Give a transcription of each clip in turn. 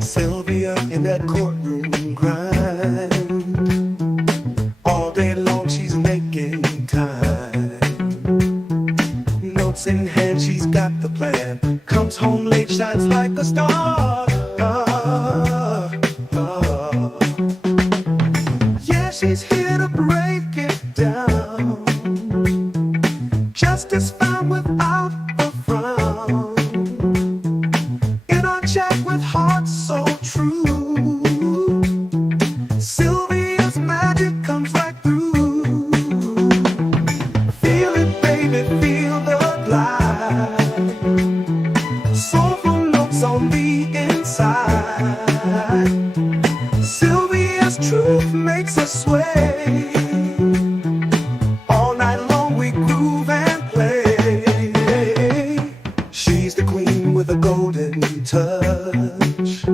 Sylvia in that courtroom grind. All day long she's making time. Notes in hand, she's got the plan. Comes home late, shines like a star. Yeah, she's here to break it down. Justice found without a frown. In our chat with hearts so true, Sylvia's magic comes right through. Feel it, baby, feel the glide. Soulful notes on the inside. Sylvia's truth makes us sway. All night long we groove and play. She's the queen with a golden touch.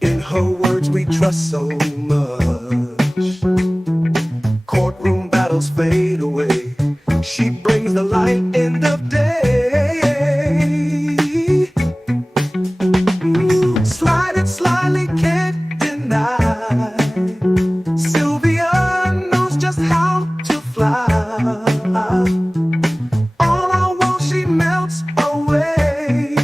In her words we trust so much. Courtroom battles fade away. She brings the light in the day. Slide it slyly, can't deny. Sylvia knows just how to fly. All I want, she melts away.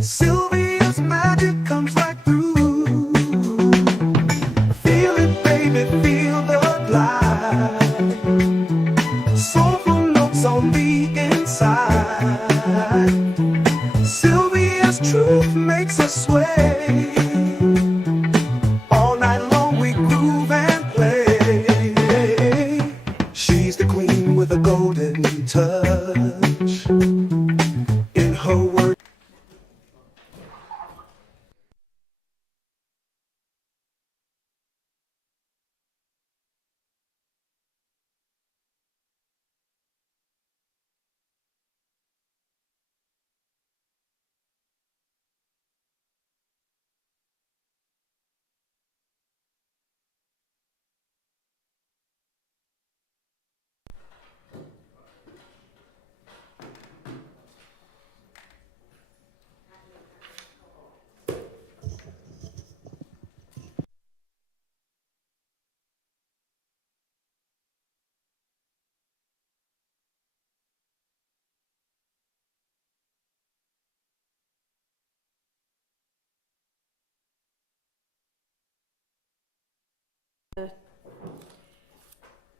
Sylvia's magic comes right through. Feel it, baby, feel the glide. Soulful notes on the inside. Sylvia's truth makes us sway. All night long we groove and play. She's the queen with a golden touch. In her words.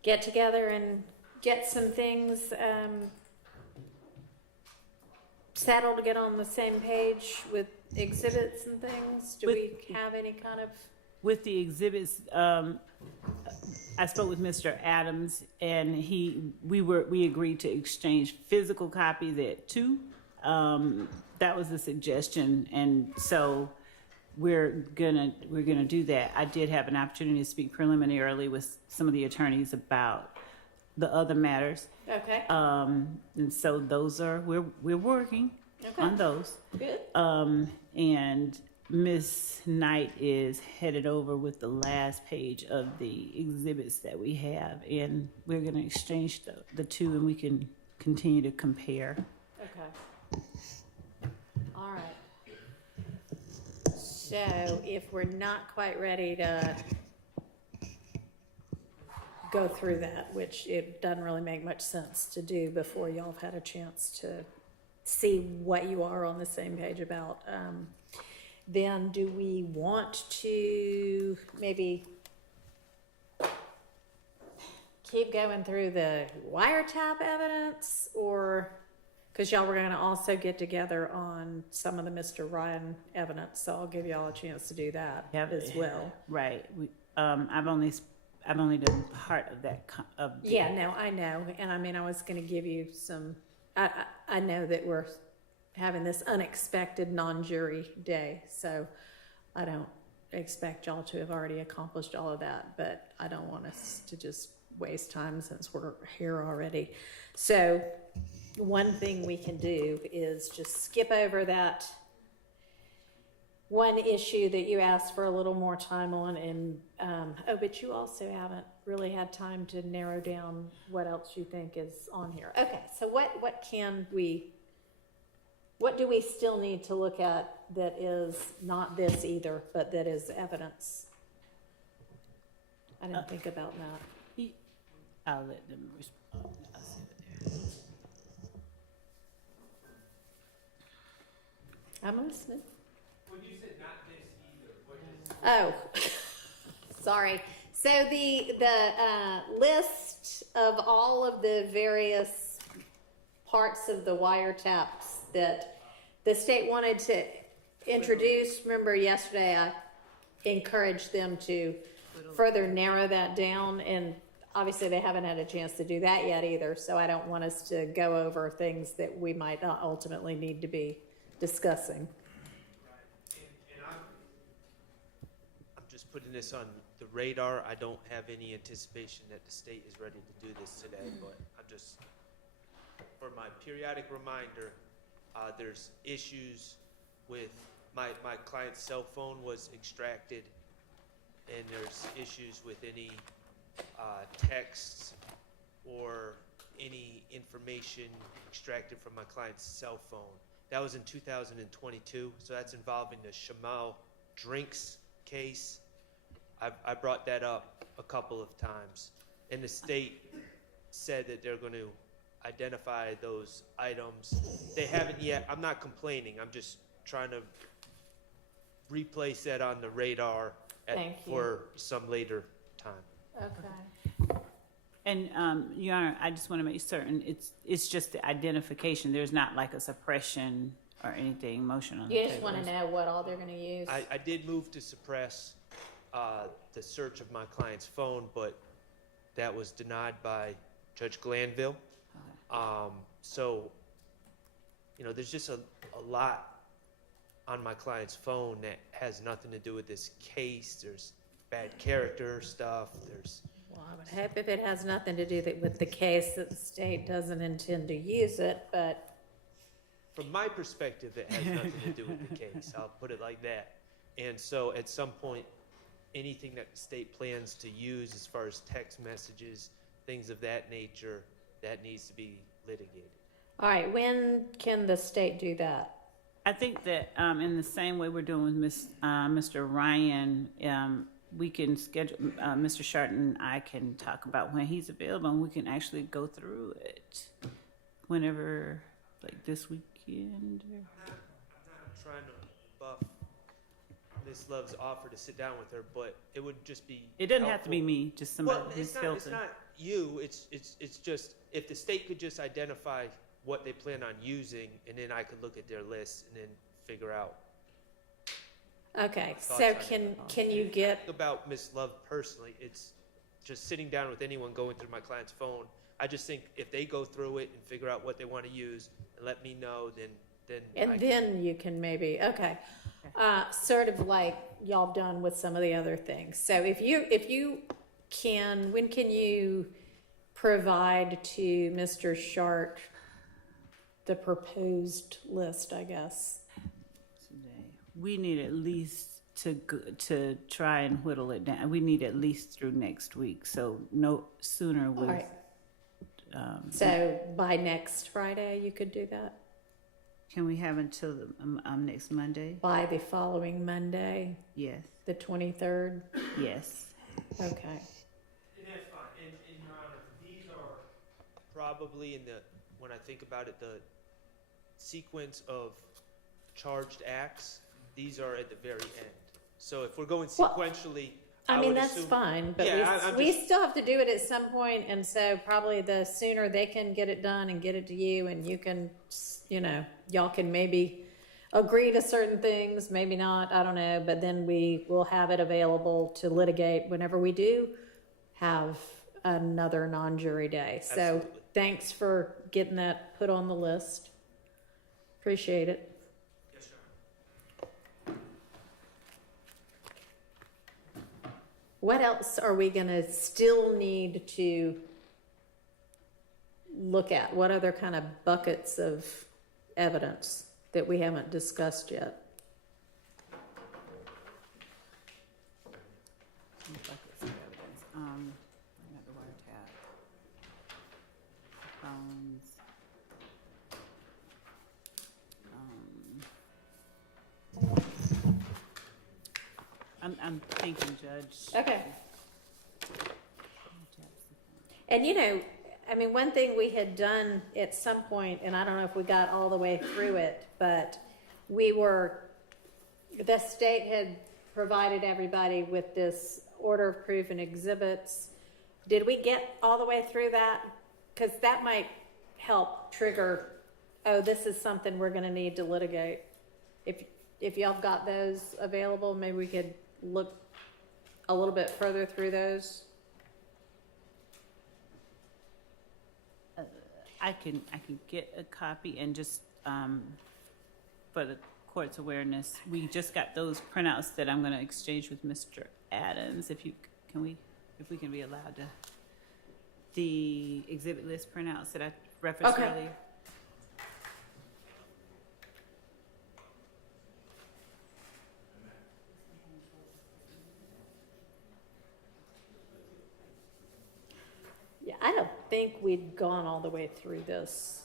Get together and get some things settled to get on the same page with exhibits and things? Do we have any kind of... With the exhibits, I spoke with Mr. Adams, and we agreed to exchange physical copies at 2. That was the suggestion, and so we're gonna do that. I did have an opportunity to speak preliminarily with some of the attorneys about the other matters. Okay. And so those are we're working on those. Good. And Miss Knight is headed over with the last page of the exhibits that we have, and we're going to exchange the 2, and we can continue to compare. Okay. All right. So if we're not quite ready to go through that, which it doesn't really make much sense to do before y'all have had a chance to see what you are on the same page about, then do we want to maybe keep going through the wiretap evidence, or because y'all were going to also get together on some of the Mr. Ryan evidence, so I'll give y'all a chance to do that as well. Right. I've only done part of that. Yeah, no, I know, and I mean, I was going to give you some. I know that we're having this unexpected non-jury day, so I don't expect y'all to have already accomplished all of that, but I don't want us to just waste time since we're here already. So one thing we can do is just skip over that one issue that you asked for a little more time on, and but you also haven't really had time to narrow down what else you think is on here. Okay, so what do we still need to look at that is not this either, but that is evidence? I didn't think about that. I'll let them respond. I'll see it there. I'm listening. When you said not this either, what is... Oh, sorry. So the list of all of the various parts of the wiretaps that the state wanted to introduce. Remember yesterday I encouraged them to further narrow that down, and obviously they haven't had a chance to do that yet either, so I don't want us to go over things that we might not ultimately need to be discussing. And I'm just putting this on the radar. I don't have any anticipation that the state is ready to do this today, but I'm just, for my periodic reminder, there's issues with my client's cell phone was extracted, and there's issues with any texts or any information extracted from my client's cell phone. That was in 2022, so that's involving the Shamal Drinks case. I brought that up a couple of times, and the state said that they're going to, identify those items. They haven't yet. I'm not complaining. I'm just trying to replace that on the radar Thank you. for some later time. Okay. And, Your Honor, I just want to make certain it's just the identification. There's not like a suppression or anything motion on the You table. just want to know what all they're going to use? I did move to suppress the search of my client's phone, but that was denied by Judge Glanville. So, you know, there's just a lot on my client's phone that has nothing to do with this case. There's bad character stuff. There's Well, I would hope if it has nothing to do with the case that the state doesn't intend to use it, but from my perspective, it has nothing to do with the case. I'll put it like that. And so at some point, anything that the state plans to use as far as text messages, things of that nature, that needs to be litigated. all right, when can the state do that? I think that in the same way we're doing with Mr. Ryan, we can schedule, Mr. Sharp and I can talk about when he's available, and we can actually go through it whenever, like this weekend. I'm not trying to buff Ms. Love's offer to sit down with her, but it would just be It doesn't have to be helpful. me, just somebody, Well, Ms. it's Filton. not you, it's just, if the state could just identify what they plan on using, and then I could look at their list and then figure out. Okay, so Thoughts on can you get, About Ms. Love personally, it's just sitting down with anyone going through my client's phone. I just think if they go through it and figure out what they want to use and let me know, then I and can- then you can maybe, okay. Sort of like y'all have done with some of the other things. So if you can, when can you provide to Mr. Sharp the proposed list, I guess? Today. We need at least to try and whittle it down. We need at least through next week, so no sooner All with. right. So by next Friday, you could do that? Can we have until next Monday? By the following Monday, Yes, the 23rd? yes. Okay. And that's fine, and Your Honor, these are probably when I think about it, the sequence of charged acts, these are at the very end. So if we're going Well, sequentially, I mean, would that's assume- fine, but Yeah, I'm we just- still have to do it at some point, and so probably the sooner they can get it done and get it to you, and you can, y'all can maybe agree to certain things, maybe not, I don't know, but then we will have it available to litigate whenever we do have another non-jury day. So Absolutely. thanks for getting that put on the list. Appreciate it. Yes, Your Honor. What else are we gonna still need to look at? What other kind of buckets of evidence that we haven't discussed yet? Buckets of evidence. I got the wiretap. Phones. I'm thinking, Judge. Okay. And I mean, one thing we had done at some point, and I don't know if we got all the way through it, but the state had provided everybody with this order of proof and exhibits. Did we get all the way through that? Because that might help trigger, oh, this is something we're gonna need to litigate. If y'all got those available, maybe we could look a little bit further through those. I can get a copy and just, for the court's awareness, we just got those printouts that I'm gonna exchange with Mr. Adams, if we can be allowed to, the exhibit list printouts that I referenced Okay. earlier. Yeah, I don't think we'd gone all the way through this.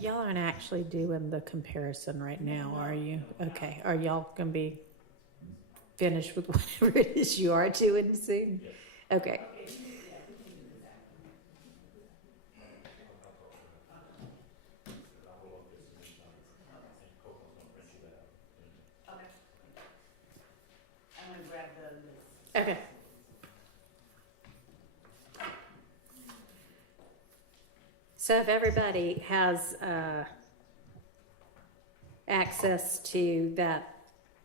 Y'all aren't actually doing the comparison right now, are you? Okay, are y'all gonna be finished with whatever it is you are doing soon? Okay. I'm gonna grab the list. Okay. So if everybody has access to that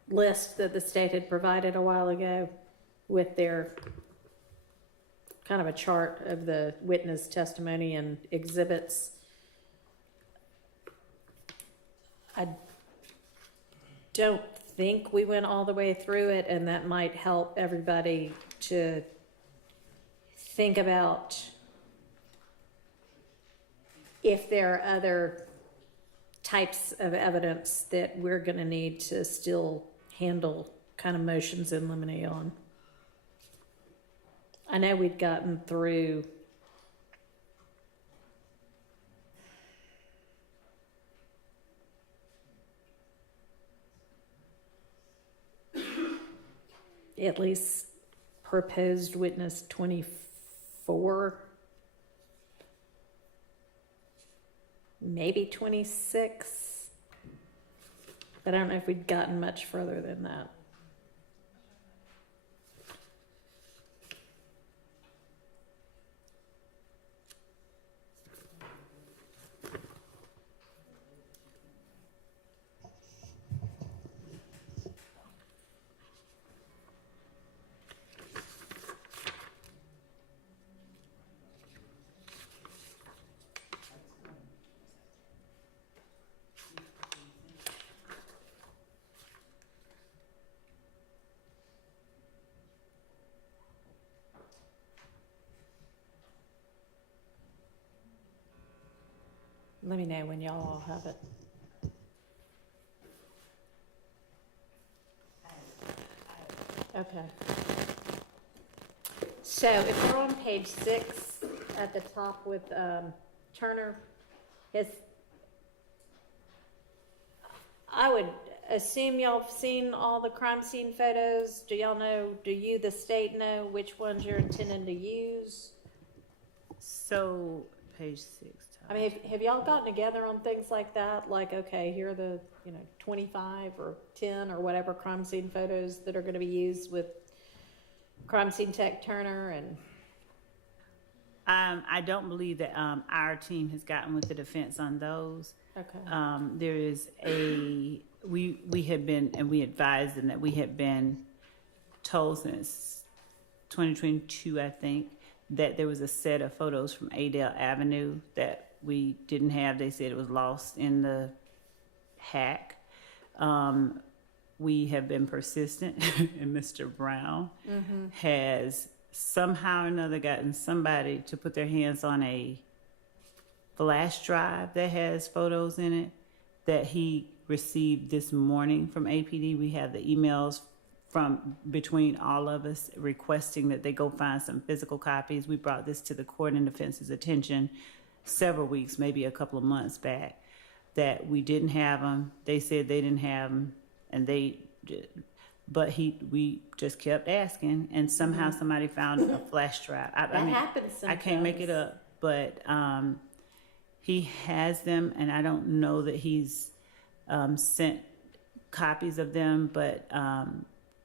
list that the state had provided a while ago with their kind of a chart of the witness testimony and exhibits, I don't think we went all the way through it, and that might help everybody to think about if there are other types of evidence that we're going to need to still handle kind of motions in limine on. I know we'd gotten through at least proposed witness 24, maybe 26, but I don't know if we'd gotten much further than that. Let me know when y'all all have it. Okay. So if we're on page 6 at the top with Turner, I would assume y'all have seen all the crime scene photos. Do y'all know, do you, the state, know which ones you're intending to use? So, page 6. I mean, have y'all gotten together on things like that? Like, okay, here are the, 25 or 10 or whatever crime scene photos that are going to be used with crime scene tech Turner and... I don't believe that our team has gotten with the defense on those. Okay. There is we had been, and we advised them that we had been told since 2022, I think, that there was a set of photos from Adele Avenue that we didn't have. They said it was lost in the hack. We have been persistent, and Mr. Brown has somehow or another gotten somebody to put their hands on a flash drive that has photos in it that he received this morning from APD. We have the emails from between all of us requesting that they go find some physical copies. We brought this to the court and defense's attention several weeks, maybe a couple of months back, that we didn't have them. They said they didn't have them, and we just kept asking, and somehow somebody found a flash drive. That happens sometimes. I can't make it up, but he has them, and I don't know that he's sent copies of them, but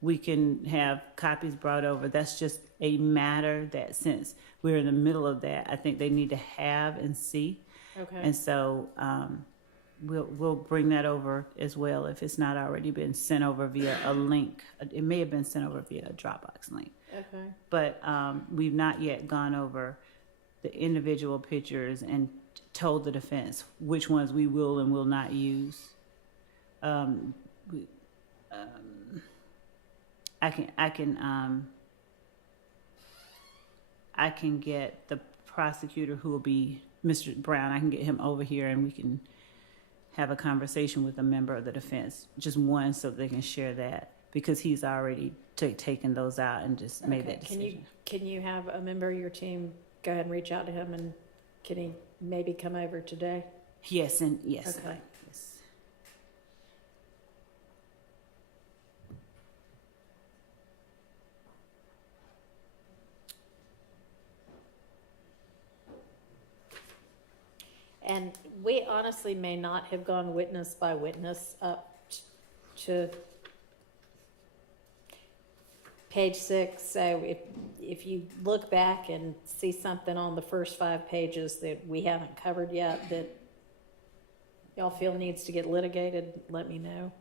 we can have copies brought over. That's just a matter that, since we're in the middle of that, I think they need to have and see. Okay. And so we'll bring that over as well if it's not already been sent over via a link. It may have been sent over via a Dropbox link. Okay. But we've not yet gone over the individual pictures and told the defense which ones we will and will not use. I can get the prosecutor, who will be Mr. Brown. I can get him over here, and we can have a conversation with a member of the defense, just one, so they can share that, because he's already taken those out and just made that decision. Can you have a member of your team go ahead and reach out to him, and can he maybe come over today? Yes, and yes. Okay. Yes. And we honestly may not have gone witness by witness up to page 6. So if you look back and see something on the first 5 pages that we haven't covered yet that y'all feel needs to get litigated, let me know.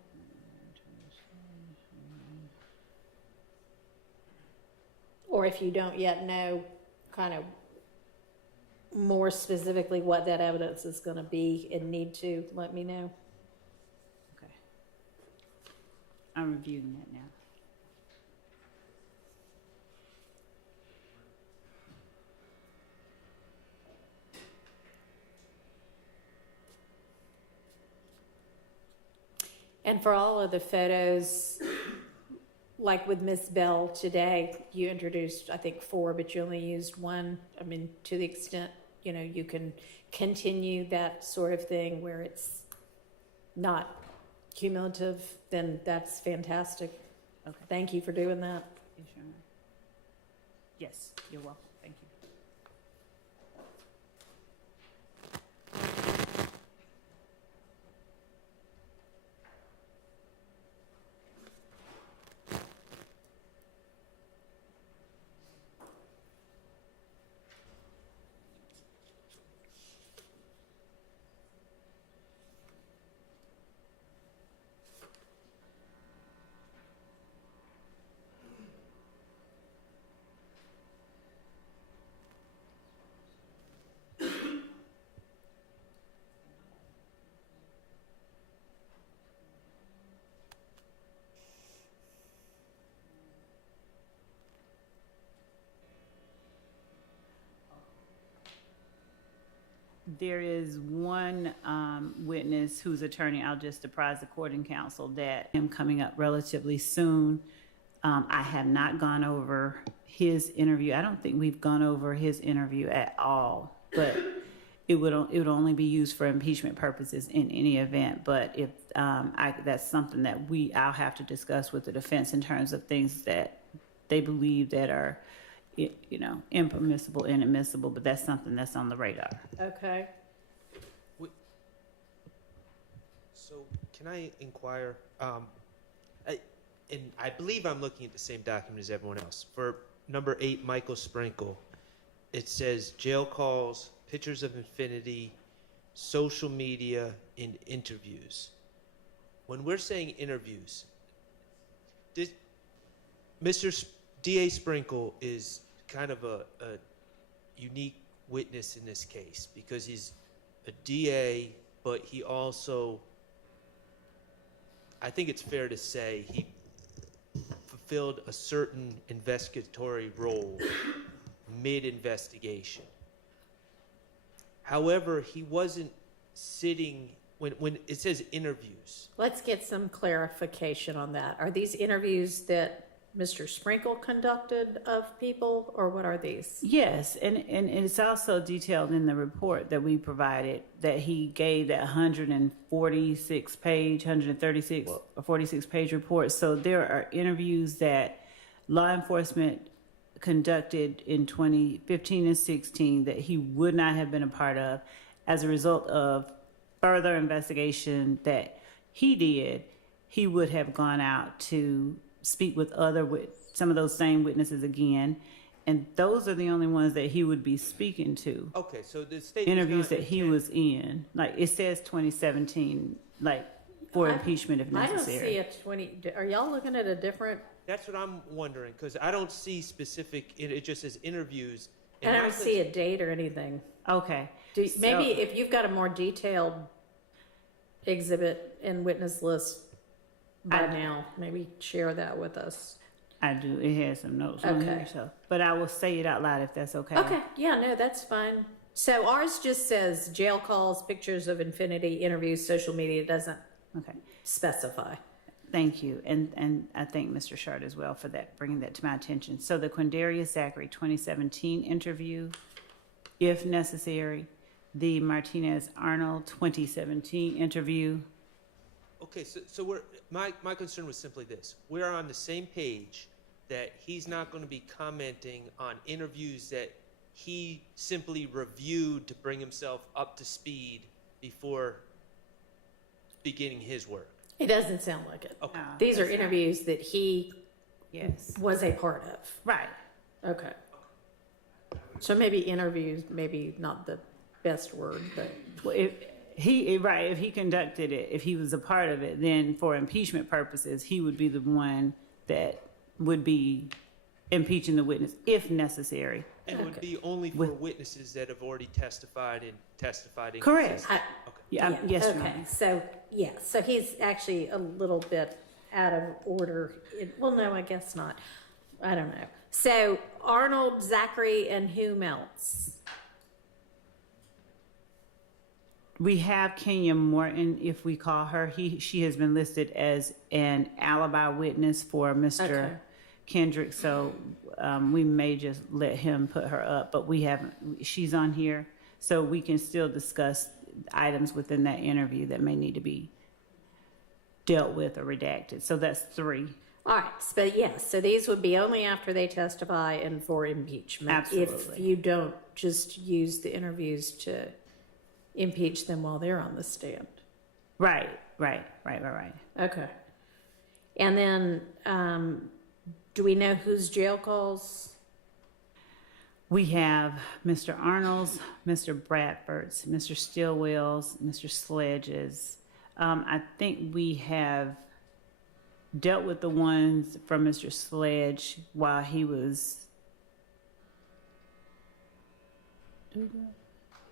Or if you don't yet know kind of more specifically what that evidence is going to be and need to, let me know. Okay. I'm reviewing that now. And for all of the photos, like with Miss Bell today, you introduced, I think, 4, but you only used 1. I mean, to the extent, you can continue that sort of thing where it's not cumulative, then that's fantastic. Okay. Thank you for doing that. Yes, you're welcome. Thank you. There is one witness whose attorney, I'll just apprise the court and counsel that him coming up relatively soon. I have not gone over his interview. I don't think we've gone over his interview at all, but it would only be used for impeachment purposes in any event. But if that's something that I'll have to discuss with the defense in terms of things that they believe that are, impermissible, inadmissible, but that's something that's on the radar. Okay. So can I inquire? And I believe I'm looking at the same document as everyone else. For number 8, Michael Sprinkle, it says jail calls, pictures of infinity, social media, and interviews. When we're saying interviews, Mr. D.A. Sprinkle is kind of a unique witness in this case because he's a DA, but he also, I think it's fair to say, he fulfilled a certain investigatory role mid-investigation. However, he wasn't sitting, when it says interviews. Let's get some clarification on that. Are these interviews that Mr. Sprinkle conducted of people, or what are these? Yes, and it's also detailed in the report that we provided that he gave that 146 page, 136 or 46 page report. So there are interviews that law enforcement conducted in 2015 and 16 that he would not have been a part of as a result of further investigation that he did. He would have gone out to speak with some of those same witnesses again, and those are the only ones that he would be speaking to. Okay, so the state. Interviews that he was in, like it says 2017, like for impeachment if necessary. I don't see a 20, are y'all looking at a different? That's what I'm wondering, because I don't see specific, it just says interviews. I don't see a date or anything. Okay. Maybe if you've got a more detailed exhibit and witness list by now, maybe share that with us. I do. It has some notes on here, so. But I will say it out loud if that's okay. Okay, yeah, no, that's fine. So ours just says jail calls, pictures of Infinity, interviews, social media. It doesn't specify. Thank you, and I thank Mr. Shard as well for that, bringing that to my attention. So the Quindarius Zachary 2017 interview, if necessary, the Martinez Arnold 2017 interview. Okay, so my concern was simply this: we're on the same page that he's not going to be commenting on interviews that he simply reviewed to bring himself up to speed before beginning his work. It doesn't sound like it. Okay. No, These are that's not- interviews that he Yes. was a part of. Right. Okay. So maybe interviews, maybe not the best word, but Well, if he conducted it, if he was a part of it, then for impeachment purposes, he would be the one that would be impeaching the witness if necessary. And would be only for witnesses that have already testified in Correct. Okay. Yeah. Yes. Your okay. Honor. So he's actually a little bit out of order. Well, no, I guess not. I don't know. So Arnold, Zachary, and whom else? We have Kenya Morton, if we call her. She has been listed as an alibi witness for Mr. Okay. Kendrick, so we may just let him put her up, but we haven't. She's on here, so we can still discuss items within that interview that may need to be dealt with or redacted. So that's 3. All right, but yes, so these would be only after they testify and for impeachment. Absolutely. If you don't just use the interviews to impeach them while they're on the stand. Right. Okay. And then, do we know whose jail calls? We have Mr. Arnold's, Mr. Bradford's, Mr. Stillwell's, Mr. Sledge's. I think we have dealt with the ones from Mr. Sledge while he was.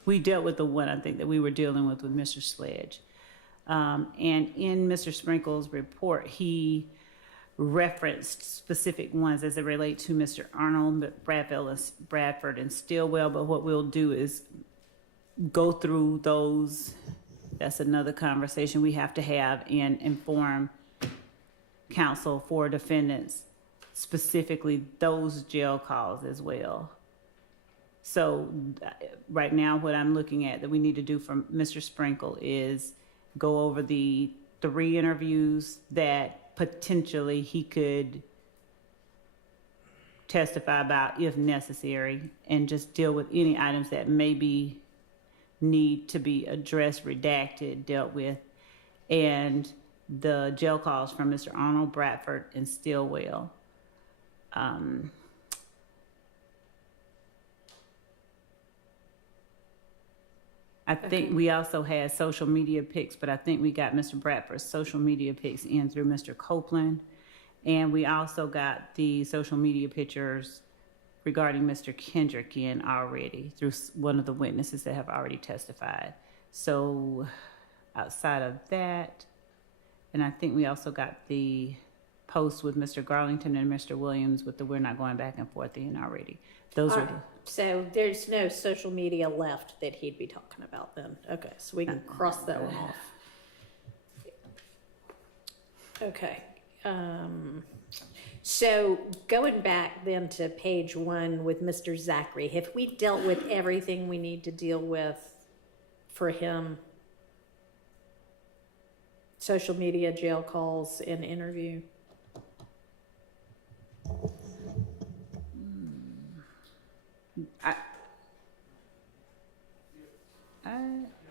We dealt with the one I think that we were dealing with Mr. Sledge. And in Mr. Sprinkle's report, he referenced specific ones as it relate to Mr. Arnold, Bradford, and Stillwell. But what we'll do is go through those. That's another conversation we have to have and inform counsel for defendants, specifically those jail calls as well. So right now, what I'm looking at that we need to do from Mr. Sprinkle is go over the 3 interviews that potentially he could testify about if necessary, and just deal with any items that maybe need to be addressed, redacted, dealt with, and the jail calls from Mr. Arnold, Bradford, and Stillwell. I think we also had social media pics, but I think we got Mr. Bradford's social media pics in through Mr. Copeland. And we also got the social media pictures regarding Mr. Kendrick in already through one of the witnesses that have already testified. So outside of that, and I think we also got the post with Mr. Garlington and Mr. Williams with the "we're not going back and forth" in already. Those are So there's no social media left that he'd be talking about then. Okay, so we can cross that one off. Okay. So going back then to page 1 with Mr. Zachary, have we dealt with everything we need to deal with for him? Social media, jail calls, and interview.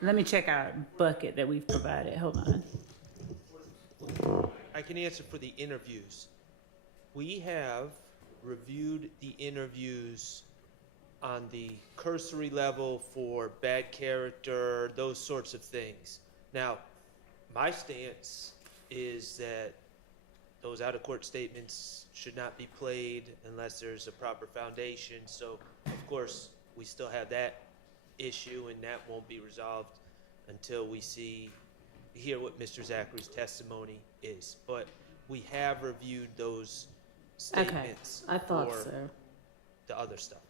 Let me check our bucket that we've provided. Hold on. I can answer for the interviews. We have reviewed the interviews on the cursory level for bad character, those sorts of things. Now, my stance is that those out-of-court statements should not be played unless there's a proper foundation. So, of course, we still have that issue, and that won't be resolved until we hear what Mr. Zachary's testimony is. But we have reviewed those statements I thought for so. the other stuff.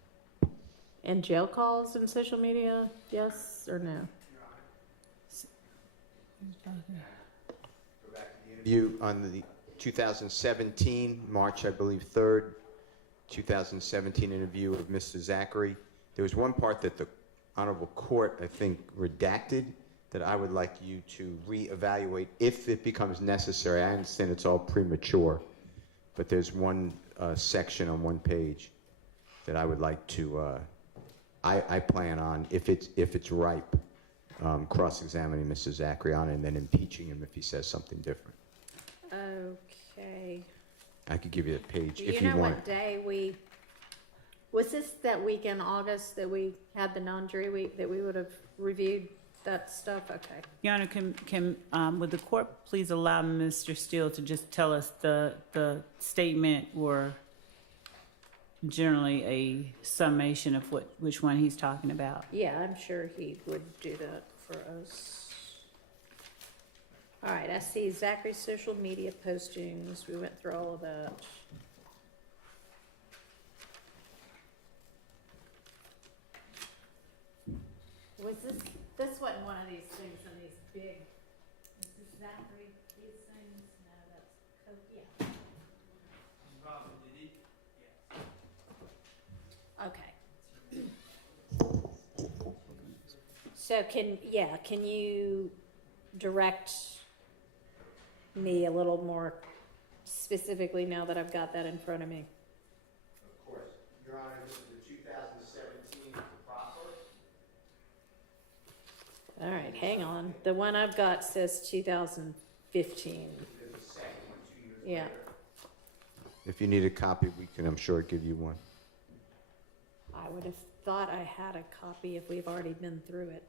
And jail calls and social media, yes or no? Go back to the interview on the 2017, March, I believe, 3rd, 2017 interview of Mr. Zachary. There was one part that the Honorable Court, I think, redacted that I would like you to reevaluate if it becomes necessary. I understand it's all premature, but there's one section on one page that I would like to, I plan on, if it's ripe, cross-examining Mr. Zachary on it and then impeaching him if he says something different. Okay. I could give you the page Do if you you know want. what day was this that week in August that we had the non-jury week that we would have reviewed that stuff? Okay. Your Honor, would the court please allow Mr. Steele to just tell us the statement or generally a summation of which one he's talking about? Yeah, I'm sure he would do that for us. All right, I see Zachary's social media postings. We went through all of that. Was this wasn't one of these things on these big, is this Zachary, these things? No, that's yeah. Okay. So can you direct me a little more specifically now that I've got that in front of me? Of course. Your Honor, this is the 2017 proper. All right, hang on. The one I've got says 2015. There's a second one 2 years Yeah. later. If you need a copy, we can, I'm sure, give you one. I would have thought I had a copy if we've already been through it.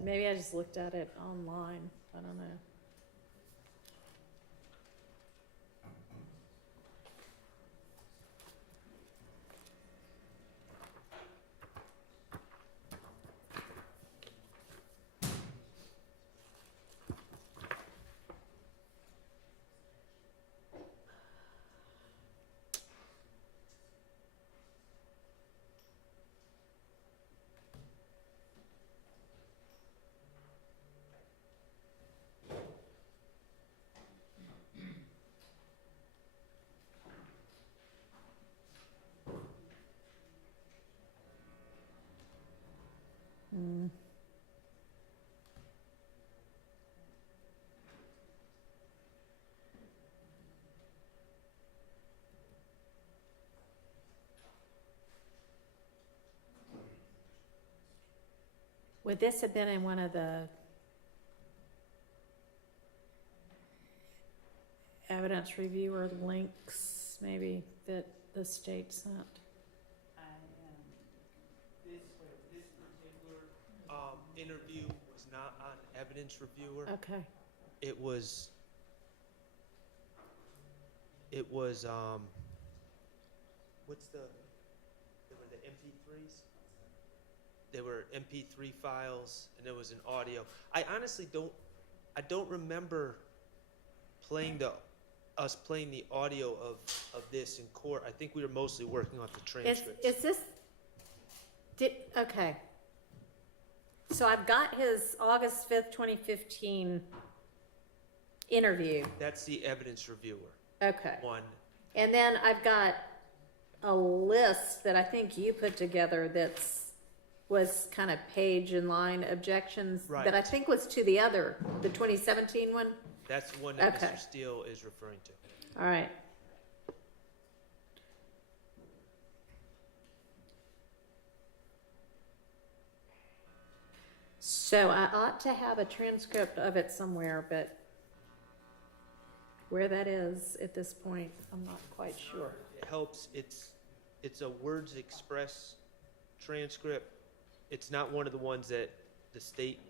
Maybe I just looked at it online. I don't know. Would this have been in one of the evidence reviewer links, maybe, that the state sent? This particular Interview was not on evidence reviewer. Okay. It was, what's they were the MP3s? there were MP3 files, and there was an audio. I honestly don't remember us playing the audio of this in court. I think we were mostly working off the transcripts. Is this, okay. So I've got his August 5th, 2015 interview. That's the evidence reviewer, Okay. one. And then I've got a list that I think you put together was kind of page and line objections Right. that I think was to the 2017 one. That's the one that Okay. Mr. Steele is referring to. All right. So I ought to have a transcript of it somewhere, but where that is at this point, I'm not quite sure. It helps, it's a words express transcript. It's not one of the ones that the state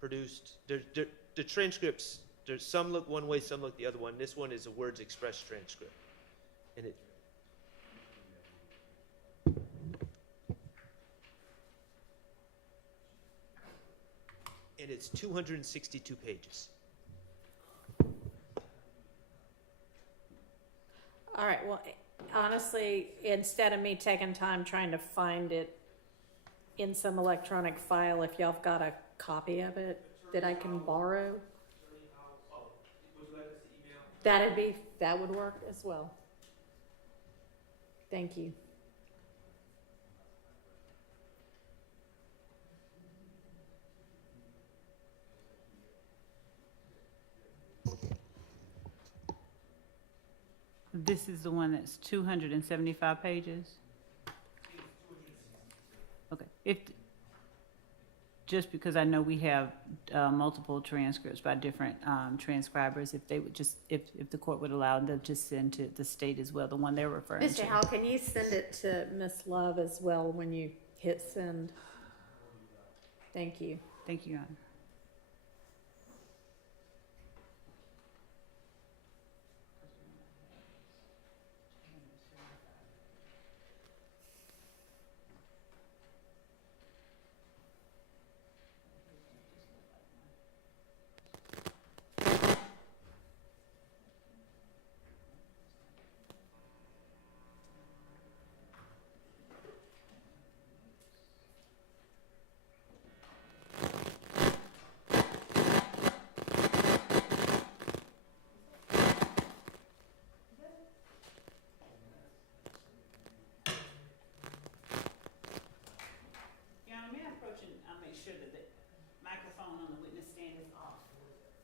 produced. The transcripts, some look one way, some look the other one. This one is a words express transcript. And it's 262 pages. All right, well, honestly, instead of me taking time trying to find it in some electronic file, if y'all have got a copy of it that I can borrow, that would work as well. Thank you. This is the one that's 275 pages? Okay, just because I know we have multiple transcripts by different transcribers, if they would just, if the court would allow them to just send to the state as well, the one they're referring to. Mr. Howell, can you send it to Miss Love as well when you hit send? Thank you. Thank you, Your Honor.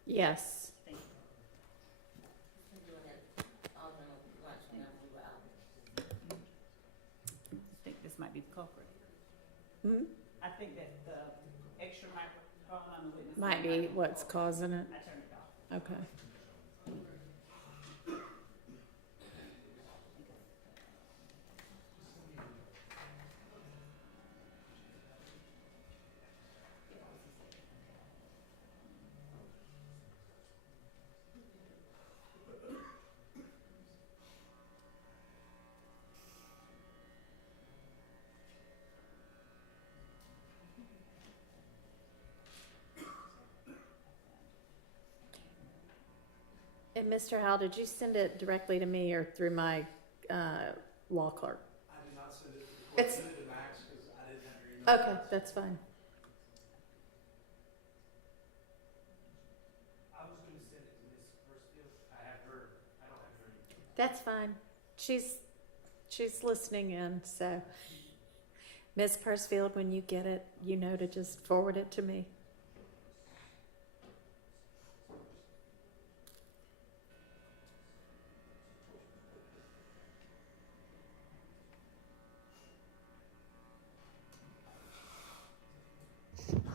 Yes. Thank you. I think this might be the culprit. Hmm? I think that the extra microphone on the witness Might stand be what's causing it. I turned it off. Okay. And Mr. Howell, did you send it directly to me or through my law clerk? I did not send it to the court, It's- send it to Max because I didn't have your email. Okay, address. that's fine. I was going to send it to Miss Pursfield. I don't have her email. That's fine. She's listening in, so. Ms. Pursfield, when you get it, you know to just forward it to me.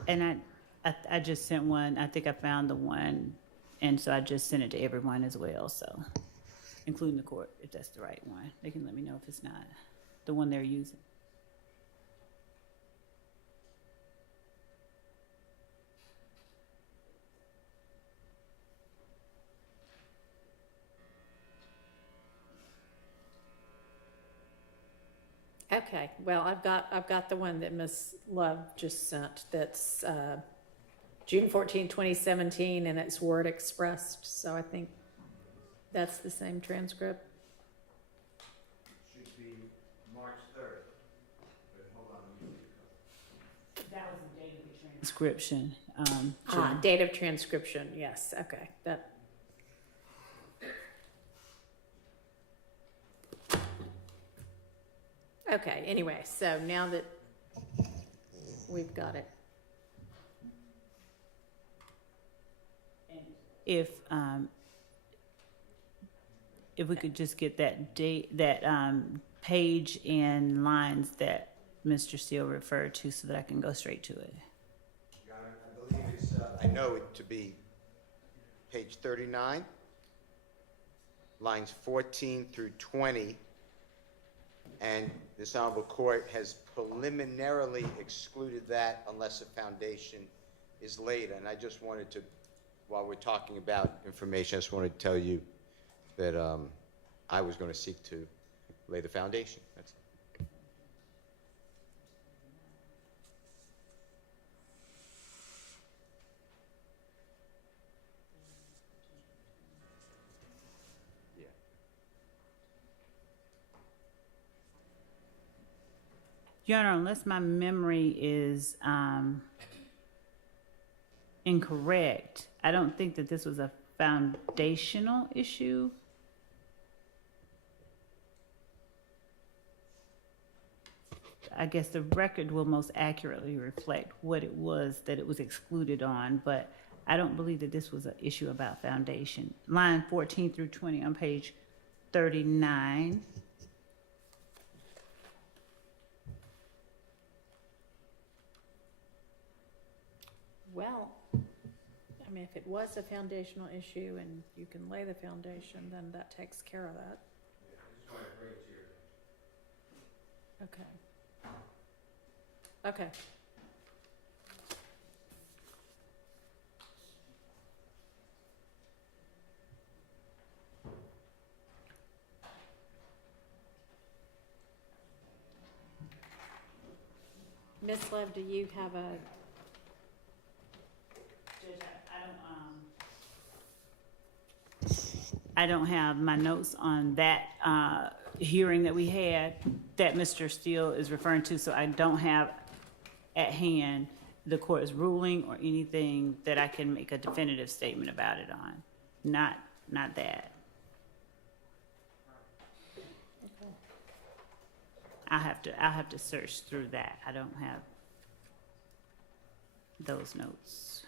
And I just sent one. I think I found the one, and so I just sent it to everyone as well. So, including the court, if that's the right one, they can let me know if it's not the one they're using. Okay. Okay, well, I've got the one that Ms. Love just sent, that's, June 14, 2017, and it's word expressed, so I think that's the same transcript. Should be March 3rd. But hold on, let me see. That was the date of the transcription. Date of transcription, yes, okay, that. Okay, anyway, so now that we've got it. If we could just get that date, that page and lines that Mr. Steele referred to, so that I can go straight to it. Your Honor, I believe it's, I know it to be page 39, lines 14 through 20, and this honorable court has preliminarily excluded that unless a foundation is laid. And I just wanted to, while we're talking about information, I just wanted to tell you that I was going to seek to lay the foundation. That's it. Yeah. Your Honor, unless my memory is incorrect, I don't think that this was a foundational issue. I guess the record will most accurately reflect what it was that it was excluded on, but I don't believe that this was an issue about foundation. Line 14 through 20 on page 39. Well, I mean, if it was a foundational issue and you can lay the foundation, then that takes care of that. Okay. Okay. Ms. Love, do you have a, I don't have my notes on that hearing that we had that Mr. Steele is referring to, so I don't have at hand the court's ruling or anything that I can make a definitive statement about it on. Not that. I'll have to search through that. I don't have those notes.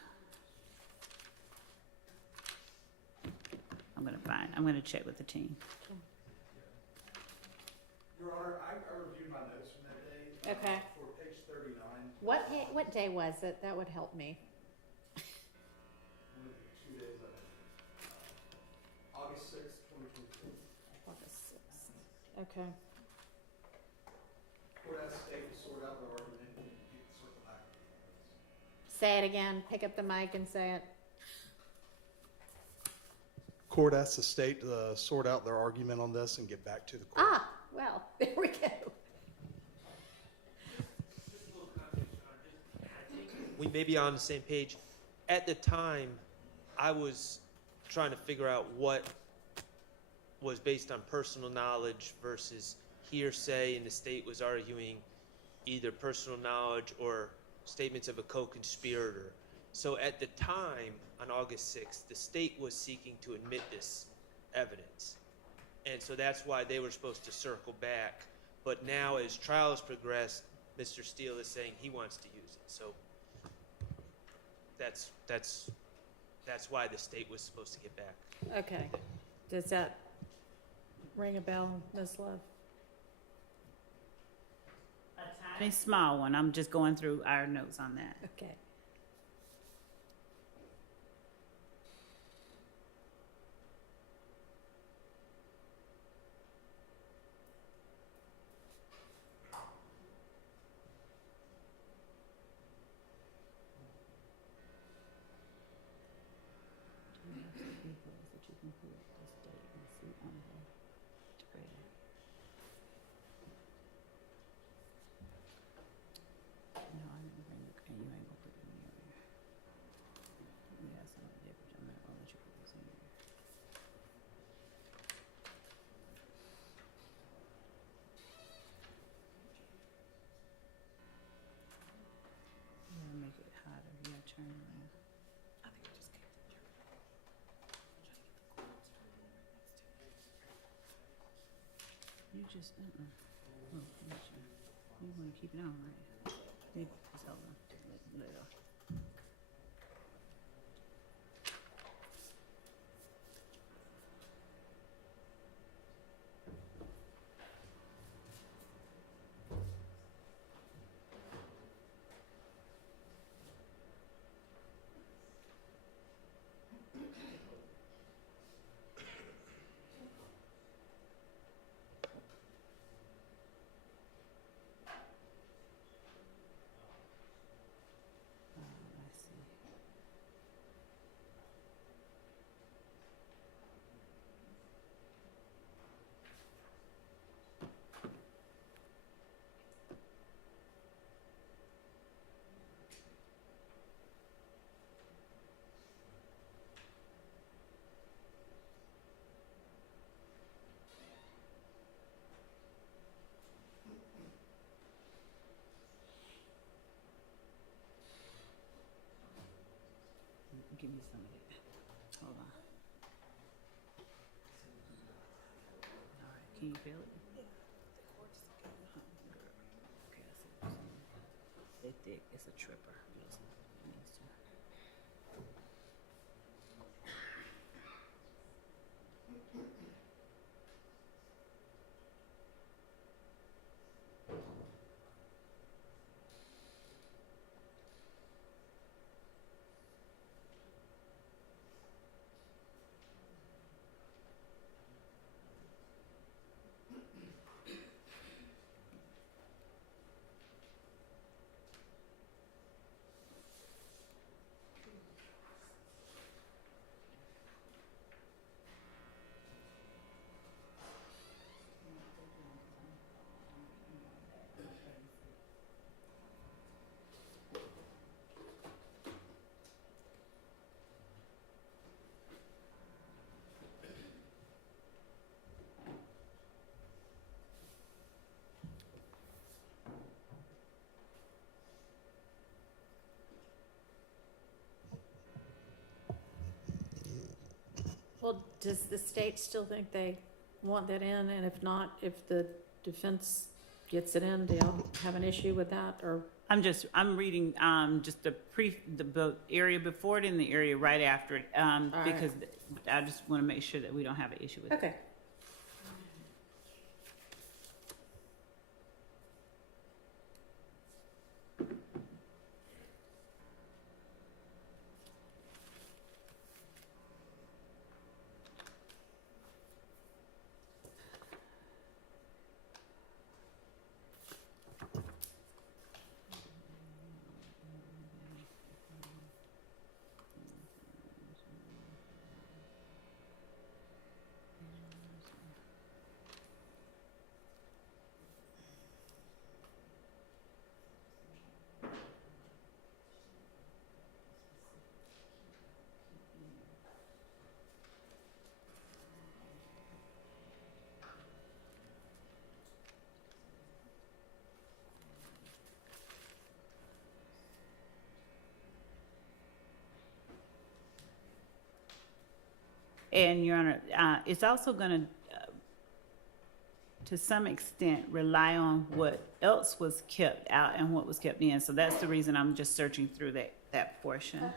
I'm gonna check with the team. Your Honor, I reviewed my notes from that day. Okay. For page 39. what day was it? That would help me. One of the 2 days of it. August 6th, 2022. August 6th. Okay. Court asked the state to sort out their argument and you can circle back with the notes. Say it again. Pick up the mic and say it. Court asked the state to sort out their argument on this and get back to the court. Ah, well, there we go. We may be on the same page. At the time, I was trying to figure out what was based on personal knowledge versus hearsay, and the state was arguing either personal knowledge or statements of a co-conspirator. So at the time, on August 6th, the state was seeking to admit this evidence. And so that's why they were supposed to circle back. But now, as trials progressed, Mr. Steele is saying he wants to use it. So that's why the state was supposed to get back. Okay. Does that ring a bell, Ms. Love? A tiny small one. I'm just going through our notes on that. Okay. You just, oh, Commissioner, you wanna keep it on, right? It's over. Let it off. I see. Give me some of that. Hold on. All right, can you feel it? Okay, I see what you're saying. They thick, it's a tripper. It needs to. Well, does the state still think they want that in? And if not, if the defense gets it in, do y'all have an issue with that, or? I'm reading, just the area before it and the area right after it, right. because I just wanna make sure that we don't have an issue with it. Okay. And Your Honor, it's also gonna, to some extent, rely on what else was kept out and what was kept in. So that's the reason I'm just searching through that portion.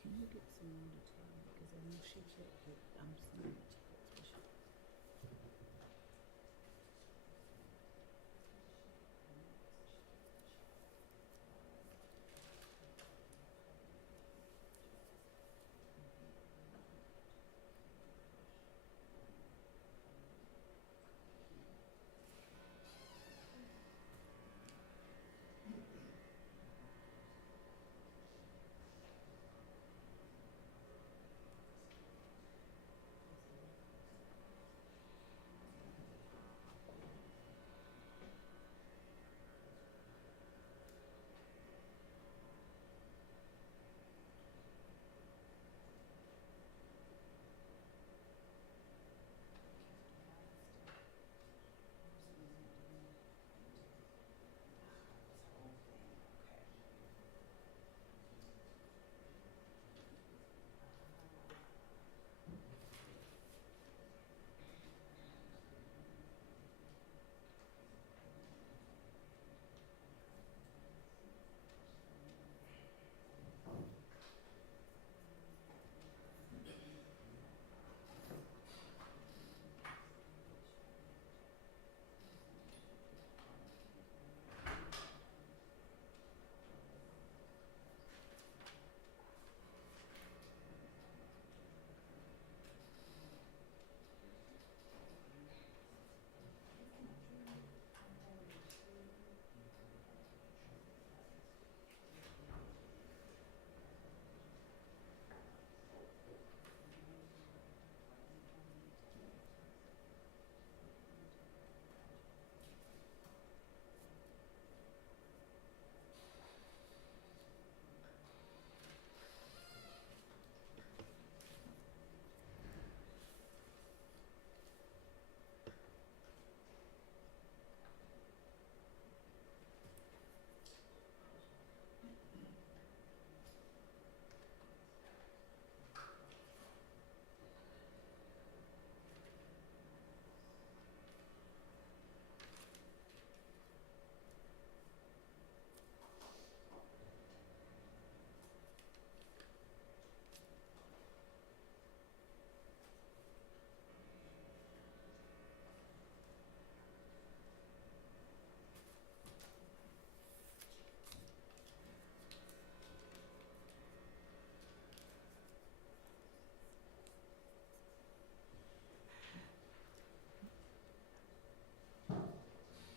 Can you get some more detail? Because I know she said that I'm seeing it.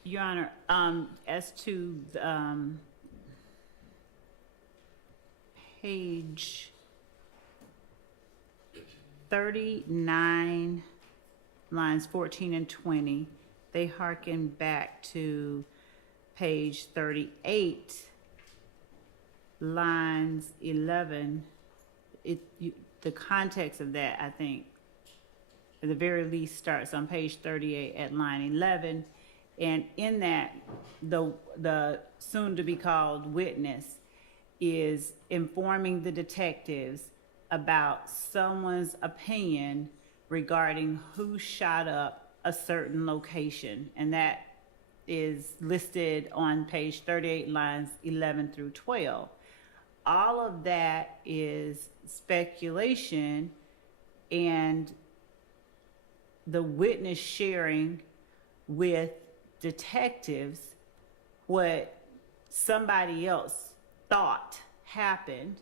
Your Honor, as to page 39, lines 14 and 20, they hearken back to page 38, lines 11. The context of that, I think, at the very least, starts on page 38 at line 11. And in that, the soon-to-be-called witness is informing the detectives about someone's opinion regarding who shot up a certain location. And that is listed on page 38, lines 11 through 12. All of that is speculation and the witness sharing with detectives what somebody else thought happened.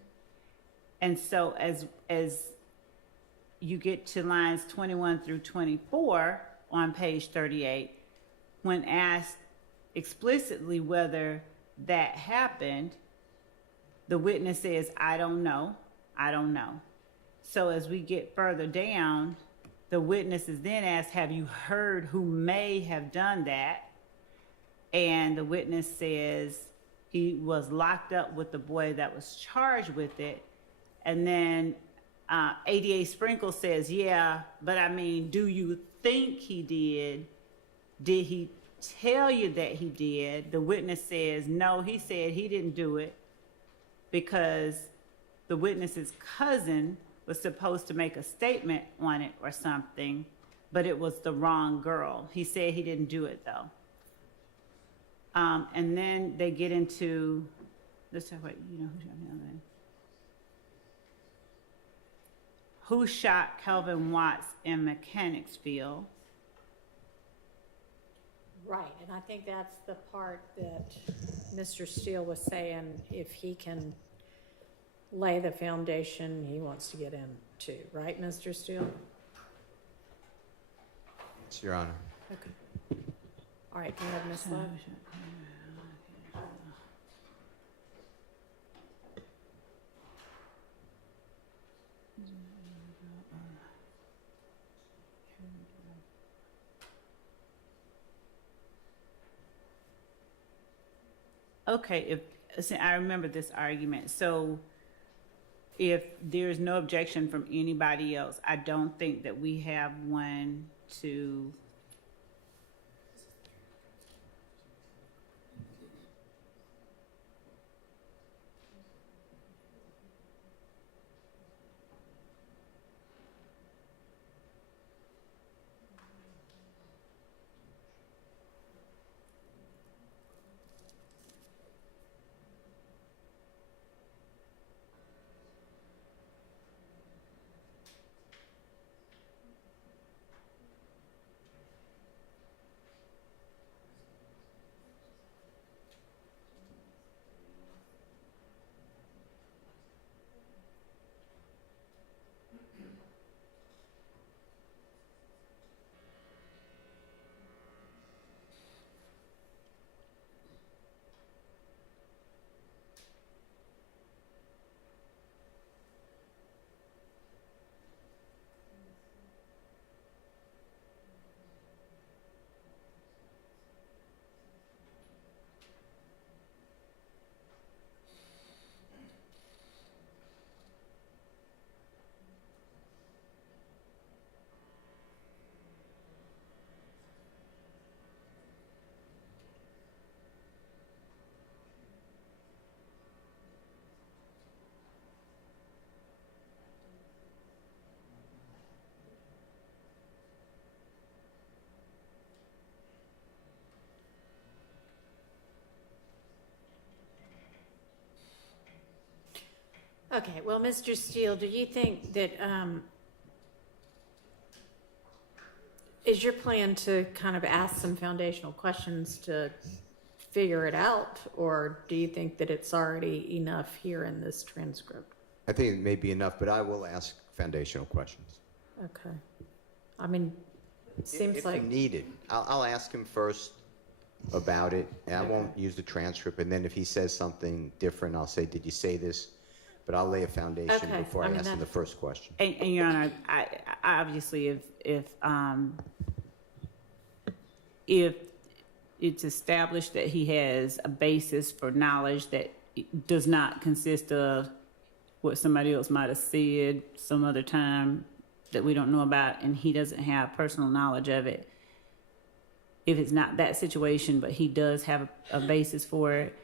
And so as you get to lines 21 through 24 on page 38, when asked explicitly whether that happened, the witness says, I don't know. So as we get further down, the witness is then asked, have you heard who may have done that? And the witness says he was locked up with the boy that was charged with it. And then ADA Sprinkle says, yeah, but I mean, do you think he did? Did he tell you that he did? The witness says, no, he said he didn't do it because the witness's cousin was supposed to make a statement on it or something, but it was the wrong girl. He said he didn't do it though. And then they get into, let's talk about, you know, who shot Kelvin Watts in Mechanicsville? Right, and I think that's the part that Mr. Steele was saying, if he can lay the foundation he wants to get into, right, Mr. Steele? Yes, Your Honor. Okay. All right, go ahead, Ms. Love. Okay, see, I remember this argument. So if there's no objection from anybody else, I don't think that we have one to. Okay, well, Mr. Steele, do you think that, is your plan to kind of ask some foundational questions to figure it out? Or do you think that it's already enough here in this transcript? I think it may be enough, but I will ask foundational questions. Okay. I mean, it seems If like, needed. I'll ask him first about it, and I won't use the transcript, and then if he says something different, I'll say, did you say this? But I'll lay a foundation Okay, before I I mean, ask him the that- first question. And Your Honor, I obviously, if it's established that he has a basis for knowledge that does not consist of what somebody else might have said some other time that we don't know about, and he doesn't have personal knowledge of it, if it's not that situation, but he does have a basis for it,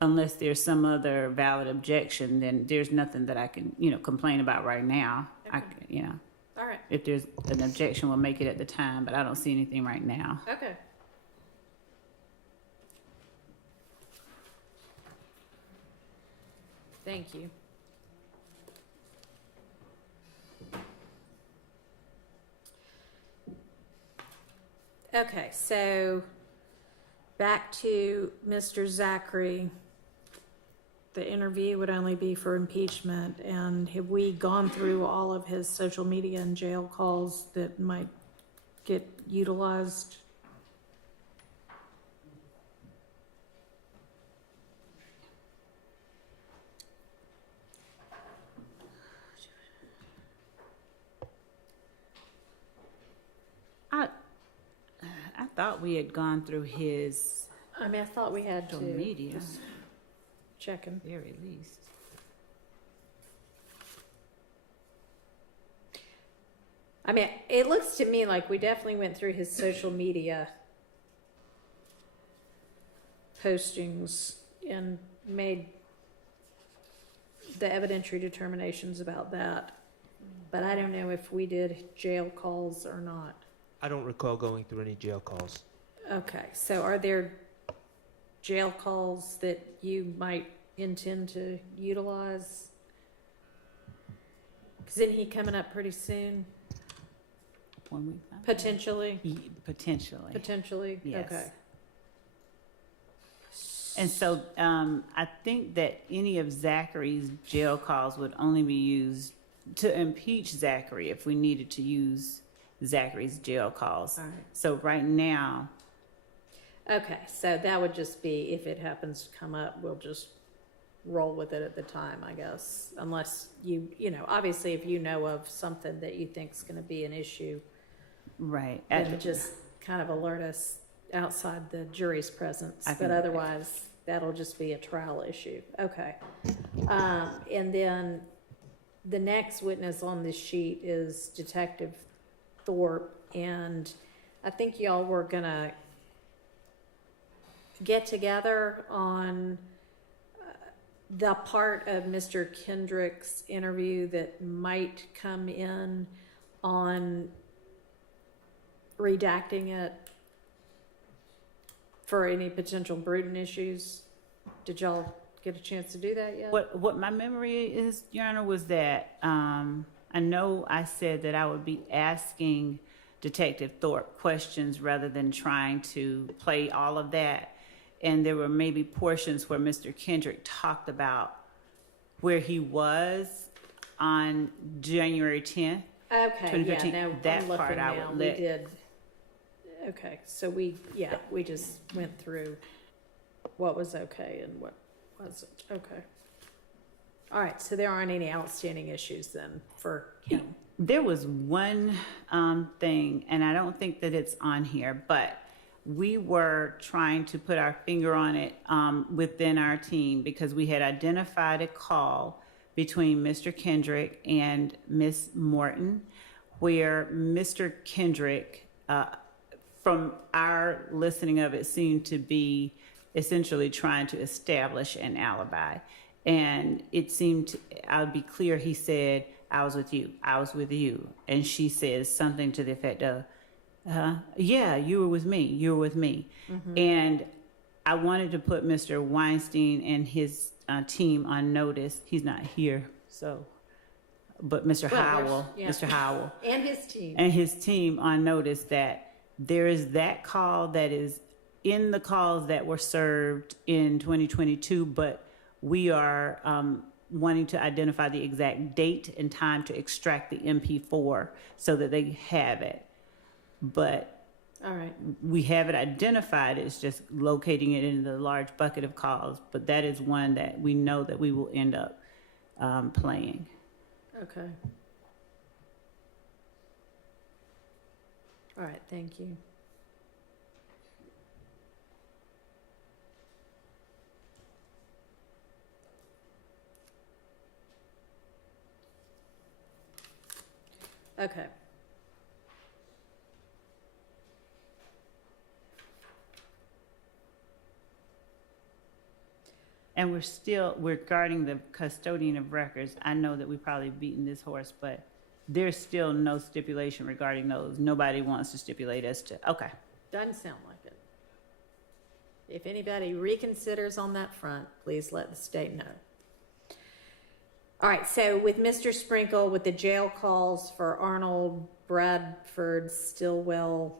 unless there's some other valid objection, then there's nothing that I can, complain about right now. all right, If there's an objection, we'll make it at the time, but I don't see anything right now. okay. Thank you. Okay, so back to Mr. Zachary. The interview would only be for impeachment, and have we gone through all of his social media and jail calls that might get utilized? I thought we had gone through his I mean, I thought we had to. social media, Just checking. very least. I mean, it looks to me like we definitely went through his social media postings and made the evidentiary determinations about that. But I don't know if we did jail calls or not. I don't recall going through any jail calls. Okay, so are there jail calls that you might intend to utilize? Because isn't he coming up pretty soon? 1 week? Potentially? Potentially. Potentially? Yes. Okay. And so I think that any of Zachary's jail calls would only be used to impeach Zachary if we needed to use Zachary's jail calls. All right. So right now, Okay, so that would just be, if it happens to come up, we'll just roll with it at the time, I guess. Unless you know, obviously if you know of something that you think's gonna be an issue, right. then just kind of alert us outside the jury's presence. I But can- otherwise, that'll just be a trial issue. Okay. And then the next witness on this sheet is Detective Thorpe, and I think y'all were gonna get together on the part of Mr. Kendrick's interview that might come in on redacting it for any potential Bruton issues. Did y'all get a chance to do that yet? What my memory is, Your Honor, was that I know I said that I would be asking Detective Thorpe questions rather than trying to play all of that. And there were maybe portions where Mr. Kendrick talked about where he was on January 10th. Okay, yeah, 2015, no, that I'm part looking I now. would We let- did. Okay, so we just went through what was okay and what wasn't. Okay. All right, so there aren't any outstanding issues then for him. There was one thing, and I don't think that it's on here, but we were trying to put our finger on it within our team because we had identified a call between Mr. Kendrick and Miss Morton, where Mr. Kendrick, from our listening of it, seemed to be essentially trying to establish an alibi. And it seemed, I'll be clear, he said, I was with you, I was with you. And she says something to the effect of, yeah, you were with me, you were with me. And I wanted to put Mr. Weinstein and his team on notice. He's not here, so, but Mr. Well, Howell, yeah. Mr. Howell, And his team. and his team on notice that there is that call that is in the calls that were served in 2022, but we are wanting to identify the exact date and time to extract the MP4 so that they have it. But All right, we have it identified, it's just locating it in the large bucket of calls, but that is one that we know that we will end up playing. okay. All right, thank you. Okay. And we're guarding the custodian of records. I know that we've probably beaten this horse, but there's still no stipulation regarding those. Nobody wants to stipulate as to, okay. Doesn't sound like it. If anybody reconsiders on that front, please let the state know. All right, so with Mr. Sprinkle, with the jail calls for Arnold, Bradford, Stillwell,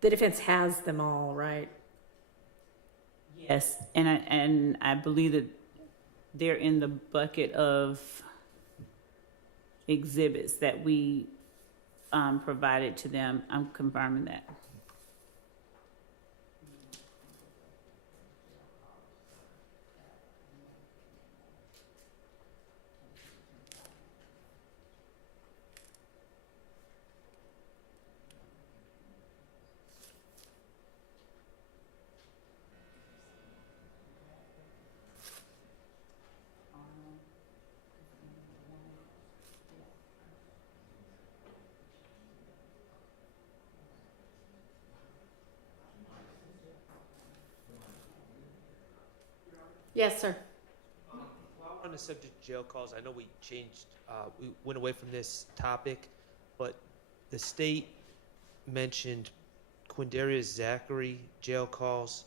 the defense has them all, right? Yes, and I believe that they're in the bucket of exhibits that we provided to them. I'm confirming that. Yes, sir. While we're on the subject of jail calls, I know we went away from this topic, but the state mentioned Quindarius Zachary jail calls.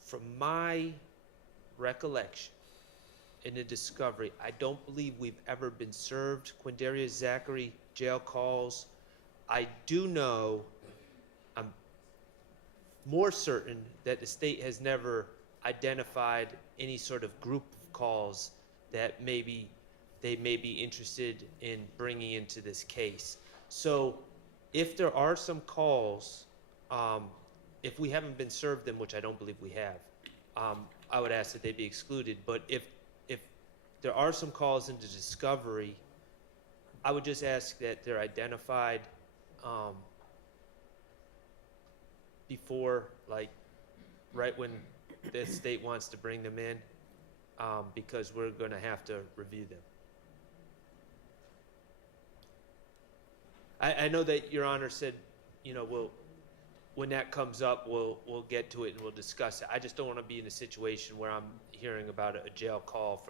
From my recollection in the discovery, I don't believe we've ever been served Quindarius Zachary jail calls. I do know, I'm more certain that the state has never identified any sort of group of calls that maybe they may be interested in bringing into this case. So if there are some calls, if we haven't been served them, which I don't believe we have, I would ask that they be excluded. But if there are some calls into discovery, I would just ask that they're identified before, like, right when the state wants to bring them in, because we're going to have to review them. I know that Your Honor said, you know, when that comes up, we'll get to it and we'll discuss it. I just don't want to be in a situation where I'm hearing about a jail call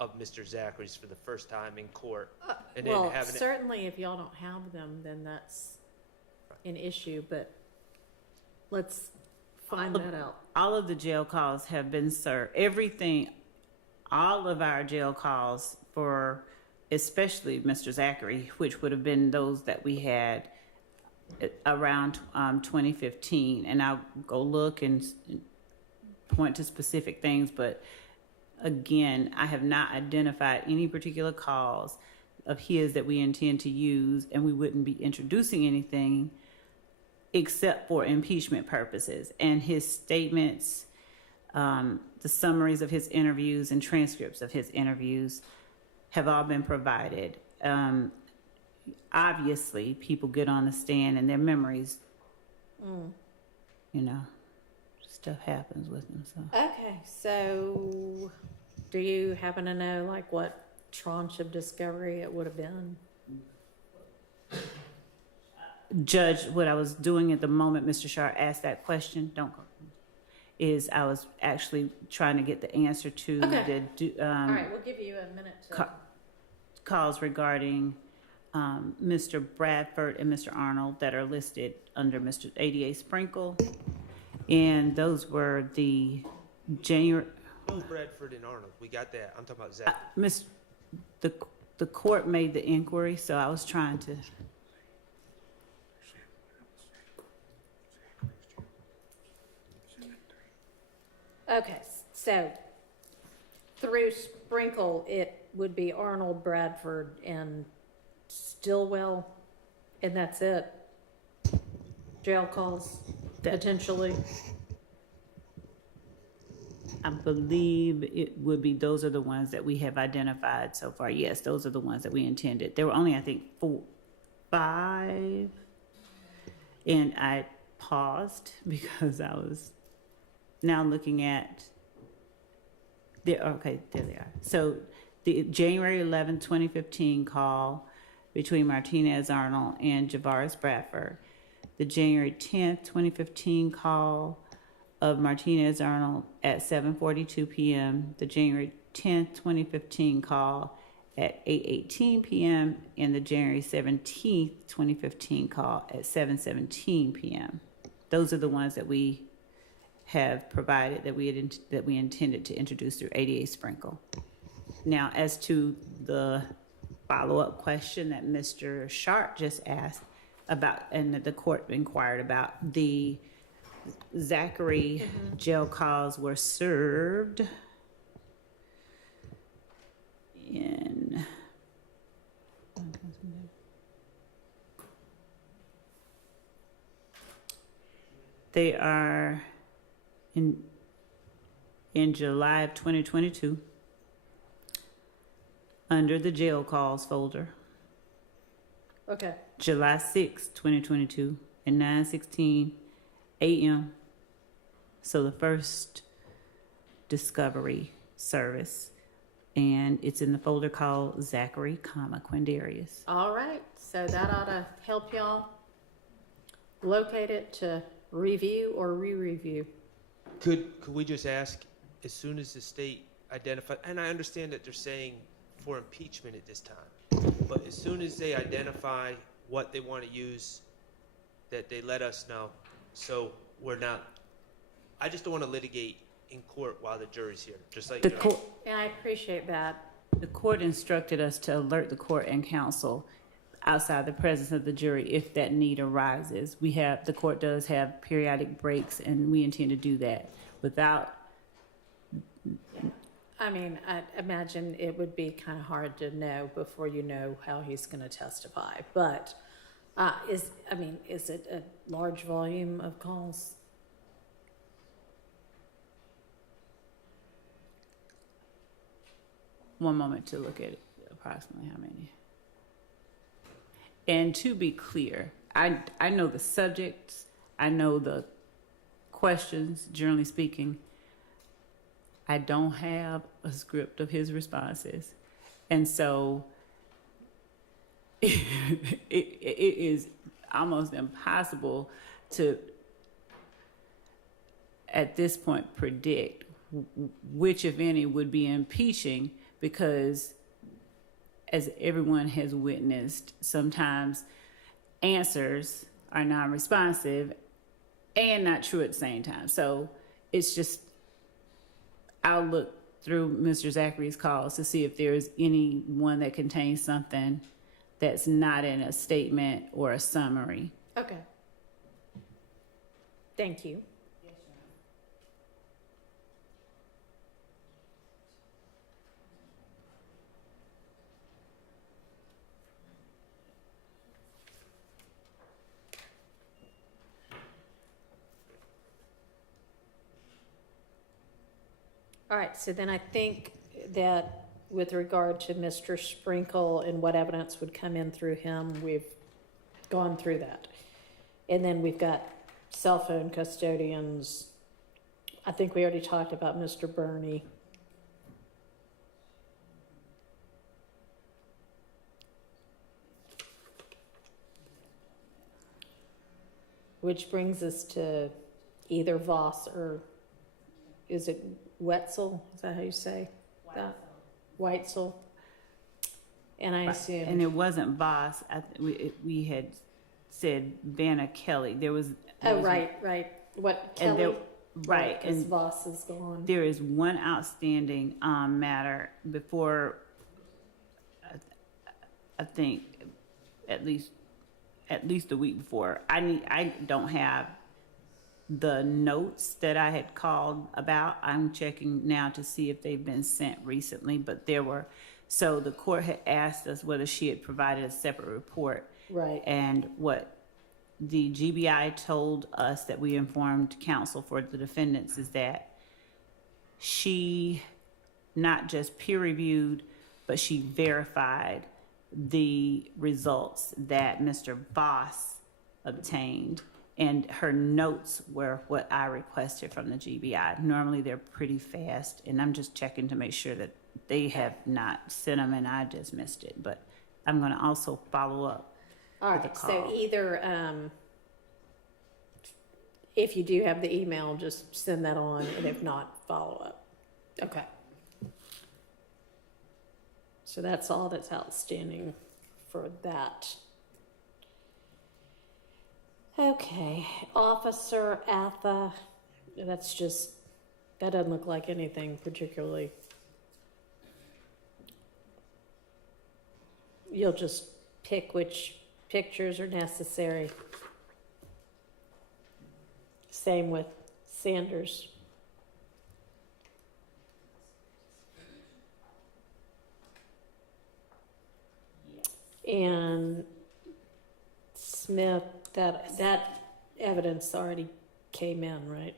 of Mr. Zachary's for the first time in court, and then Well, having it. certainly if y'all don't have them, then that's an issue, but let's find that out. All of the jail calls have been served. Everything, all of our jail calls for, especially Mr. Zachary, which would have been those that we had around 2015, and I'll go look and point to specific things, but again, I have not identified any particular cause of his that we intend to use, and we wouldn't be introducing anything except for impeachment purposes. And his statements, the summaries of his interviews and transcripts of his interviews have all been provided. Obviously, people get on the stand and their memories, you know, stuff happens with them. So Okay, so do you happen to know like what tranche of discovery it would have been? Judge, what I was doing at the moment Mr. Sharp asked that question, is I was actually trying to get the answer to Okay. the All right, we'll give you a minute to. calls regarding Mr. Bradford and Mr. Arnold that are listed under Mr. ADA Sprinkle. And those were the January, Who's Bradford and Arnold? We got that. I'm talking about Zach. the court made the inquiry, so I was trying to. Okay, so through Sprinkle, it would be Arnold, Bradford, and Stillwell, and that's it. Jail calls, potentially. I believe it would be, those are the ones that we have identified so far. Yes, those are the ones that we intended. There were only, I think, 5. And I paused because I was now looking at, okay, there they are. So the January 11, 2015 call between Martinez Arnold and Javaris Bradford. The January 10th, 2015 call of Martinez Arnold at 7:42 p.m., the January 10th, 2015 call at 8:18 p.m., and the January 17th, 2015 call at 7:17 p.m. Those are the ones that we have provided that we intended to introduce through ADA Sprinkle. Now, as to the follow-up question that Mr. Sharp just asked about, and that the court inquired about, the Zachary jail calls were served in they are in July of 2022 under the jail calls folder. Okay, July 6, 2022 at 9:16 a.m. So the first discovery service, and it's in the folder called Zachary, Quindarius. all right, so that ought to help y'all locate it to review or re-review. Could we just ask as soon as the state identify, and I understand that they're saying for impeachment at this time, but as soon as they identify what they want to use, that they let us know, so we're not, I just don't want to litigate in court while the jury's here, just like The Judge. court, And I appreciate that. the court instructed us to alert the court and counsel outside the presence of the jury if that need arises. The court does have periodic breaks, and we intend to do that without. I mean, I imagine it would be kind of hard to know before you know how he's going to testify. But is it a large volume of calls? One moment to look at it, approximately how many. And to be clear, I know the subjects, I know the questions, generally speaking. I don't have a script of his responses. And so it is almost impossible to, at this point, predict which, if any, would be impeaching, because as everyone has witnessed, sometimes answers are non-responsive and not true at the same time. So it's just, I'll look through Mr. Zachary's calls to see if there's any one that contains something that's not in a statement or a summary. Okay. Thank you. All right, so then I think that with regard to Mr. Sprinkle and what evidence would come in through him, we've gone through that. And then we've got cell phone custodians. I think we already talked about Mr. Burney. Which brings us to either Voss or, is it Wetzel? Is that how you say that? Weitzel. And I assume. And it wasn't Voss. We had said Vanna Kelly. There was. Right. What And Kelly? right, Because and Voss is gone. there is one outstanding matter before. I think at least a week before. I don't have the notes that I had called about. I'm checking now to see if they've been sent recently, but there were. So the court had asked us whether she had provided a separate report. Right. And what the GBI told us that we informed counsel for the defendants is that she not just peer reviewed, but she verified the results that Mr. Voss obtained. And her notes were what I requested from the GBI. Normally they're pretty fast, and I'm just checking to make sure that they have not sent them and I just missed it. But I'm going to also follow up. All with a right, so call. either, if you do have the email, just send that on, and if not, follow up. Okay. So that's all that's outstanding for that. Okay, Officer Atha, that doesn't look like anything particularly. You'll just pick which pictures are necessary. Same with Sanders. And Smith, that evidence already came in, right?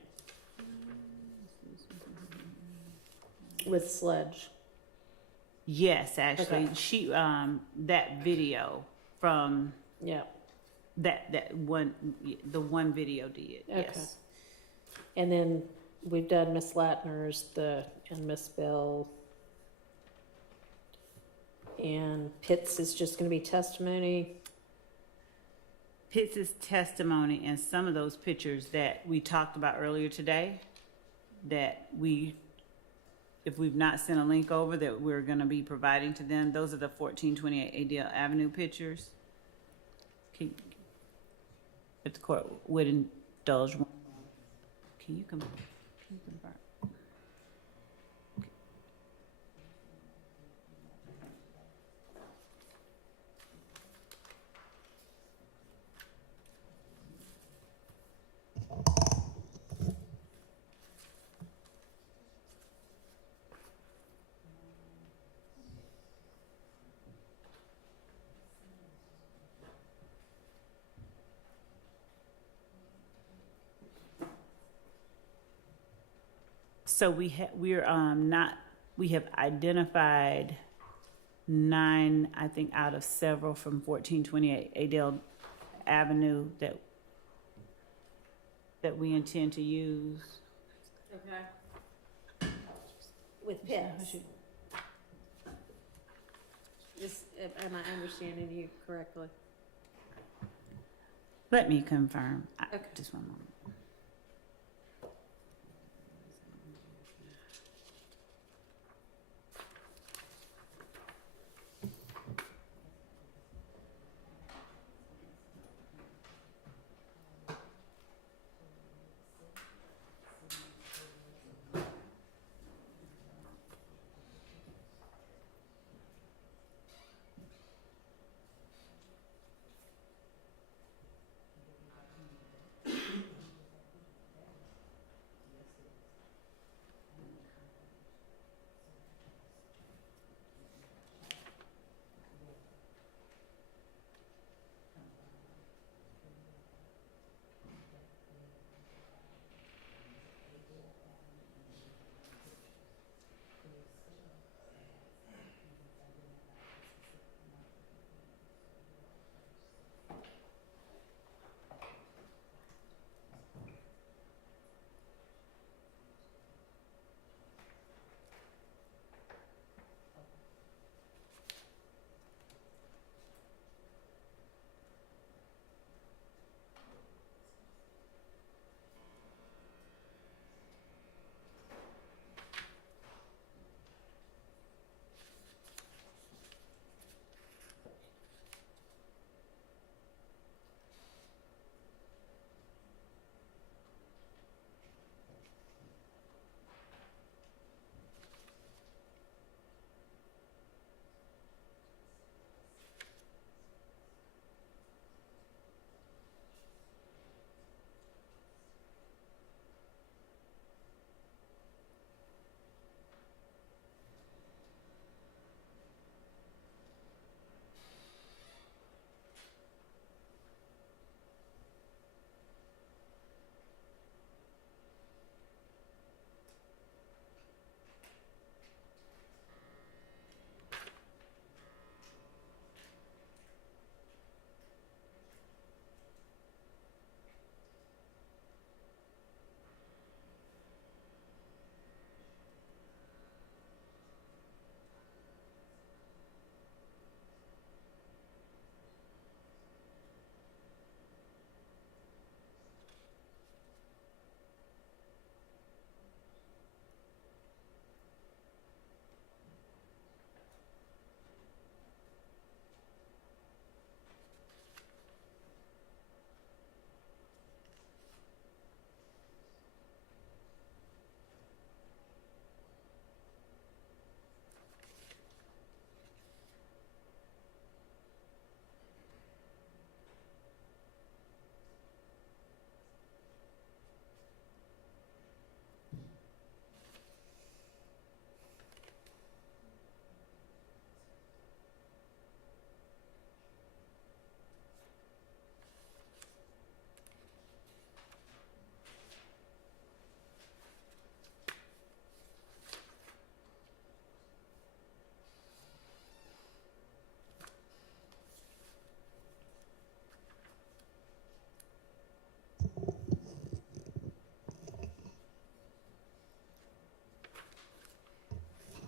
With Sledge. Yes, actually, Okay. she that video from Yeah. that one, the one video did. Okay. Yes. And then we've done Miss Latner's, and Miss Bell. And Pitts is just gonna be testimony. Pitts' testimony and some of those pictures that we talked about earlier today, that we if we've not sent a link over, that we're gonna be providing to them. Those are the 1428 Adele Avenue pictures. If the court would indulge one. Can you confirm? So we have identified 9, I think, out of several from 1428 Adele Avenue that we intend to use. Okay. With pits. Am I understanding you correctly? Let me confirm. Okay. Just one moment.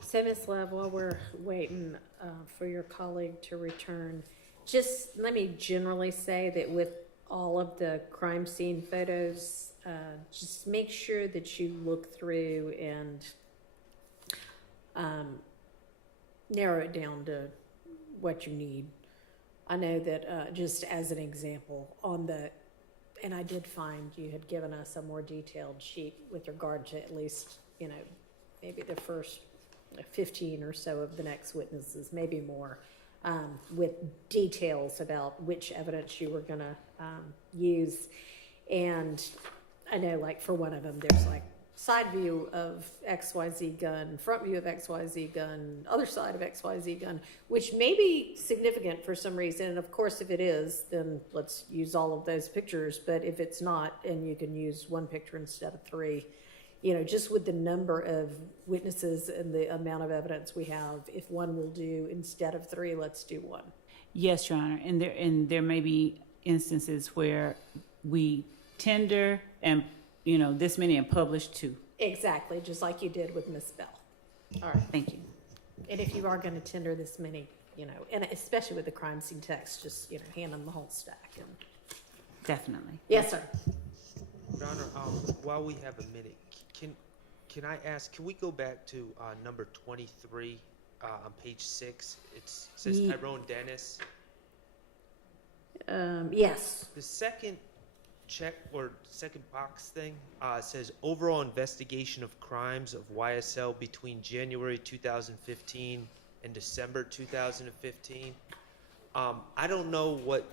So, Ms. Love, while we're waiting for your colleague to return, just let me generally say that with all of the crime scene photos, just make sure that you look through and narrow it down to what you need. I know that, just as an example, and I did find you had given us a more detailed sheet with regard to at least, maybe the first 15 or so of the next witnesses, maybe more, with details about which evidence you were going to use. And I know, like, for one of them, there's like side view of XYZ gun, front view of XYZ gun, other side of XYZ gun, which may be significant for some reason. And of course, if it is, then let's use all of those pictures. But if it's not, and you can use one picture instead of three, just with the number of witnesses and the amount of evidence we have, if one will do instead of three, let's do one. Yes, Your Honor, and there may be instances where we tender and this many and publish two. Exactly, just like you did with Miss Bell. All right. Thank you. And if you are going to tender this many, and especially with the crime scene text, just, hand them the whole stack. And... Definitely. Yes, sir. Your Honor, while we have a minute, can I ask, can we go back to number 23 on page 6? It says Tyrone Dennis. Yes. The second check or second box thing says overall investigation of crimes of YSL between January 2015 and December 2015. I don't know what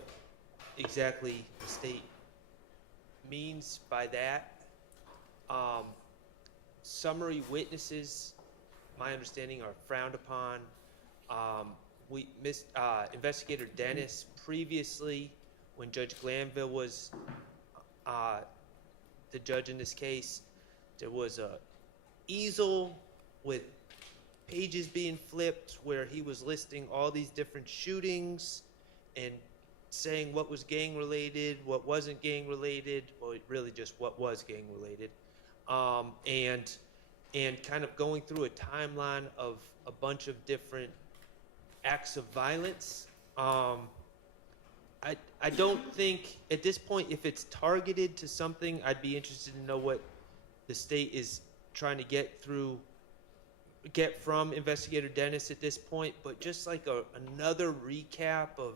exactly the state means by that. Summary witnesses, my understanding, are frowned upon. Investigator Dennis previously, when Judge Glanville was the judge in this case, there was a easel with pages being flipped where he was listing all these different shootings and saying what was gang related, what wasn't gang related, well, really just what was gang related, and kind of going through a timeline of a bunch of different acts of violence. I don't think at this point, if it's targeted to something, I'd be interested to know what the state is trying to get from Investigator Dennis at this point. But just like another recap of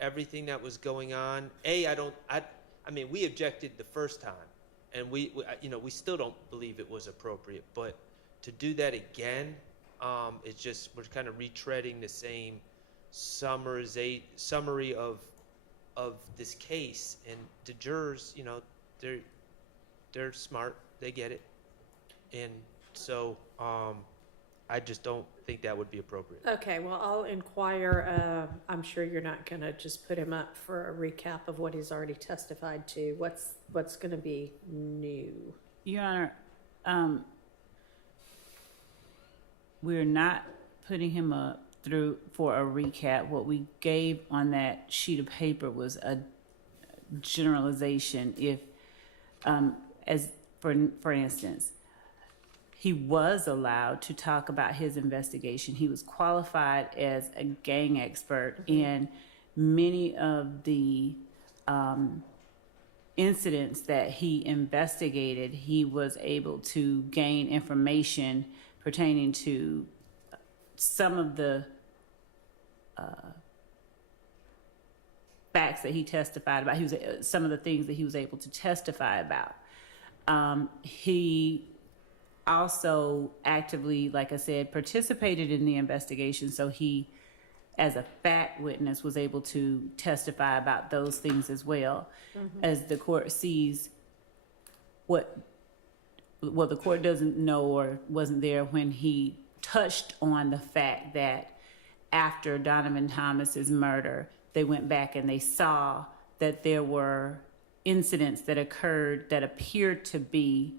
everything that was going on. I mean, we objected the first time, and we still don't believe it was appropriate. But to do that again, it's just we're kind of retreading the same summary of this case, and the jurors, they're smart, they get it, and so I just don't think that would be appropriate. Okay, well, I'll inquire. I'm sure you're not going to just put him up for a recap of what he's already testified to. What's going to be new? Your Honor, we're not putting him up for a recap. What we gave on that sheet of paper was a generalization. If, as for instance, he was allowed to talk about his investigation. He was qualified as a gang expert, and many of the incidents that he investigated, he was able to gain information pertaining to some of the facts that he testified about. Some of the things that he was able to testify about. He also actively, like I said, participated in the investigation. So he, as a fact witness, was able to testify about those things as well. Mm-hmm. As the court sees the court doesn't know or wasn't there when he touched on the fact that after Donovan Thomas's murder, they went back and they saw that there were incidents that occurred that appeared to be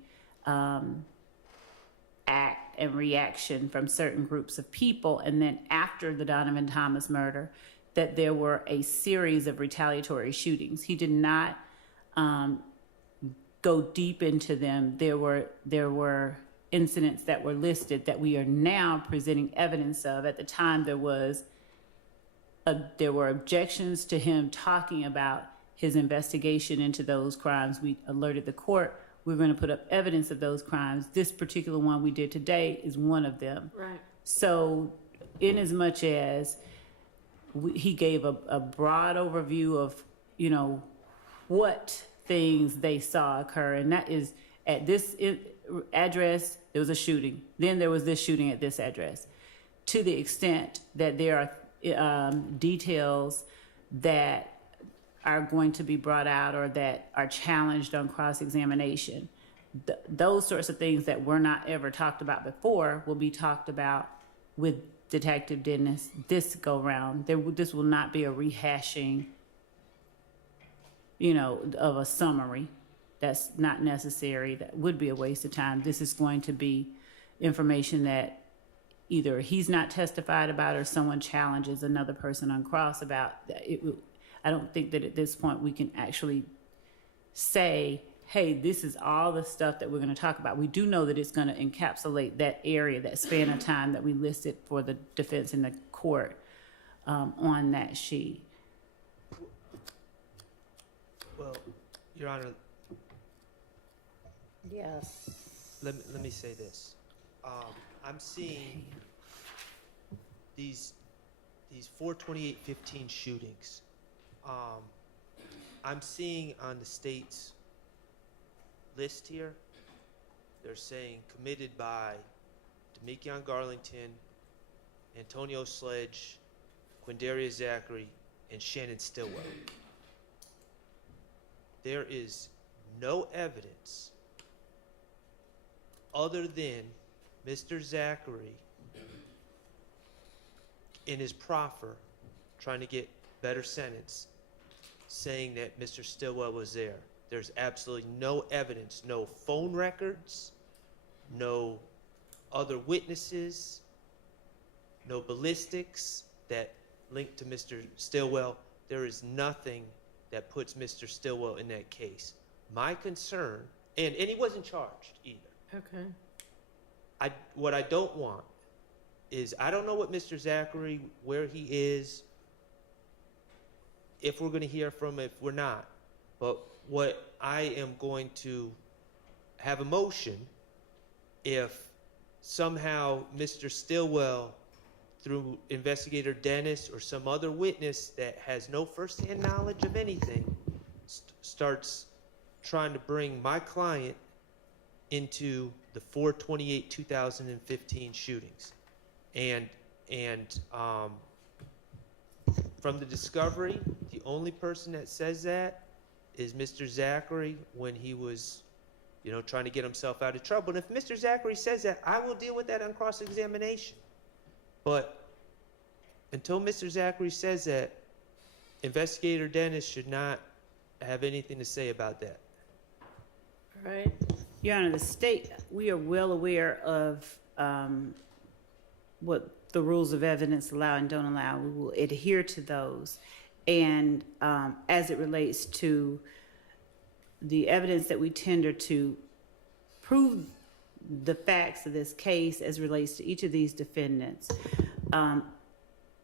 act and reaction from certain groups of people. And then after the Donovan Thomas murder, that there were a series of retaliatory shootings. He did not go deep into them. There were incidents that were listed that we are now presenting evidence of. At the time, there were objections to him talking about his investigation into those crimes. We alerted the court we're going to put up evidence of those crimes. This particular one we did today is one of them. Right. So, in as much as he gave a broad overview of, you know, what things they saw occur, and that is at this address, there was a shooting. Then there was this shooting at this address. To the extent that there are details that are going to be brought out or that are challenged on cross-examination, those sorts of things that were not ever talked about before will be talked about with Detective Dennis this go round. This will not be a rehashing, you know, of a summary. That's not necessary. That would be a waste of time. This is going to be information that either he's not testified about or someone challenges another person on cross about. I don't think that at this point we can actually say, hey, this is all the stuff that we're going to talk about. We do know that it's going to encapsulate that area, that span of time that we listed for the defense in the court on that sheet. Well, Your Honor, Yes. let me say this. I'm seeing these 4/28/15 shootings. I'm seeing on the state's list here, they're saying committed by Demekion Garlington, Antonio Sledge, Quindaria Zachary, and Shannon Stillwell. There is no evidence other than Mr. Zachary in his proffer trying to get better sentence saying that Mr. Stillwell was there. There's absolutely no evidence, no phone records, no other witnesses, no ballistics that link to Mr. Stillwell. There is nothing that puts Mr. Stillwell in that case. My concern, and he wasn't charged either. Okay. What I don't want is, I don't know what Mr. Zachary, where he is, if we're going to hear from him, if we're not. But what I am going to have a motion if somehow Mr. Stillwell, through Investigator Dennis or some other witness that has no firsthand knowledge of anything, starts trying to bring my client into the 4/28/2015 shootings. And from the discovery, the only person that says that is Mr. Zachary when he was, you know, trying to get himself out of trouble. And if Mr. Zachary says that, I will deal with that on cross-examination. But until Mr. Zachary says that, Investigator Dennis should not have anything to say about that. All right. Your Honor, the state, we are well aware of what the rules of evidence allow and don't allow. We will adhere to those. And as it relates to the evidence that we tender to prove the facts of this case as it relates to each of these defendants,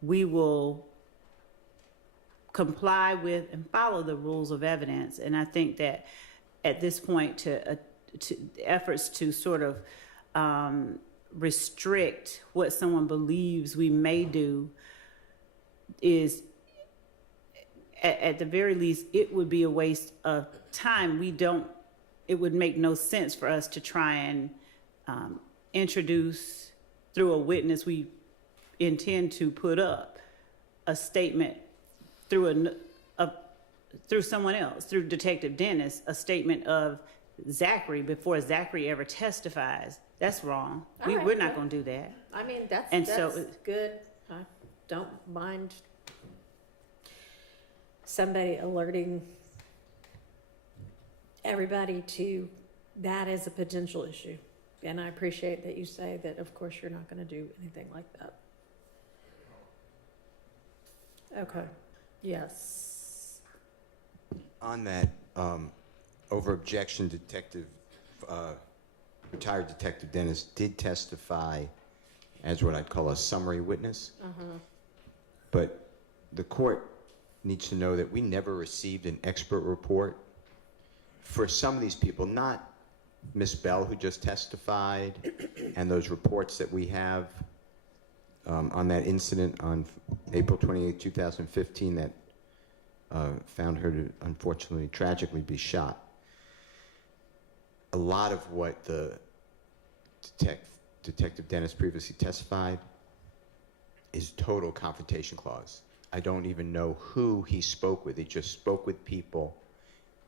we will comply with and follow the rules of evidence. And I think that at this point, to efforts to sort of restrict what someone believes we may do is, at the very least, it would be a waste of time. It would make no sense for us to try and introduce through a witness we intend to put up a statement through someone else, through Detective Dennis, a statement of Zachary before Zachary ever testifies. That's wrong. All right, We're not well, going to do that. I mean, that's So- good. I don't mind somebody alerting everybody to that as a potential issue. And I appreciate that you say that, of course, you're not going to do anything like that. Okay. Yes. On that, over objection, retired Detective Dennis did testify as what I'd call a summary witness. But the court needs to know that we never received an expert report for some of these people, not Miss Bell, who just testified, and those reports that we have on that incident on April 28, 2015, that found her to unfortunately, tragically be shot. A lot of what the Detective Dennis previously testified is total confrontation clause. I don't even know who he spoke with. He just spoke with people,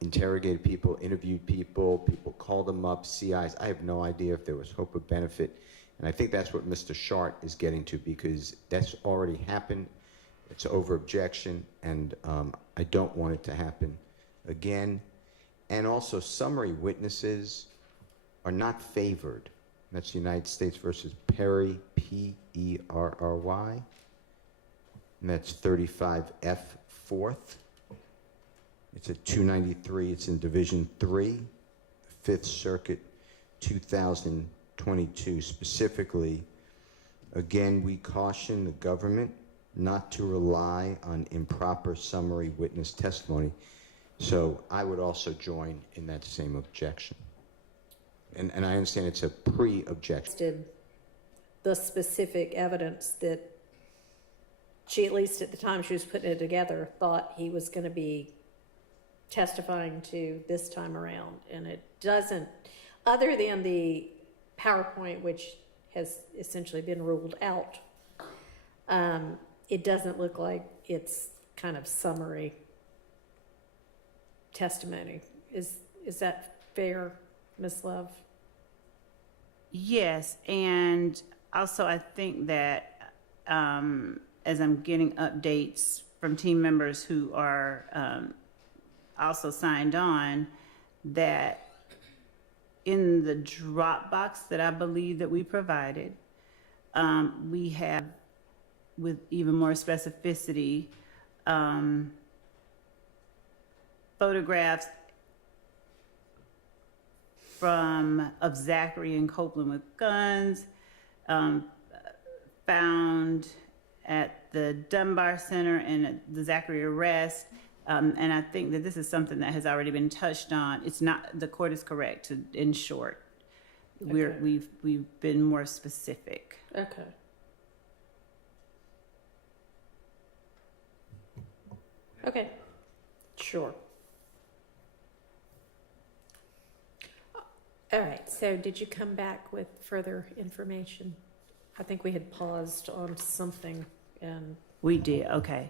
interrogated people, interviewed people, people called him up, CIs. I have no idea if there was hope of benefit. And I think that's what Mr. Shart is getting to, because that's already happened. It's over objection, and I don't want it to happen again. And also, summary witnesses are not favored. That's United States versus Perry, P-E-R-R-Y. And that's 35F 4th. It's at 293. It's in Division 3, 5th Circuit, 2022. Specifically, again, we caution the government not to rely on improper summary witness testimony. So I would also join in that same objection. And I understand it's a pre-objection. Did the specific evidence that she, at least at the time she was putting it together, thought he was going to be testifying to this time around. And it doesn't, other than the PowerPoint, which has essentially been ruled out, it doesn't look like it's kind of summary testimony. Is that fair, Ms. Love? Yes, and also I think that as I'm getting updates from team members who are also signed on, that in the Dropbox that I believe that we provided, we have, with even more specificity, photographs of Zachary and Copeland with guns, found at the Dunbar Center and at the Zachary arrest. And I think that this is something that has already been touched on. It's not, the court is correct, in short. Okay. We've been more specific. Okay. Okay, sure. All right, so did you come back with further information? I think we had paused on something and... We did, okay.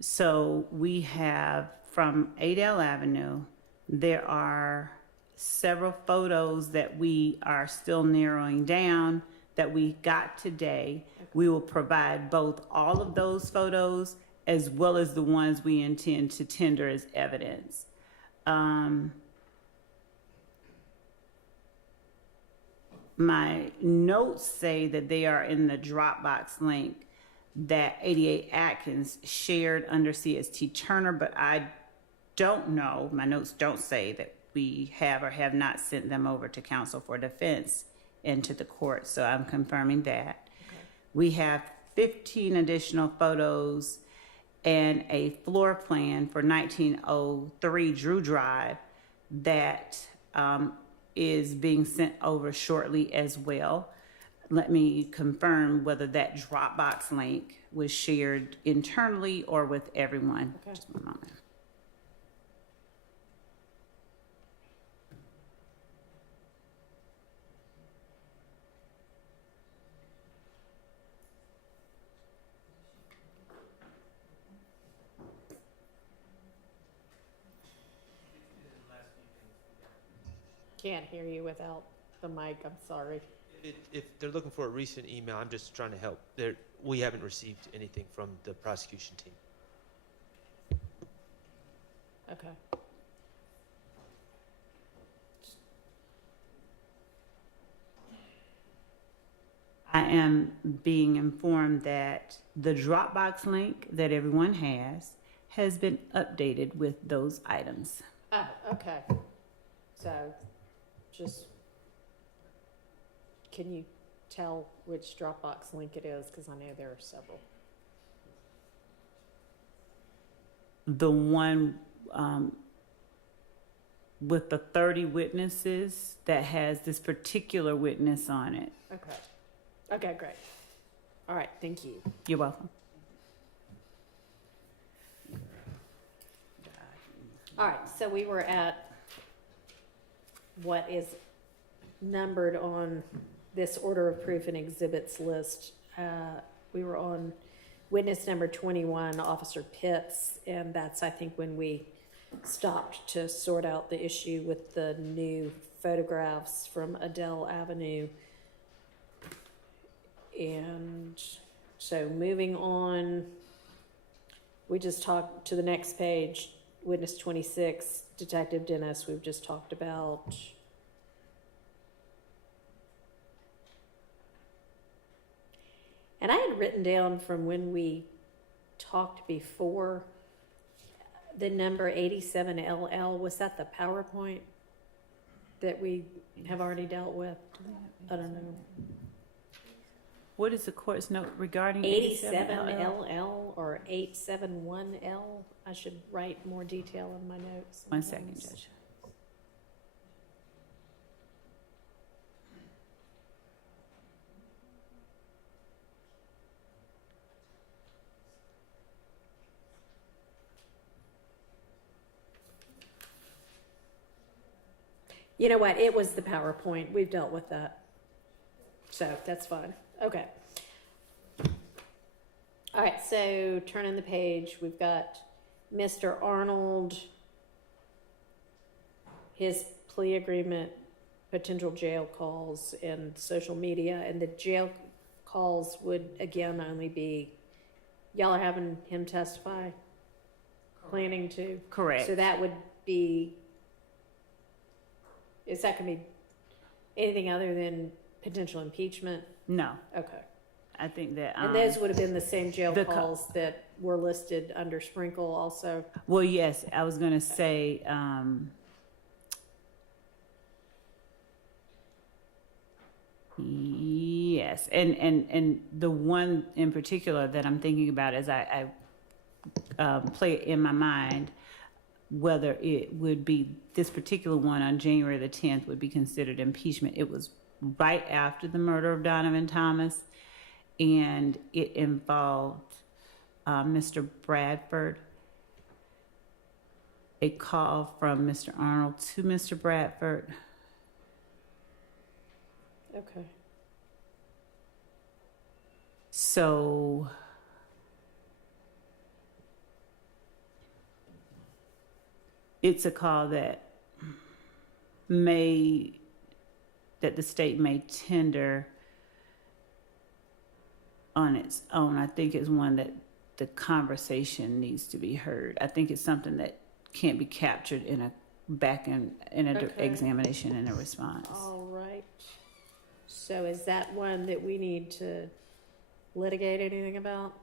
So we have from Adele Avenue, there are several photos that we are still narrowing down that we got today. We will provide both all of those photos as well as the ones we intend to tender as evidence. My notes say that they are in the Dropbox link that 88 Atkins shared under CST Turner, but I don't know, my notes don't say that we have or have not sent them over to counsel for defense and to the court, so I'm confirming that. Okay. We have 15 additional photos and a floor plan for 1903 Drew Drive that is being sent over shortly as well. Let me confirm whether that Dropbox link was shared internally or with everyone. Okay. Just one moment. Can't hear you without the mic, I'm sorry. If they're looking for a recent email, I'm just trying to help. We haven't received anything from the prosecution team. Okay. I am being informed that the Dropbox link that everyone has been updated with those items. Oh, okay. So, just, can you tell which Dropbox link it is? Because I know there are several. The one with the 30 witnesses that has this particular witness on it. Okay. Okay, great. All right, thank you. You're welcome. All right, so we were at what is numbered on this order of proof and exhibits list. We were on witness number 21, Officer Pitts, and that's, I think, when we stopped to sort out the issue with the new photographs from Adele Avenue. And so moving on, we just talked to the next page, witness 26, Detective Dennis, we've just talked about. And I had written down from when we talked before, the number 87LL, was that the PowerPoint that we have already dealt with? I don't know. What is the court's note regarding 87LL or 871L? I should write more detail in my notes. 1 second, Judge. You know what? It was the PowerPoint. We've dealt with that. So that's fine. Okay. All right, so turning the page, we've got Mr. Arnold, his plea agreement, potential jail calls, and social media. And the jail calls would, again, only be, y'all are having him testify? Planning to? Correct. So that would be, is that going to be anything other than potential impeachment? No, Okay. I think that. And those would have been the same jail the calls that were listed under Sprinkle also? Well, yes, I was gonna say, yes, and the one in particular that I'm thinking about as I play it in my mind, whether it would be this particular one on January the 10th would be considered impeachment. It was right after the murder of Donovan Thomas, and it involved Mr. Bradford. A call from Mr. Arnold to Mr. Bradford. Okay. So it's a call that the state may tender on its own. I think it's one that the conversation needs to be heard. I think it's something that can't be captured in a Okay. examination and a response. All right. So is that one that we need to litigate anything about?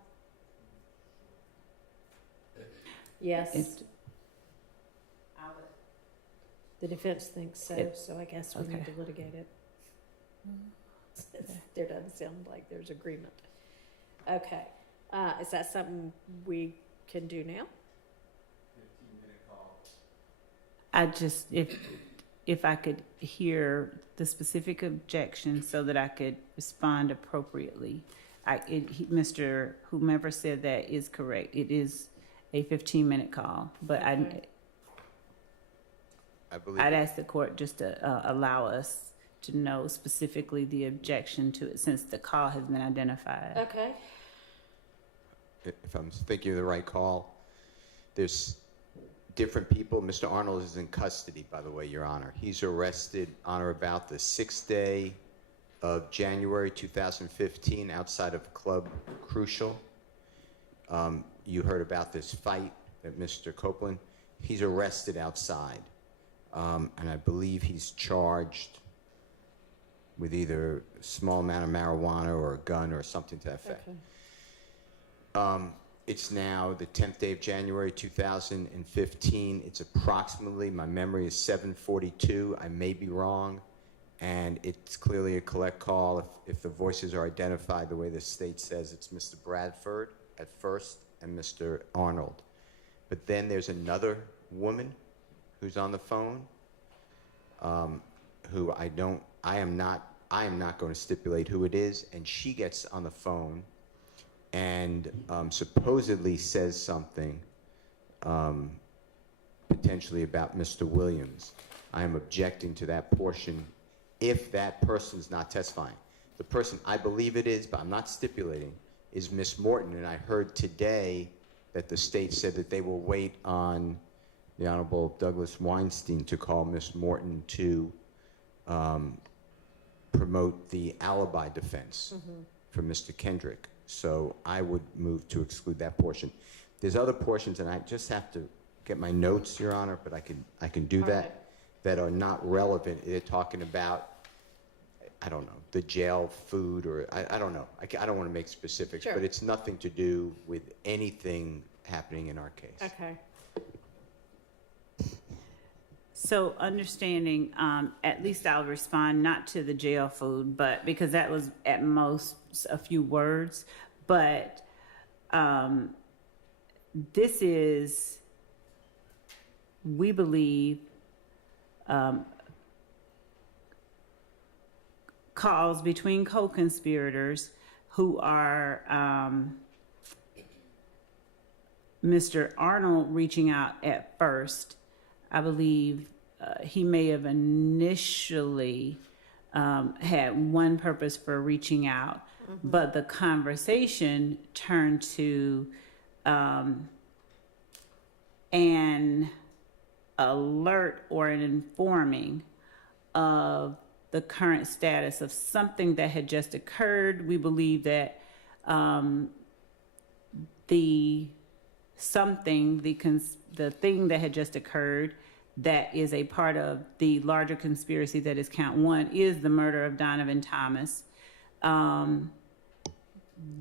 Yes. It- The defense thinks so, so I guess we need Okay. to litigate it. There doesn't sound like there's agreement. Okay. Is that something we can do now? I just, if I could hear the specific objection so that I could respond appropriately. Mr. Whomever said that is correct. It is a 15-minute call, but Okay. I believe. I'd ask the court just to allow us to know specifically the objection to it since the call has been identified. Okay. If I'm thinking of the right call, there's different people. Mr. Arnold is in custody, by the way, Your Honor. He's arrested on or about the 6th day of January 2015 outside of Club Crucial. You heard about this fight that Mr. Copeland, he's arrested outside. And I believe he's charged with either a small amount of marijuana or a gun or something to that effect. Okay. It's now the 10th day of January 2015. It's approximately, my memory is 7:42. I may be wrong. And it's clearly a collect call. If the voices are identified the way the state says, it's Mr. Bradford at first and Mr. Arnold. But then there's another woman who's on the phone, who I am not going to stipulate who it is, and she gets on the phone and supposedly says something potentially about Mr. Williams. I am objecting to that portion if that person's not testifying. The person I believe it is, but I'm not stipulating, is Miss Morton, and I heard today that the state said that they will wait on the Honorable Douglas Weinstein to call Miss Morton to promote the alibi defense for Mr. Kendrick. So I would move to exclude that portion. There's other portions, and I just have to get my notes, Your Honor, but I can do that, that are not relevant. They're talking about, I don't know, the jail food, or I don't know. I don't want to make specifics, Sure. but it's nothing to do with anything happening in our case. Okay. So understanding, at least I'll respond not to the jail food, but because that was at most a few words, but this is, we believe, calls between co-conspirators who are Mr. Arnold reaching out at first. I believe he may have initially had one purpose for reaching out, but the conversation turned to an alert or an informing of the current status of something that had just occurred. We believe that the thing that had just occurred that is a part of the larger conspiracy that is count one is the murder of Donovan Thomas.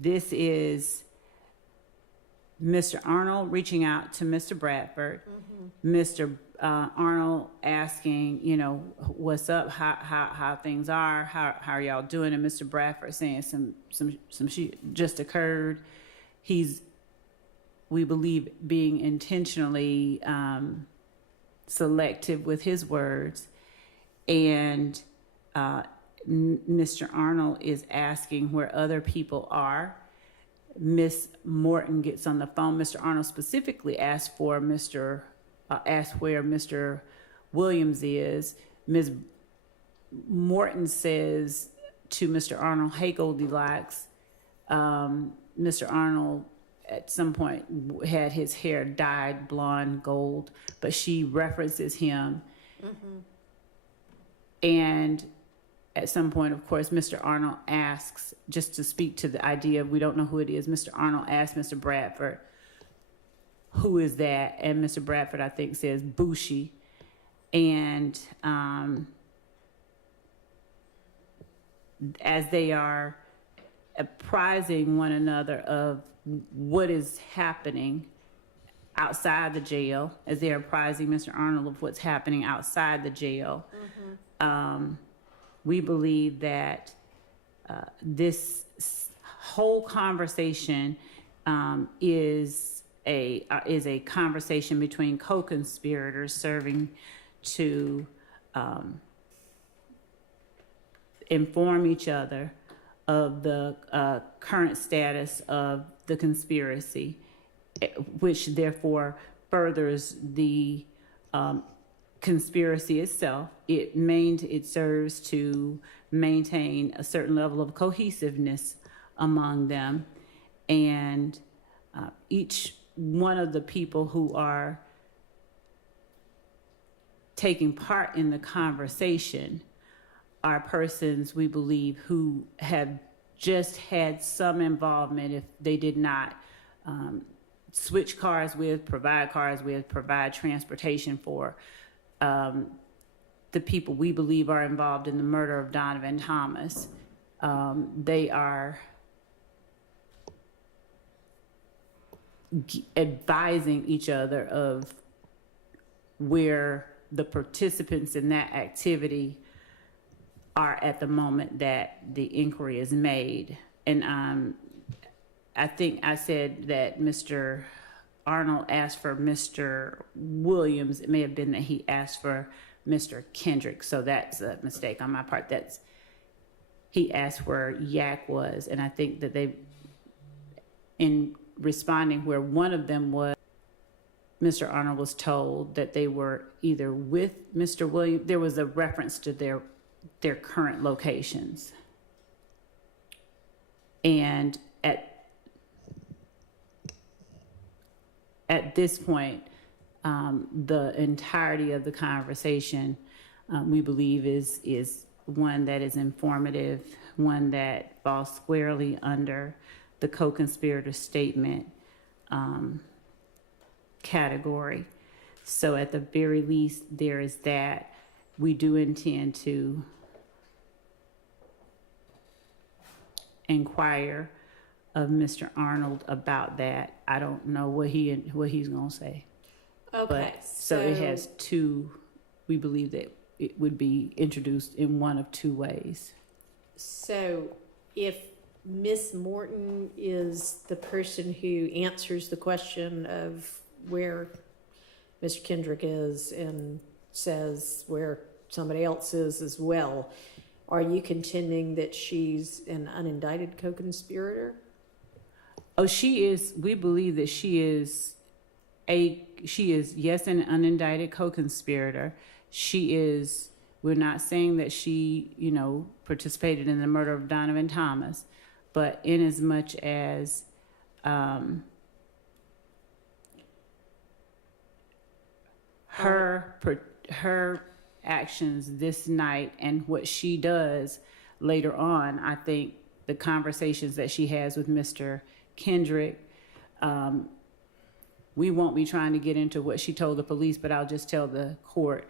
This is Mr. Arnold reaching out to Mr. Bradford, Mr. Arnold asking, you know, what's up, how things are, how are y'all doing, and Mr. Bradford saying some shit just occurred. He's, we believe, being intentionally selective with his words, and Mr. Arnold is asking where other people are. Miss Morton gets on the phone. Mr. Arnold specifically asked where Mr. Williams is. Ms. Morton says to Mr. Arnold, "Hey, Goldilocks." Mr. Arnold at some point had his hair dyed blonde gold, but she references him. And at some point, of course, Mr. Arnold asks, just to speak to the idea of we don't know who it is, Mr. Arnold asks Mr. Bradford, "Who is that?" And Mr. Bradford, I think, says Bushi. And as they are apprising one another of what is happening outside the jail, as they are apprising Mr. Arnold of what's happening outside the jail, we believe that this whole conversation is a conversation between co-conspirators serving to inform each other of the current status of the conspiracy, which therefore furthers the conspiracy itself. It serves to maintain a certain level of cohesiveness among them, and each one of the people who are taking part in the conversation are persons, we believe, who have just had some involvement, if they did not switch cars with, provide transportation for the people we believe are involved in the murder of Donovan Thomas. They are advising each other of where the participants in that activity are at the moment that the inquiry is made. And I think I said that Mr. Arnold asked for Mr. Williams. It may have been that he asked for Mr. Kendrick. So that's a mistake on my part. He asked where Yak was, and I think that in responding where one of them was, Mr. Arnold was told that they were either with Mr. Williams. There was a reference to their current locations. And at this point, the entirety of the conversation, we believe is one that is informative, one that falls squarely under the co-conspirator statement category. So at the very least, there is that. We do intend to inquire of Mr. Arnold about that. I don't know what he's gonna say. Okay, But so it has two. We believe that it would be introduced in one of two ways. So if Miss Morton is the person who answers the question of where Mr. Kendrick is and says where somebody else is as well, are you contending that she's an unindicted co-conspirator? Oh, she is. We believe that she is yes, an unindicted co-conspirator. She is. We're not saying that she, participated in the murder of Donovan Thomas, but in as much as her actions this night and what she does later on, I think the conversations that she has with Mr. Kendrick, we won't be trying to get into what she told the police, but I'll just tell the court,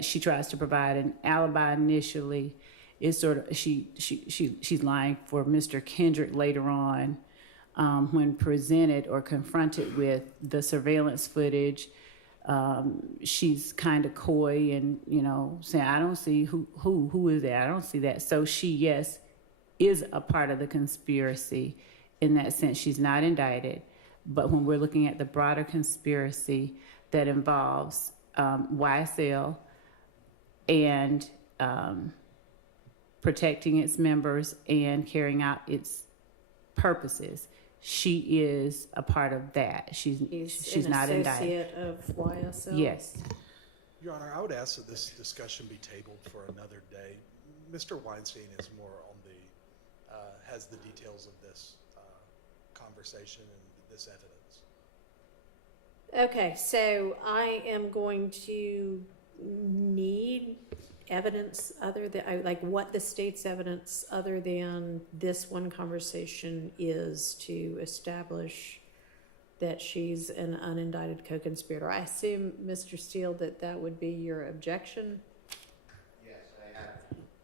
she tries to provide an alibi initially. It's sort of, she's lying for Mr. Kendrick later on, when presented or confronted with the surveillance footage. She's kind of coy and, saying, I don't see who is that? I don't see that. So she, yes, is a part of the conspiracy in that sense. She's not indicted. But when we're looking at the broader conspiracy that involves YSL and protecting its members and carrying out its purposes, she is a part of that. She's not indicted. An associate of YSL? Yes. Your Honor, I would ask that this discussion be tabled for another day. Mr. Weinstein is more on has the details of this conversation and this evidence. Okay, so I am going to need evidence other than, like what the state's evidence other than this one conversation is to establish that she's an unindicted co-conspirator. I assume, Mr. Steele, that would be your objection? Yes,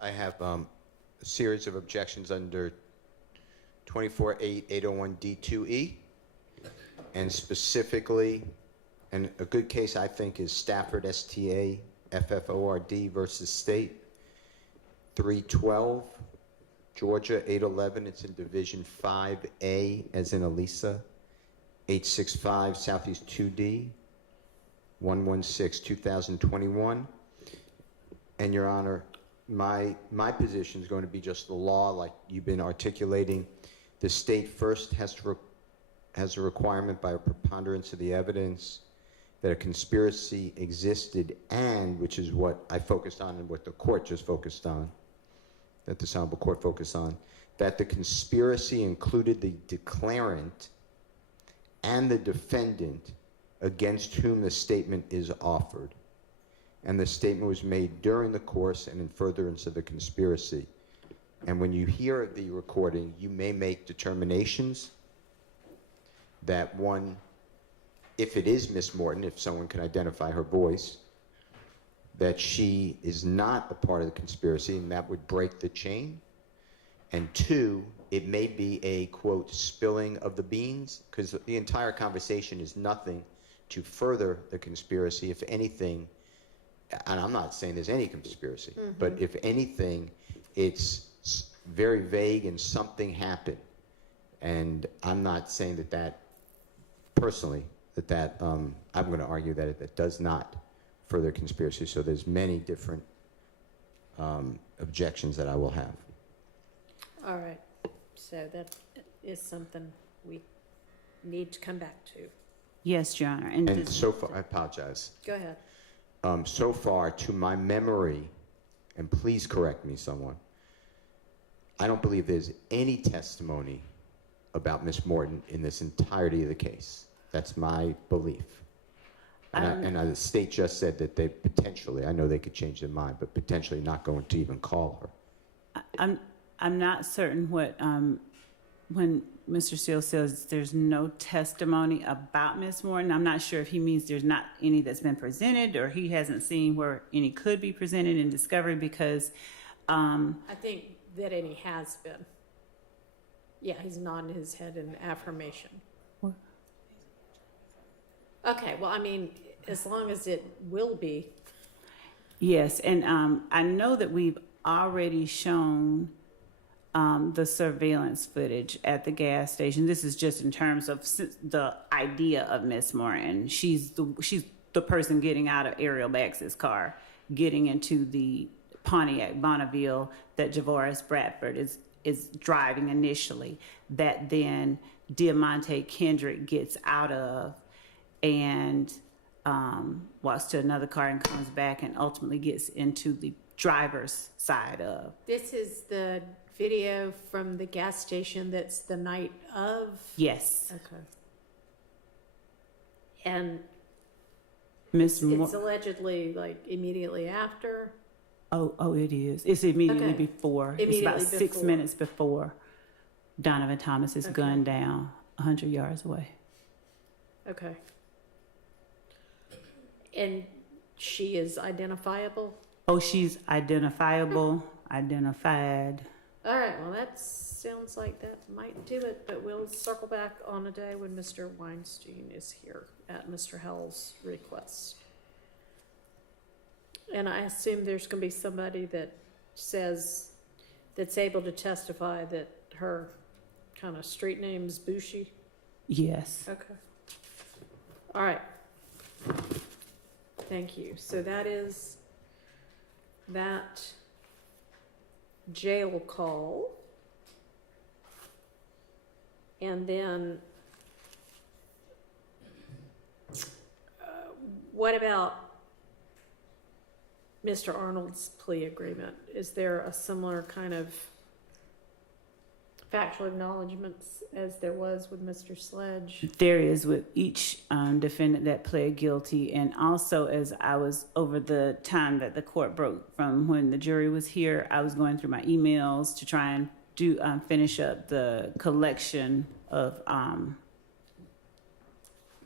I have a series of objections under 24-801D2E, and specifically, and a good case I think is Stafford, STAFFORD versus State, 312, Georgia, 811, it's in Division 5A, as in Elisa, 865 Southeast 2D, 116, 2021. And Your Honor, my position is going to be just the law, like you've been articulating. The state first has a requirement by a preponderance of the evidence that a conspiracy existed, and, which is what I focused on and what the court just focused on, that the Honorable Court focused on, that the conspiracy included the declarant and the defendant against whom the statement is offered. And the statement was made during the course and in furtherance of the conspiracy. And when you hear the recording, you may make determinations that one, if it is Miss Morton, if someone can identify her voice, that she is not a part of the conspiracy, and that would break the chain. And two, it may be a, quote, spilling of the beans, because the entire conversation is nothing to further the conspiracy. If anything, and I'm not saying there's any conspiracy, but if anything, it's very vague and something happened. And I'm not saying that personally, I'm going to argue that it does not further conspiracy. So there's many different objections that I will have. All right, so that is something we need to come back to. Yes, Your Honor. And so far, I apologize. Go ahead. So far, to my memory, and please correct me, someone, I don't believe there's any testimony about Miss Morton in this entirety of the case. That's my belief. And the state just said that they potentially, I know they could change their mind, but potentially not going to even call her. I'm not certain what, when Mr. Steele says there's no testimony about Ms. Morton, I'm not sure if he means there's not any that's been presented, or he hasn't seen where any could be presented in discovery, because I think that any has been. Yeah, he's nodding his head in affirmation. What? Okay, well, I mean, as long as it will be. yes, and I know that we've already shown the surveillance footage at the gas station. This is just in terms of the idea of Miss Morton. She's the person getting out of Ariel Bax's car, getting into the Pontiac Bonneville that Javaris Bradford is driving initially, that then Diamante Kendrick gets out of and walks to another car and comes back and ultimately gets into the driver's side of. This is the video from the gas station that's the night of? Yes. Okay. And Miss it's allegedly like immediately after? Oh, it is. It's immediately Okay. before. Immediately it's about 6 before. minutes before Donovan Thomas is Okay. gunned down 100 yards away. Okay. And she is identifiable? Oh, she's identifiable, identified. All right, well, that sounds like that might do it, but we'll circle back on a day when Mr. Weinstein is here at Mr. Hell's request. And I assume there's going to be somebody that says, that's able to testify that her kind of street name's Bushi? Yes. Okay. All right. Thank you. So that is that jail call. And then what about Mr. Arnold's plea agreement? Is there a similar kind of factual acknowledgments as there was with Mr. Sledge? There is with each defendant that pled guilty, and also as I was over the time that the court broke from when the jury was here, I was going through my emails to try and do finish up the collection of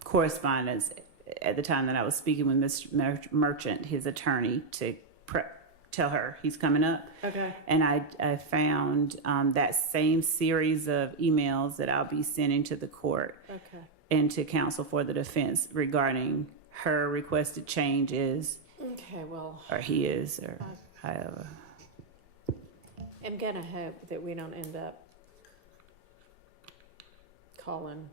correspondence at the time that I was speaking with Mr. Merchant, his attorney, to tell her he's coming up. Okay. And I found that same series of emails that I'll be sending to the court Okay. and to counsel for the defense regarding her requested changes, Okay, well, or he is, or however. I'm gonna hope that we don't end up calling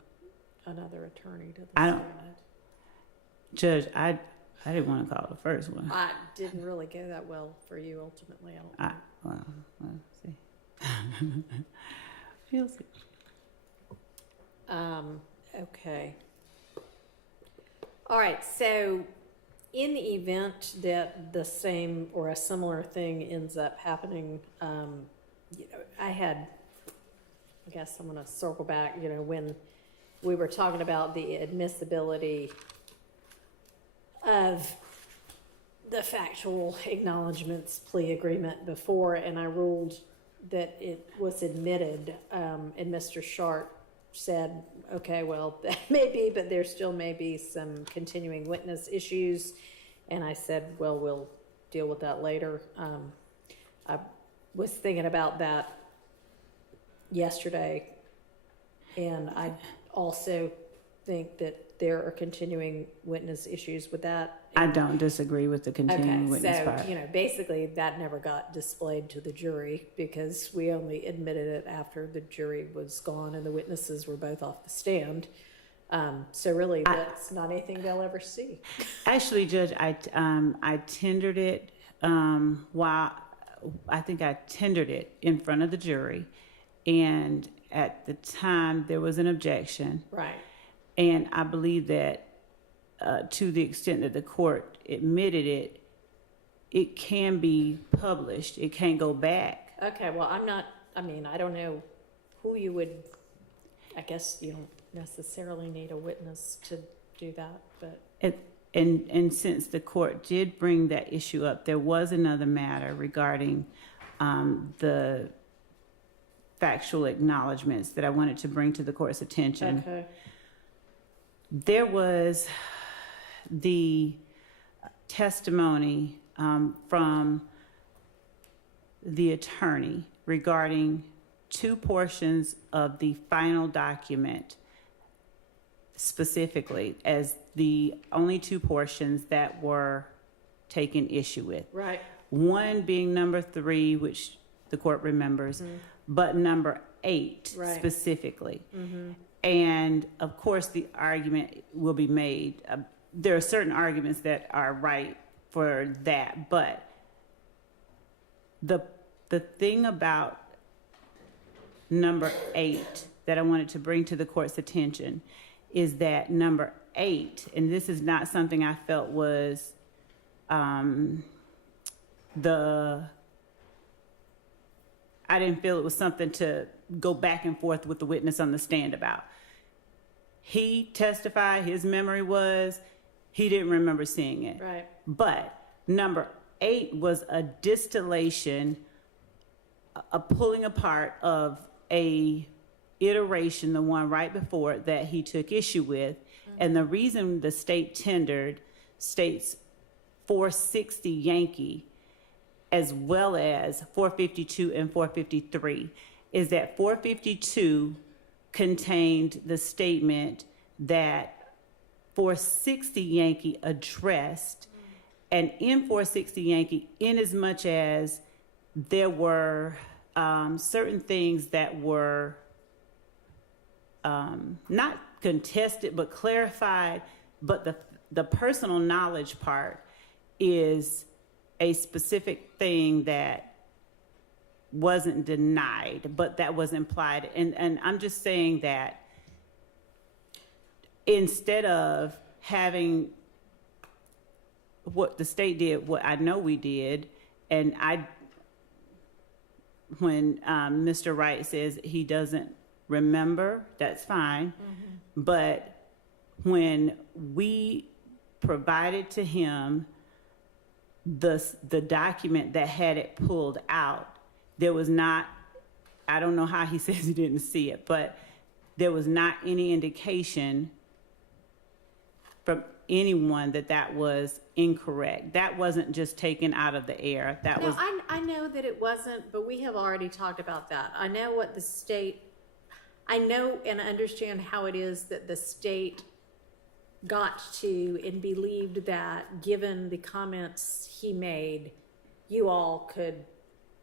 another attorney to the I don't- stand. Judge, I didn't want to call the first one. I didn't really go that well for you ultimately, I don't think. Well, see. You'll see. Okay. All right, so in the event that the same or a similar thing ends up happening, I guess I'm gonna circle back, when we were talking about the admissibility of the factual acknowledgments plea agreement before, and I ruled that it was admitted, and Mr. Sharp said, okay, well, that may be, but there still may be some continuing witness issues, and I said, well, we'll deal with that later. I was thinking about that yesterday, and I also think that there are continuing witness issues with that. I don't disagree with the continuing witness Okay, part. so, basically that never got displayed to the jury because we only admitted it after the jury was gone and the witnesses were both off the stand. So really, that's not anything they'll ever see. Actually, Judge, I tendered it I think I tendered it in front of the jury, and at the time there was an objection, Right. and I believe that to the extent that the court admitted it, it can be published. It can't go back. Okay, well, I don't know who you would, I guess you don't necessarily need a witness to do that, but. And since the court did bring that issue up, there was another matter regarding the factual acknowledgments that I wanted to bring to the court's attention. Okay. There was the testimony from the attorney regarding two portions of the final document specifically as the only two portions that were taken issue with. Right. One being number 3, which the court remembers, but number 8 Right. specifically. And of course, the argument will be made. There are certain arguments that are right for that, but the thing about number 8 that I wanted to bring to the court's attention is that number 8, and this is not something I felt was I didn't feel it was something to go back and forth with the witness on the stand about. He testified, his memory was, he didn't remember seeing it. Right. But number 8 was a distillation, a pulling apart of a iteration, the one right before it, that he took issue with. And the reason the state tendered states 460 Yankee as well as 452 and 453 is that 452 contained the statement that 460 Yankee addressed, and in 460 Yankee, in as much as there were certain things that were not contested but clarified, but the personal knowledge part is a specific thing that wasn't denied, but that was implied. And I'm just saying that instead of having what the state did, what I know we did, and when Mr. Wright says he doesn't remember, that's fine. But when we provided to him the document that had it pulled out, there was not, I don't know how he says he didn't see it, but there was not any indication from anyone that was incorrect. That wasn't just taken out of the air. That was. I know that it wasn't, but we have already talked about that. I know what the state, I know and understand how it is that the state got to and believed that given the comments he made, you all could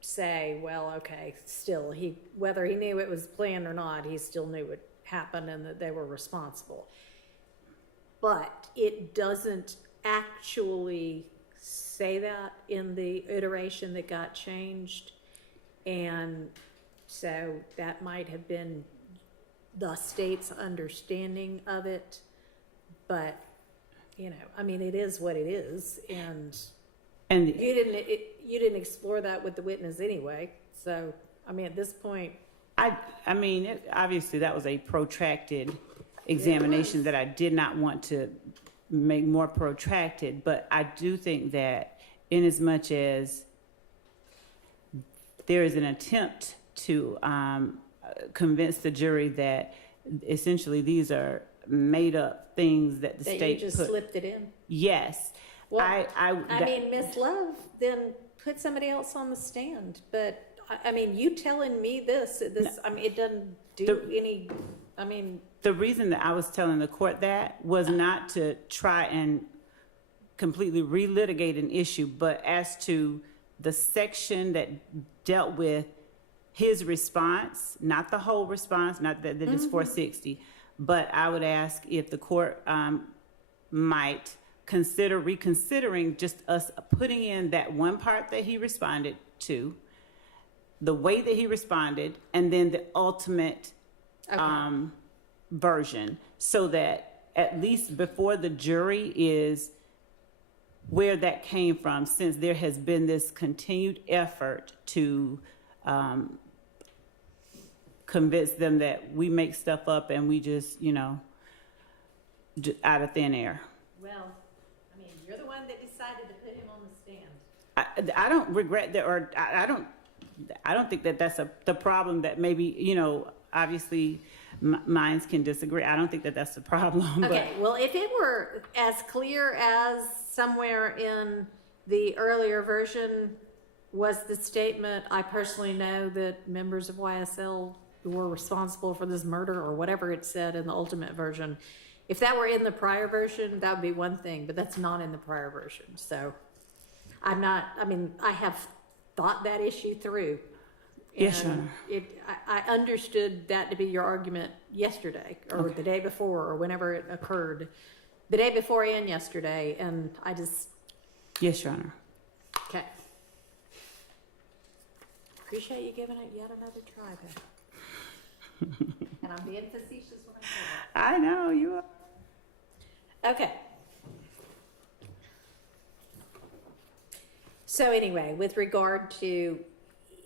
say, well, okay, still, whether he knew it was planned or not, he still knew it happened and that they were responsible. But it doesn't actually say that in the iteration that got changed. And so that might have been the state's understanding of it. But, I mean, it is what it is. And you didn't explore that with the witness anyway. So, I mean, at this point. I mean, obviously that was a protracted examination that I did not want to make more protracted, but I do think that in as much as there is an attempt to convince the jury that essentially these are made up things that the that state you just slipped it in. Yes. Well, I mean, Miss Love, then put somebody else on the stand. But I mean, you telling me this, I mean, it doesn't do any. I mean, the reason that I was telling the court that was not to try and completely relitigate an issue, but as to the section that dealt with his response, not the whole response, not that it's 460, But I would ask if the court might consider reconsidering just us putting in that one part that he responded to, the way that he responded, and then the ultimate version, so that at least before the jury is where that came from, since there has been this continued effort to convince them that we make stuff up and we just, out of thin air. Well, I mean, you're the one that decided to put him on the stand. I don't regret that, or I don't think that that's the problem. That maybe, obviously minds can disagree. I don't think that that's the problem. Okay, well, if it were as clear as somewhere in the earlier version was the statement, I personally know that members of YSL were responsible for this murder, or whatever it said in the ultimate version. If that were in the prior version, that would be one thing, but that's not in the prior version. So I have thought that issue through. Yes, Your And Honor. I understood that to be your argument yesterday, or the day before, or whenever it occurred. The day before and yesterday, and I just, Yes, Your Honor. okay. Appreciate you giving it yet another try, Pat. And I'm being facetious when I say I know you are. that. Okay. So anyway, with regard to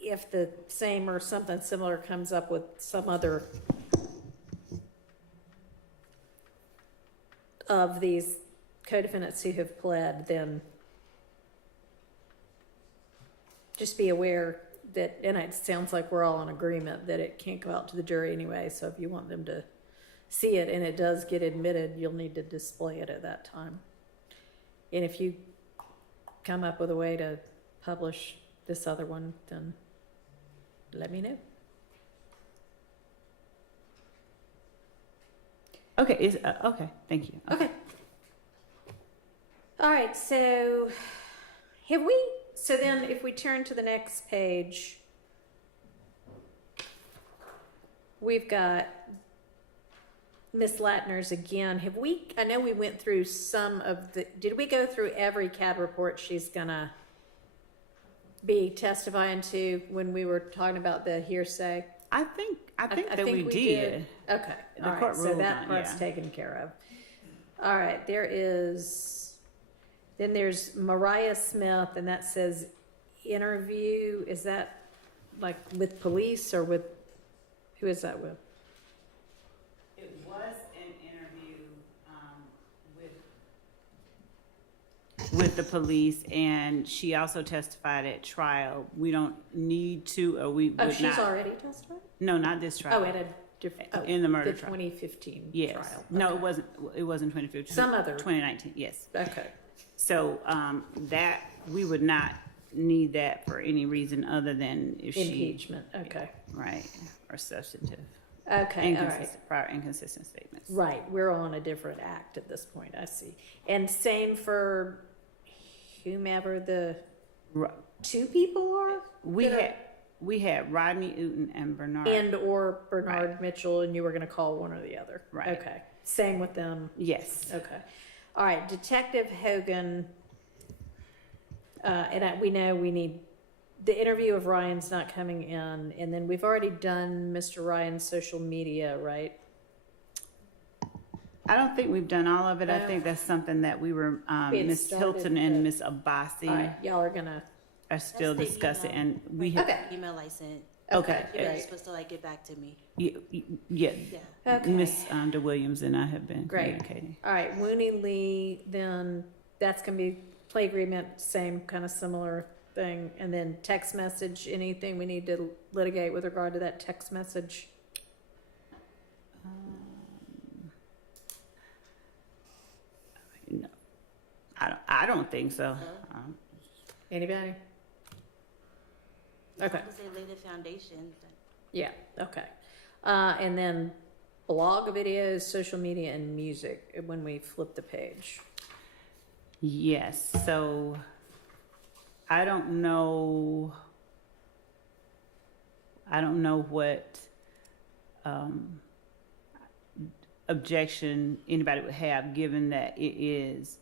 if the same or something similar comes up with some other of these co-defendants who have pled, then just be aware that, and it sounds like we're all in agreement that it can't go out to the jury anyway, so if you want them to see it and it does get admitted, you'll need to display it at that time. And if you come up with a way to publish this other one, then let me know. Okay, okay, thank you. Okay. All right, so then if we turn to the next page, we've got Miss Latner's again. I know we went through did we go through every CAD report she's gonna be testifying to when we were talking about the hearsay? I think I that think we did. Okay, The all right, court so ruled that on- part's yeah. taken care of. All right, then there's Mariah Smith, and that says interview. Is that like with police or with, who is that with? It was an interview with the police, and she also testified at trial. We don't need to, or we would Oh, not. she's already testified? No, not this trial. Oh, at a different, In the murder the trial. 2015 Yes. trial. No, Okay. it wasn't 2015. Some other- 2019, yes. Okay, So, that, we would not need that for any reason other than if she. impeachment, okay. Right, or substantive. Okay, all right. Prior inconsistent statements. Right, we're on a different act at this point, I see. And same for whomever the Ri- two people are? We had Rodney Uten and Bernard. And/or Bernard Mitchell, and you were gonna call one or the other? Right. Okay, same with them, Yes. okay. All right, Detective Hogan, we know we need, the interview of Ryan's not coming in, and then we've already done Mr. Ryan's social media, right? I don't think we've done all of it. I No. think that's something that we were, We had Ms. started, Hilton and but- Ms. Abbasi All right, y'all are gonna, are still That's the discussing, email. and we have. Okay. Email I sent. Okay. You guys are Right. supposed to get back to me. Yeah, Yeah. okay. Ms. DeWilliams and I have been Great. communicating. All right, Woony Lee, then that's gonna be play agreement, same kind of similar thing. And then text message, anything we need to litigate with regard to that text message? No, I don't think so. Anybody? Okay, As they lay the foundation, then yeah, okay. And then blog videos, social media, and music, when we flip the page. Yes, so I don't know what, objection anybody would have, given that it is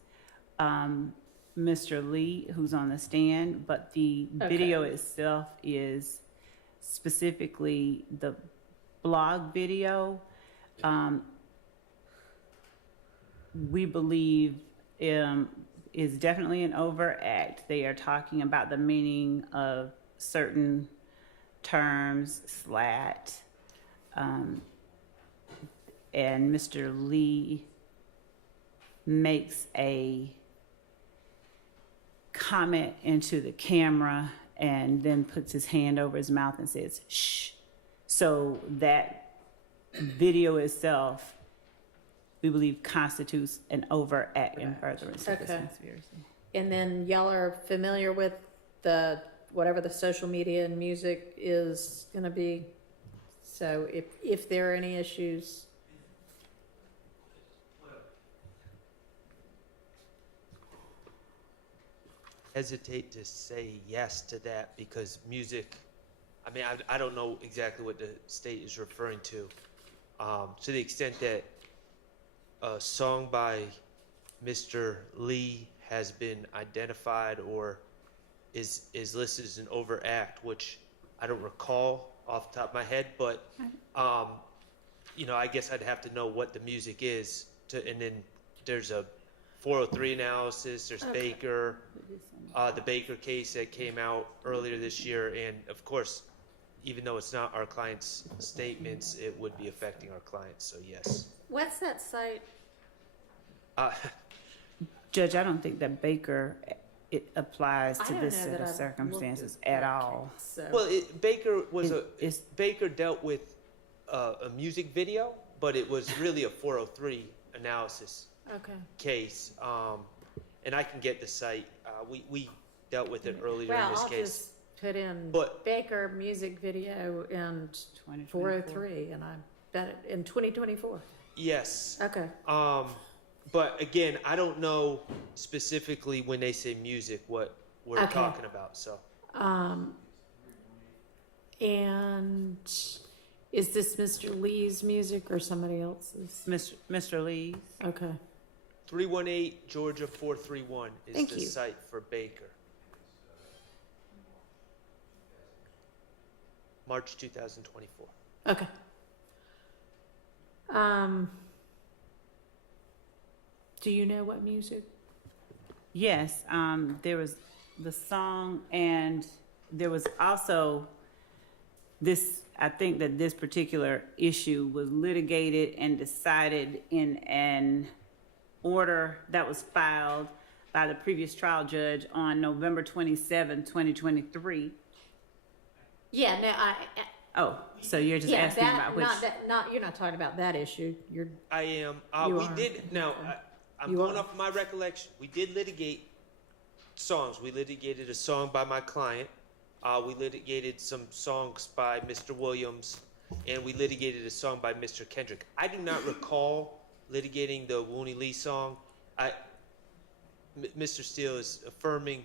Mr. Lee who's on the stand, but the video itself is specifically the blog video. We believe is definitely an overact. They are talking about the meaning of certain terms, slat, and Mr. Lee makes a comment into the camera and then puts his hand over his mouth and says, shh. So that video itself, we believe, constitutes an overact in furtherance of this Okay. conspiracy. And then y'all are familiar with whatever the social media and music is gonna be? So if there are any issues, Hesitate to say yes to that because music, I mean, I don't know exactly what the state is referring to the extent that a song by Mr. Lee has been identified or is listed as an overact, which I don't recall off the top of my head, but you know, I guess I'd have to know what the music is and then there's a 403 analysis, there's Baker, the Baker case that came out earlier this year, and of course, even though it's not our client's statements, it would be affecting our clients, so yes. what's that site? Judge, I don't think that Baker, it applies I to don't this know set that of I've circumstances looked at at all. So, Well, Baker was It's- Baker dealt with a music video, but it was really a 403 analysis okay. case, and I can get the site. We dealt with it earlier Well, in this I'll case. just put in But- Baker music video and 403, and I bet it in 2024. Yes. Okay. But again, I don't know specifically when they say music what we're Okay. talking about. So And is this Mr. Lee's music or somebody else's? Mr. Lee's. Okay. 318 Georgia 431 is Thank the you. site for Baker. March 2024. Okay. Do you know what music? Yes, there was the song, and there was also this. I think that this particular issue was litigated and decided in an order that was filed by the previous trial judge on November 27, 2023. Yeah, no, Oh, so you're just yeah, asking that, about which? you're not talking about that issue. You're, I am. You We are. did. Now, I'm You going are. off of my recollection. We did litigate songs. We litigated a song by my client. We litigated some songs by Mr. Williams, and we litigated a song by Mr. Kendrick. I do not recall litigating the Wooney Lee song. Mr. Steele is affirming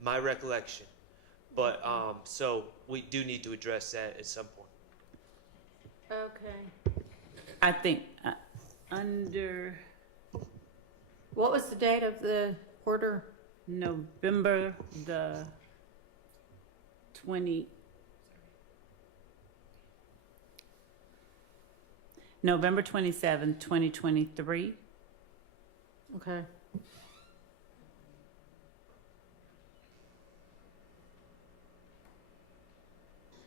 my recollection, but so we do need to address that at some point. okay. I think under What was the date of the order? November the 20. November 27th, 2023. Okay.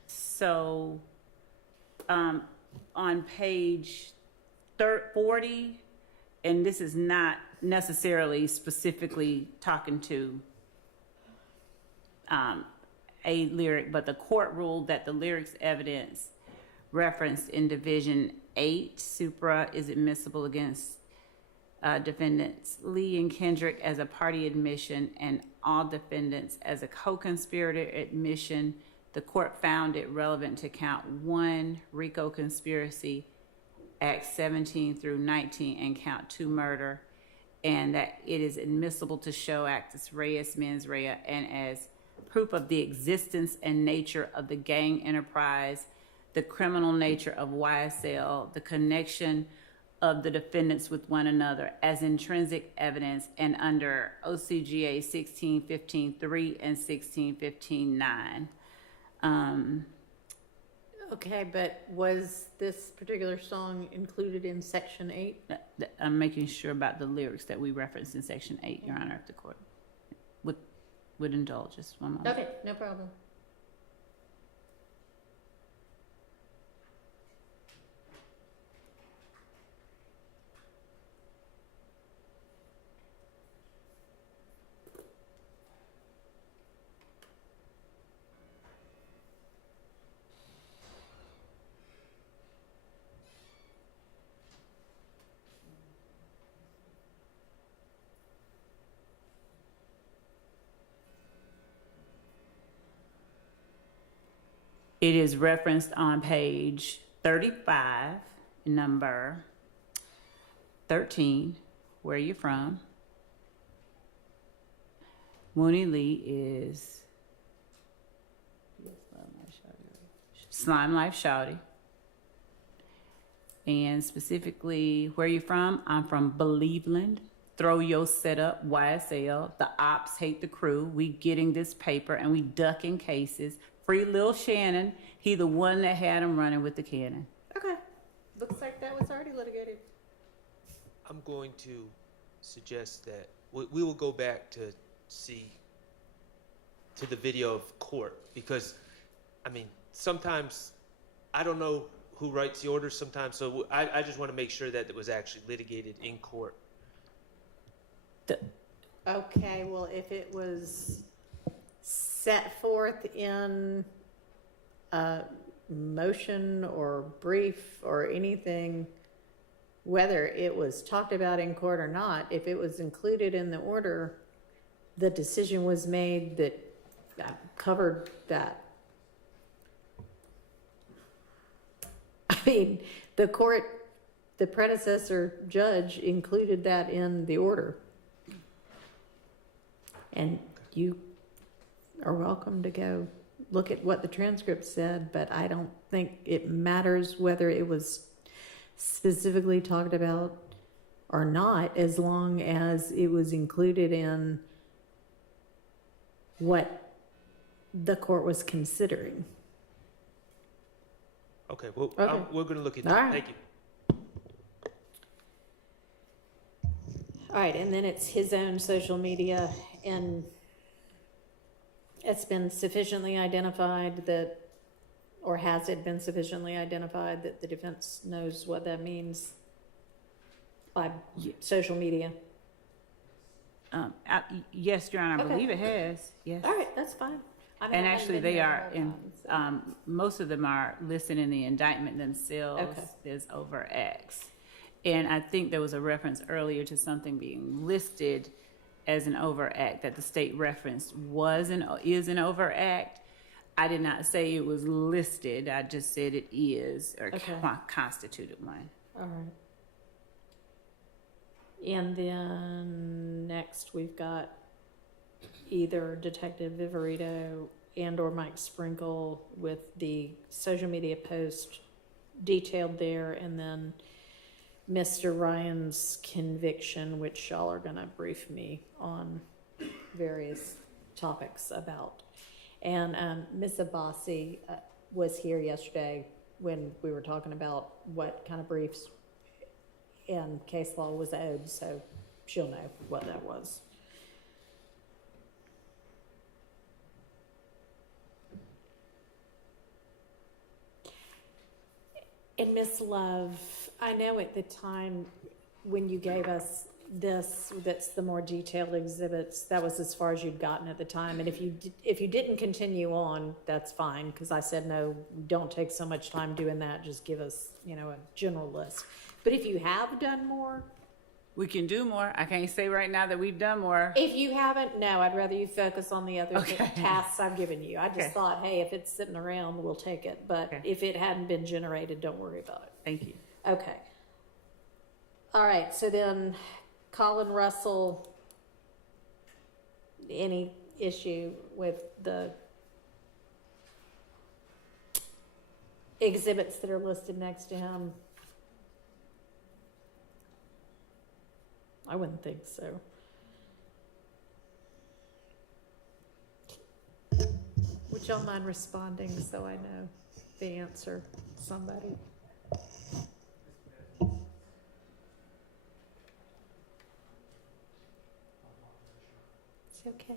So, on page 40, and this is not necessarily specifically talking to a lyric, but the court ruled that the lyrics evidence referenced in Division 8 supra is admissible against defendants Lee and Kendrick as a party admission and all defendants as a co-conspirator admission. The court found it relevant to count 1, Rico conspiracy, Acts 17 through 19, and count 2, murder, and that it is admissible to show actus reus mens rea and as proof of the existence and nature of the gang enterprise, the criminal nature of YSL, the connection of the defendants with one another as intrinsic evidence and under OCGA 1615.3 and 1615.9. Okay, but was this particular song included in section 8? I'm making sure about the lyrics that we referenced in section 8, Your Honor, if the court would indulge us. One moment. Okay, no problem. It is referenced on page 35, number 13, where you're from. Mooney Lee is Slime Life Shawty. And specifically, where you from? I'm from Believeland. Throw your setup, YSL. The ops hate the crew. We getting this paper and we ducking cases. Free Lil Shannon. He the one that had him running with the cannon. Okay, looks like that was already litigated. I'm going to suggest that we will go back to see to the video of court, because I mean sometimes I don't know who writes the orders sometimes, so I just want to make sure that it was actually litigated in court. Okay, well, if it was set forth in a motion or brief or anything, whether it was talked about in court or not, if it was included in the order, the decision was made that covered that. I mean, the court, the predecessor judge included that in the order. And you are welcome to go look at what the transcript said, but I don't think it matters whether it was specifically talked about or not, as long as it was included in what the court was considering. Okay, well, Okay. we're going to look into All it. right. Thank you. All right, and then it's his own social media, and it's been sufficiently identified that, or has it been sufficiently identified that the defense knows what that means by social media? Yes, Your Honor, I Okay. believe it has. Yes. All right, that's fine. I mean, And I haven't actually, been they there are the whole in. time, so. Most of them are listed in the indictment themselves. Okay. There's overacts, and I think there was a reference earlier to something being listed as an overact that the state referenced is an overact. I did not say it was listed. I just said it is or Okay. constituted one. All right. And then next we've got either Detective Viverito and or Mike Sprinkle with the social media post detailed there, and then Mr. Ryan's conviction, which y'all are gonna brief me on various topics about. And Ms. Abbasi was here yesterday when we were talking about what kind of briefs and case law was owed, so she'll know what that was. And Miss Love, I know at the time when you gave us this, that's the more detailed exhibits, that was as far as you'd gotten at the time. And if you didn't continue on, that's fine, because I said, no, don't take so much time doing that, just give us, a general list. But if you have done more, We can do more. I can't say right now that we've done more. if you haven't, no, I'd rather you focus on the other Okay. tasks I've given you. I just Okay. thought, hey, if it's sitting around, we'll take it. But Okay. if it hadn't been generated, don't worry about it. Thank you. Okay. All right, so then Colin Russell, any issue with the exhibits that are listed next to him? I wouldn't think so. Would y'all mind responding so I know the answer, somebody? It's okay.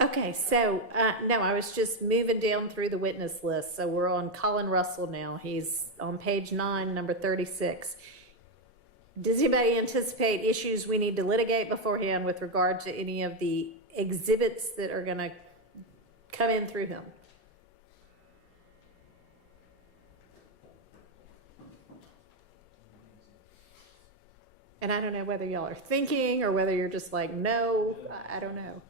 Okay, so, no, I was just moving down through the witness list. So we're on Colin Russell now. He's on page 9, number 36. Does anybody anticipate issues we need to litigate beforehand with regard to any of the exhibits that are gonna come in through him? And I don't know whether y'all are thinking or whether you're just like, no, I don't know.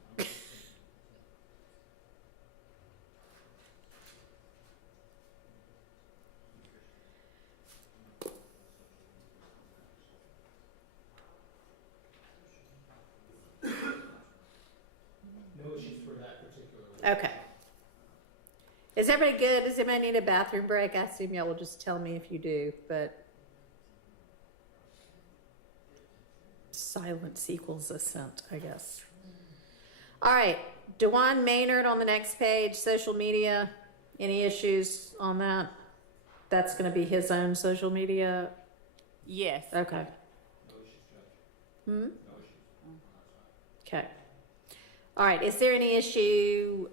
No issues for that particular. Okay. Is everybody good? Does anybody need a bathroom break? I assume y'all will just tell me if you do, but silence equals assent, I guess. All right, DeJuan Maynard on the next page, social media. Any issues on that? That's gonna be his own social media? Yes. Okay. No issues, Judge. No issues. Okay. All right, is there any issue,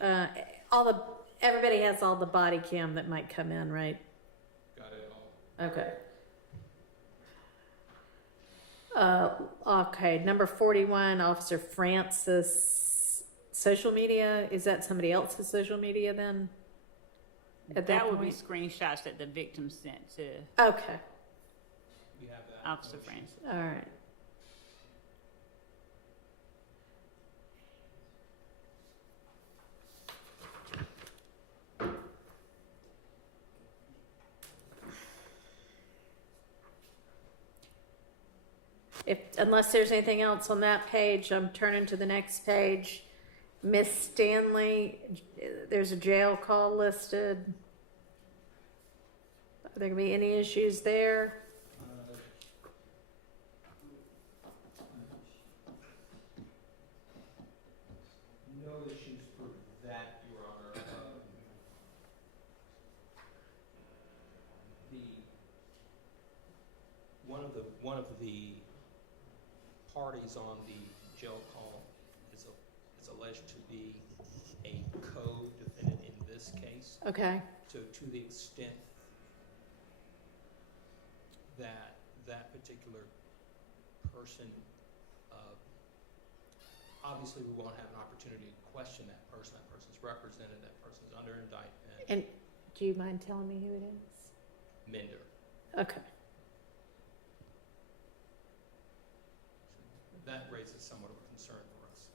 everybody has all the body cam that might come in, right? Got it all. Okay. Okay, number 41, Officer Francis, social media, is that somebody else's social media then? At That would be point? screenshots that the victim sent to Okay, We have that. Officer No issues. Francis. all right. Unless there's anything else on that page, I'm turning to the next page. Miss Stanley, there's a jail call listed. Are there gonna be any issues there? No issues for that, Your Honor. One of the parties on the jail call is alleged to be a co-defendant in this case. Okay, So to the extent that that particular person, obviously we won't have an opportunity to question that person. That person's represented, that person's under indictment. and do you mind telling me who it is? Mender. Okay, That raises somewhat of a concern for us.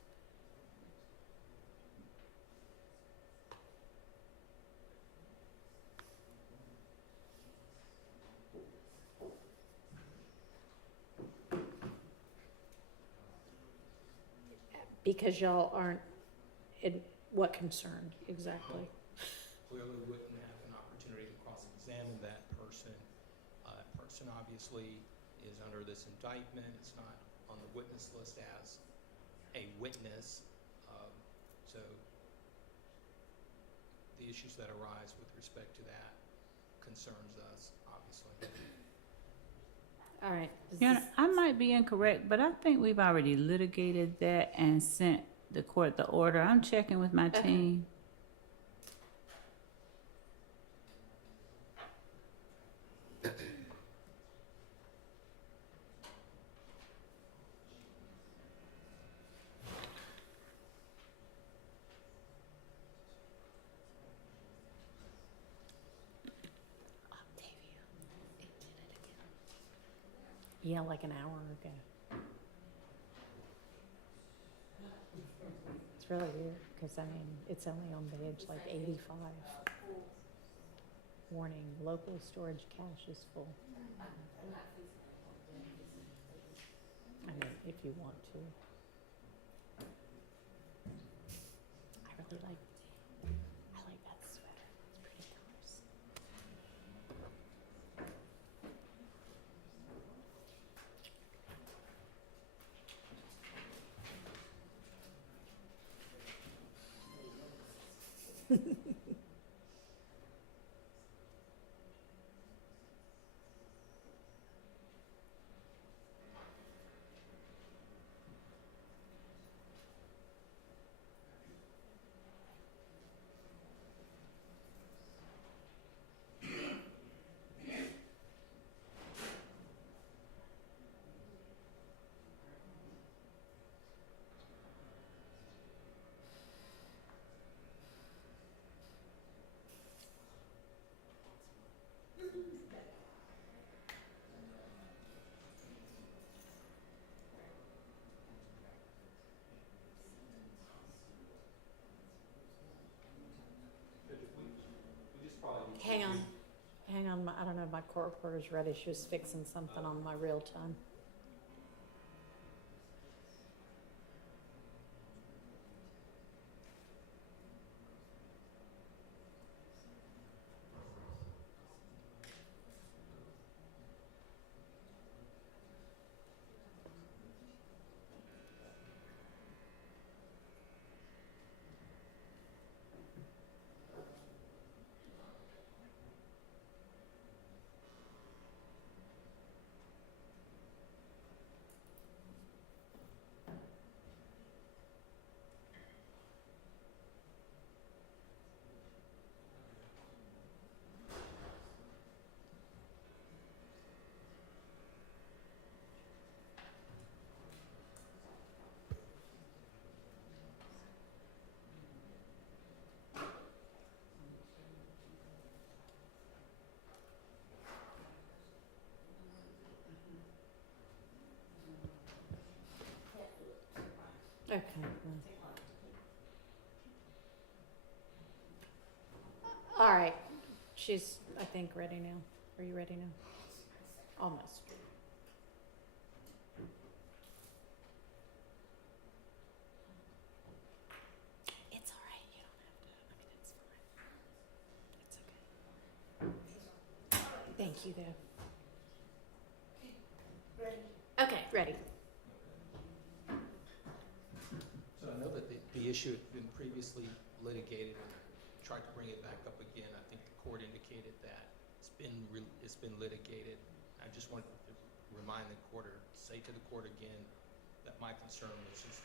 because y'all aren't, in what concern exactly? Clearly wouldn't have an opportunity to cross-examine that person. That person obviously is under this indictment. It's not on the witness list as a witness. So the issues that arise with respect to that concerns us, obviously. All right. Your Honor, I might be incorrect, but I think we've already litigated that and sent the court the order. I'm checking with my Okay. team. Yeah, like an hour ago. It's really weird, because I mean, it's only on page like 85. Warning, local storage cache is full. I mean, if you want to. I really like that Hang on, I don't know if my court reporter's ready. She was fixing something on my real time. Okay. All right. She's, I think, ready now. Are you ready now? Almost. It's all right. You don't have to. I mean, it's fine. It's okay. Thank you, though. Okay, ready. So I know that the issue had been previously litigated, and tried to bring it back up again. I think the court indicated that it's been litigated. I just wanted to remind the court, or say to the court again, that my concern was just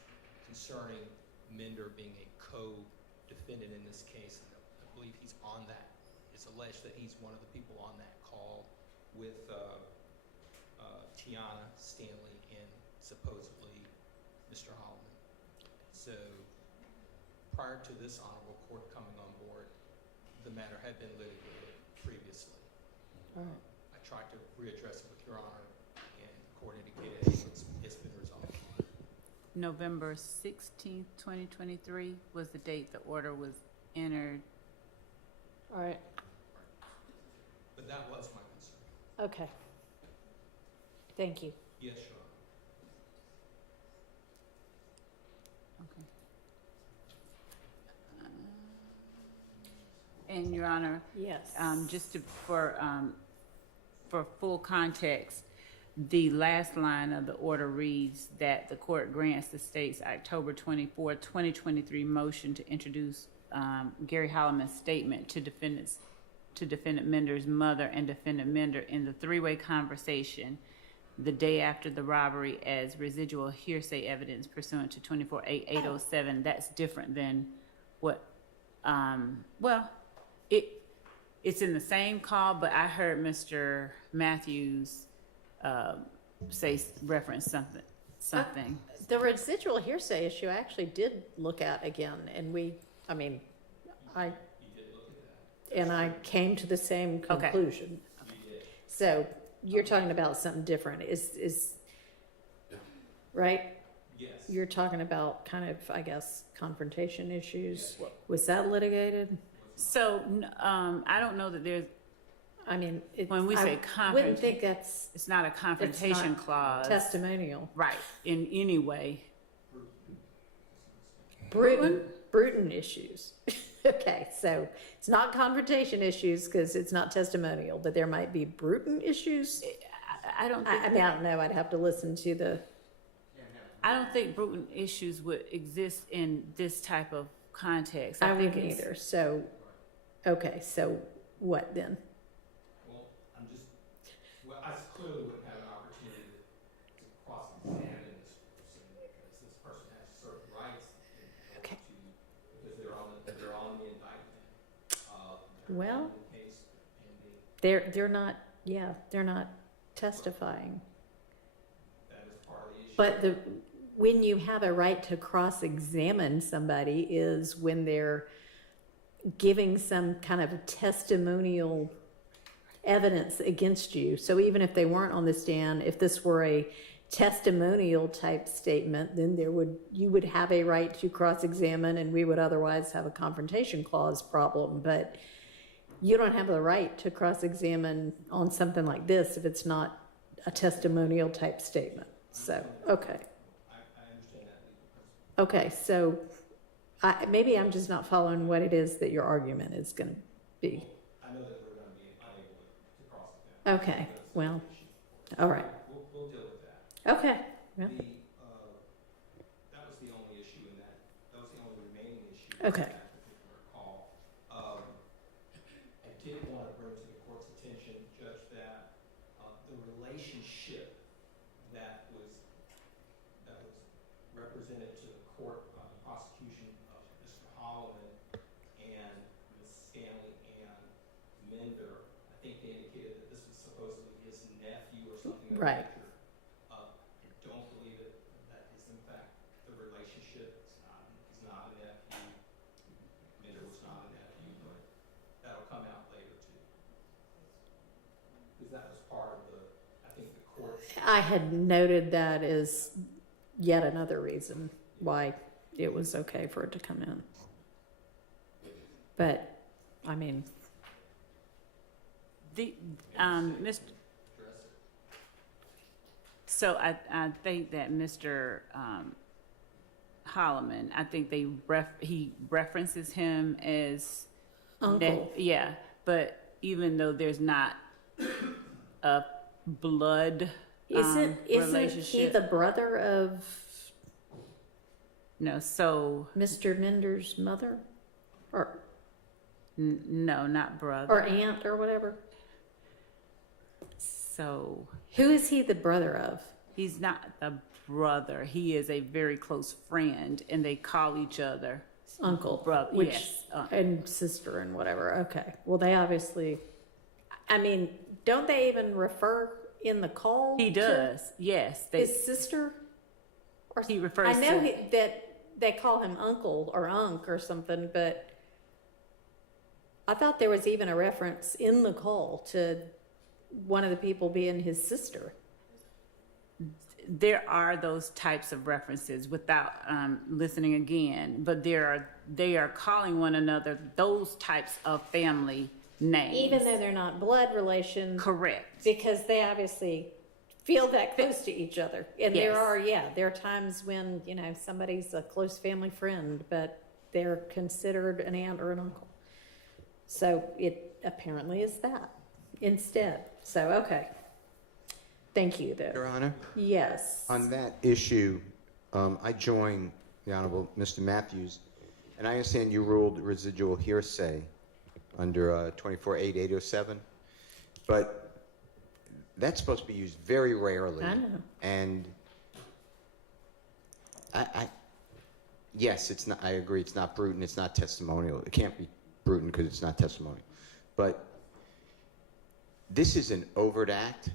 concerning Mender being a co-defendant in this case. And I believe he's on that. It's alleged that he's one of the people on that call with Tiana, Stanley, and supposedly Mr. Holloman. So prior to this honorable court coming on board, the matter had been litigated previously. All right. I tried to readdress it with your honor, and the court indicated it's been resolved. November 16th, 2023 was the date the order was entered. All right. But that was my concern. Okay. Thank you. Yes, your honor. Okay. And Your Honor, Yes. just for full context, the last line of the order reads that the court grants the state's October 24, 2023 motion to introduce Gary Holloman's statement to defendant Mender's mother and defendant Mender in the three-way conversation the day after the robbery as residual hearsay evidence pursuant to 24-807. That's different than what, it's in the same call, but I heard Mr. Matthews reference something. The residual hearsay issue I actually did look at again, and I came to the same conclusion. You did. So you're talking about something different. Is right? Yes. You're talking about kind of, I guess, confrontation issues. Was that litigated? So I don't know that there's, I mean, when we say I wouldn't think that's it's not a confrontation clause, testimonial. right? In any way. Bruton issues. Okay, so it's not confrontation issues because it's not testimonial, but there might be Bruton issues. I don't think. I mean, I don't know. I'd have to listen to the. I don't think Bruton issues would exist in this type of context. I think wouldn't it's- either, so, okay, so what then? Well, I clearly wouldn't have an opportunity to cross-examine this person because this person has certain rights in order Okay. because they're on the indictment. Well, The case pending, they're not, yeah, they're not testifying. that is part of the issue. But when you have a right to cross-examine somebody is when they're giving some kind of testimonial evidence against you. So even if they weren't on the stand, if this were a testimonial type statement, then you would have a right to cross-examine, and we would otherwise have a confrontation clause problem. But you don't have the right to cross-examine on something like this if it's not a testimonial type statement. So, okay. I understand that. Okay, so maybe I'm just not following what it is that your argument is going to be. I know that we're going to be unable to cross-examine. Okay, well, all right. We'll deal with that. Okay, well, That was the only issue in that. That was the only remaining issue. Okay. In that particular call. I did want to bring to the court's attention, Judge, that the relationship that was represented to the court on the prosecution of Mr. Holloman and Ms. Stanley and Mender, I think they indicated that this was supposedly his nephew or something of that Right. nature. I don't believe it. That is in fact the relationship. He's not a nephew. Mender was not a nephew, but that'll come out later too. Because that was part of I think the court. I had noted that as yet another reason why it was okay for it to come in. But, I mean, Mr. So I think that Mr. Holloman, I think he references him as uncle. yeah, but even though there's not a blood Isn't he relationship, the brother of no. So Mr. Mender's mother? Or no, not brother. or aunt or whatever? So Who is he the brother of? he's not the brother. He is a very close friend, and they call each other Uncle. brother. Which, Yes, and sister and whatever. Okay. Well, they obviously, I mean, don't they even refer in the call he to does. Yes, his sister? Or He refers I know to- that they call him uncle or unk or something, but I thought there was even a reference in the call to one of the people being his sister. there are those types of references without listening again, but they are calling one another those types of family names. Even though they're not blood relation. Correct. Because they obviously feel that close to each other. And Yes. there are times when, somebody's a close family friend, but they're considered an aunt or an uncle. So it apparently is that instead. So, okay. Thank you, though. Your Honor, Yes. on that issue, I join the Honorable Mr. Matthews, and I understand you ruled residual hearsay under 24-8-807, but that's supposed to be used very rarely. I know. And yes, it's not, I agree, it's not brutal, it's not testimonial. It can't be brutal because it's not testimonial. But this is an overt act,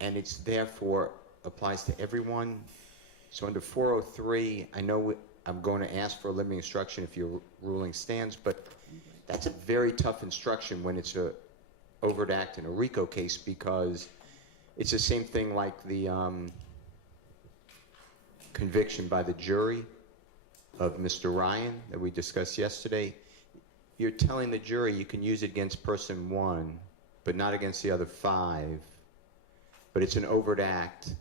and it's therefore applies to everyone. So under 403, I know I'm going to ask for a limiting instruction if your ruling stands, but that's a very tough instruction when it's a overt act in a RICO case, because it's the same thing like the conviction by the jury of Mr. Ryan that we discussed yesterday. You're telling the jury you can use it against person one, but not against the other five. But it's an overt act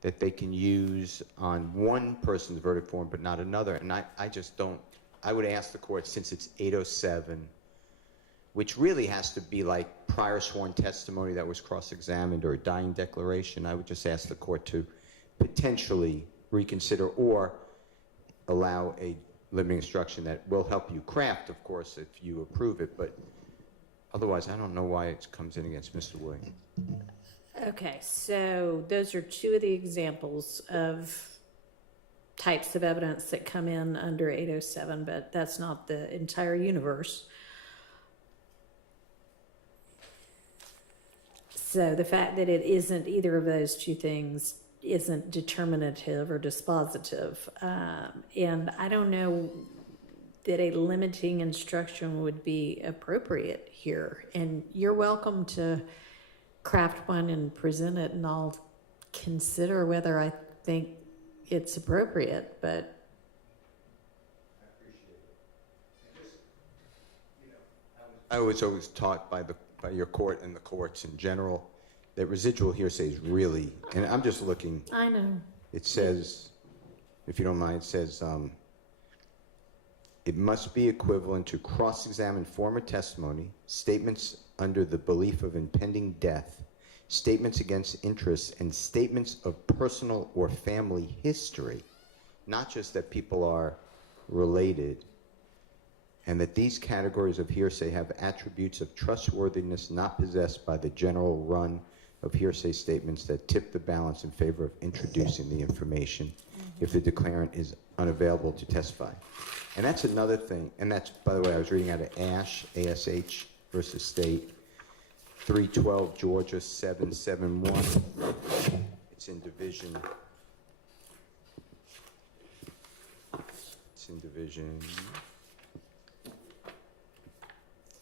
that they can use on one person's verdict form, but not another. And I just don't, I would ask the court, since it's 807, which really has to be like prior sworn testimony that was cross-examined or a dying declaration, I would just ask the court to potentially reconsider or allow a limiting instruction that will help you craft, of course, if you approve it, but otherwise, I don't know why it comes in against Mr. Williams. Okay, so those are two of the examples of types of evidence that come in under 807, but that's not the entire universe. So the fact that it isn't either of those two things isn't determinative or dispositive. And I don't know that a limiting instruction would be appropriate here. And you're welcome to craft one and present it, and I'll consider whether I think it's appropriate, but I was always taught by your court and the courts in general that residual hearsay is really, and I'm just looking, I know. it says, if you don't mind, it says, it must be equivalent to cross-examine former testimony, statements under the belief of impending death, statements against interests, and statements of personal or family history, not just that people are related, and that these categories of hearsay have attributes of trustworthiness not possessed by the general run of hearsay statements that tip the balance in favor of introducing the information if the declarant is unavailable to testify. And that's another thing, and that's, by the way, I was reading out of ASH, ASH versus State, 312 Georgia 771. It's in division. It's in division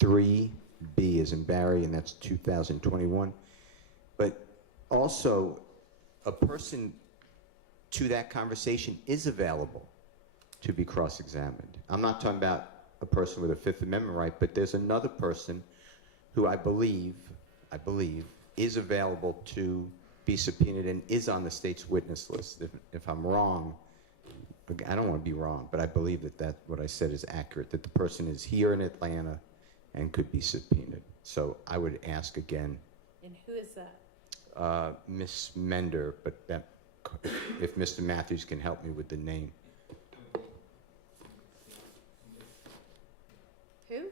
3B as in Barry, and that's 2021. But also, a person to that conversation is available to be cross-examined. I'm not talking about a person with a Fifth Amendment right, but there's another person who I believe is available to be subpoenaed and is on the state's witness list. If I'm wrong, I don't want to be wrong, but I believe that what I said is accurate, that the person is here in Atlanta and could be subpoenaed. So I would ask again. And who is that? Miss Mender, but that, if Mr. Matthews can help me with the name. Who?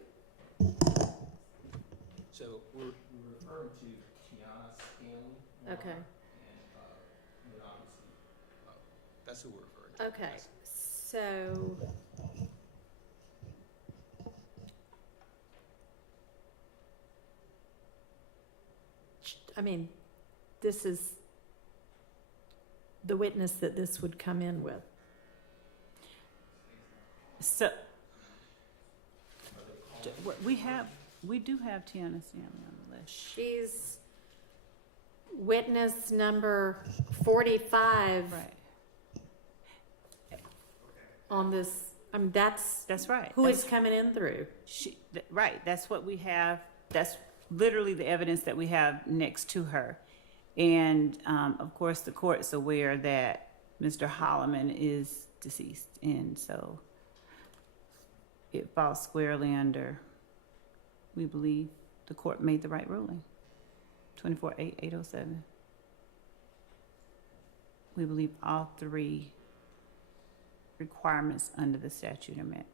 So we're referring to Tiana Stanley. Okay. And then obviously, that's who we're referring to. Okay, so I mean, this is the witness that this would come in with. So, we do have Tiana Stanley on the list. She's witness number 45 Right. on this. I mean, that's Right. who it's coming in through. Right, that's what we have, that's literally the evidence that we have next to her. And, of course, the court's aware that Mr. Holloman is deceased, and so it falls squarely under, we believe, the court made the right ruling, 24-807. We believe all three requirements under the statute are met.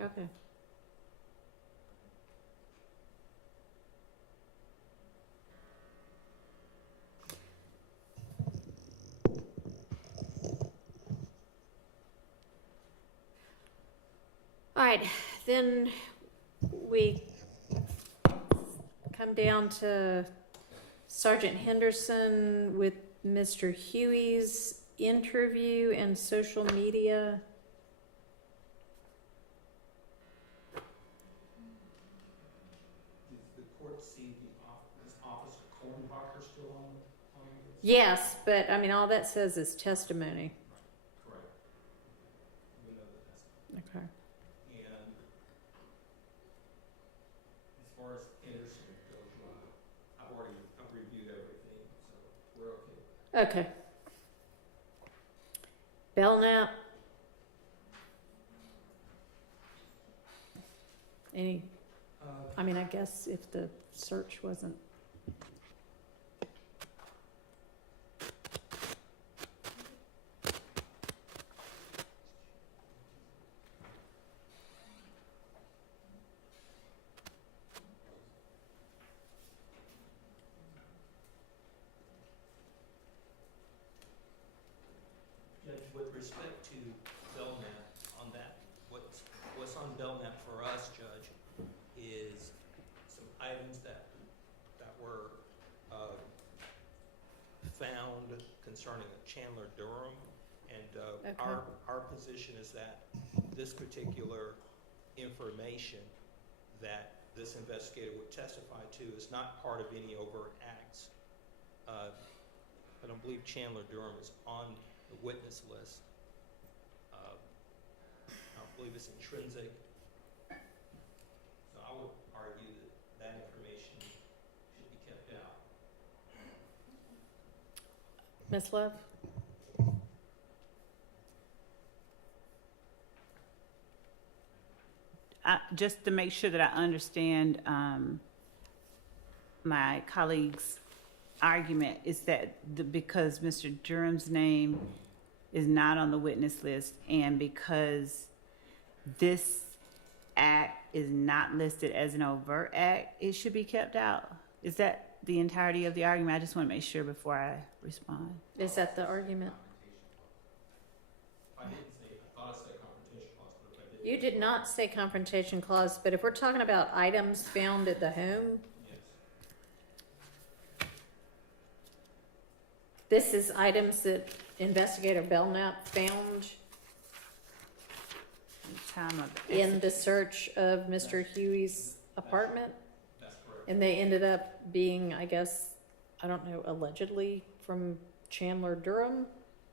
Okay. All right, then we come down to Sergeant Henderson with Mr. Huey's interview and social media. Does the court see this Officer Cornbacher still on this? Yes, but I mean, all that says is testimony. Correct. We know that that's. Okay. And as far as Anderson goes, I've reviewed everything, so we're okay with that. Okay. Belknap. Any, I mean, I guess if the search wasn't. respect to Belknap, on that, what's on Belknap for us, Judge, is some items that were found concerning Chandler Durham. And our position is that this particular information that this investigator would testify to is not part of any overt acts. I don't believe Chandler Durham is on the witness list. I don't believe it's intrinsic. So I would argue that that information should be kept out. Ms. Love? Just to make sure that I understand my colleague's argument, is that because Mr. Durham's name is not on the witness list and because this act is not listed as an overt act, it should be kept out? Is that the entirety of the argument? I just want to make sure before I respond. Is that the argument? I didn't say, I thought I said confrontation clause, but if I didn't. You did not say confrontation clause, but if we're talking about items found at the home, Yes. this is items that Investigator Belknap found Time of in the search of Mr. Huey's apartment, That's correct. and they ended up being, I guess, I don't know, allegedly from Chandler Durham,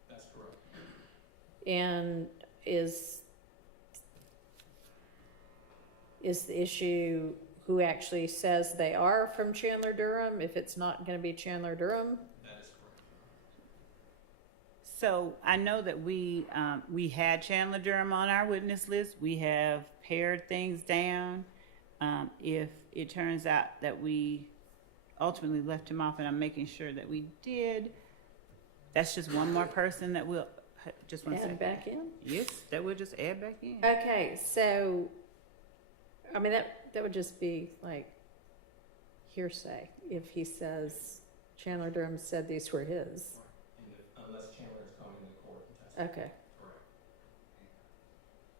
That's correct. and is the issue who actually says they are from Chandler Durham, if it's not gonna be Chandler Durham? That is correct. So I know that we had Chandler Durham on our witness list. We have pared things down. If it turns out that we ultimately left him off, and I'm making sure that we did, that's just one more person that we'll, just one Add second. back in? Yes, that we'll just add back in. Okay, so, I mean, that would just be like hearsay if he says Chandler Durham said these were his. And unless Chandler is coming to court and testifying. Okay, Correct.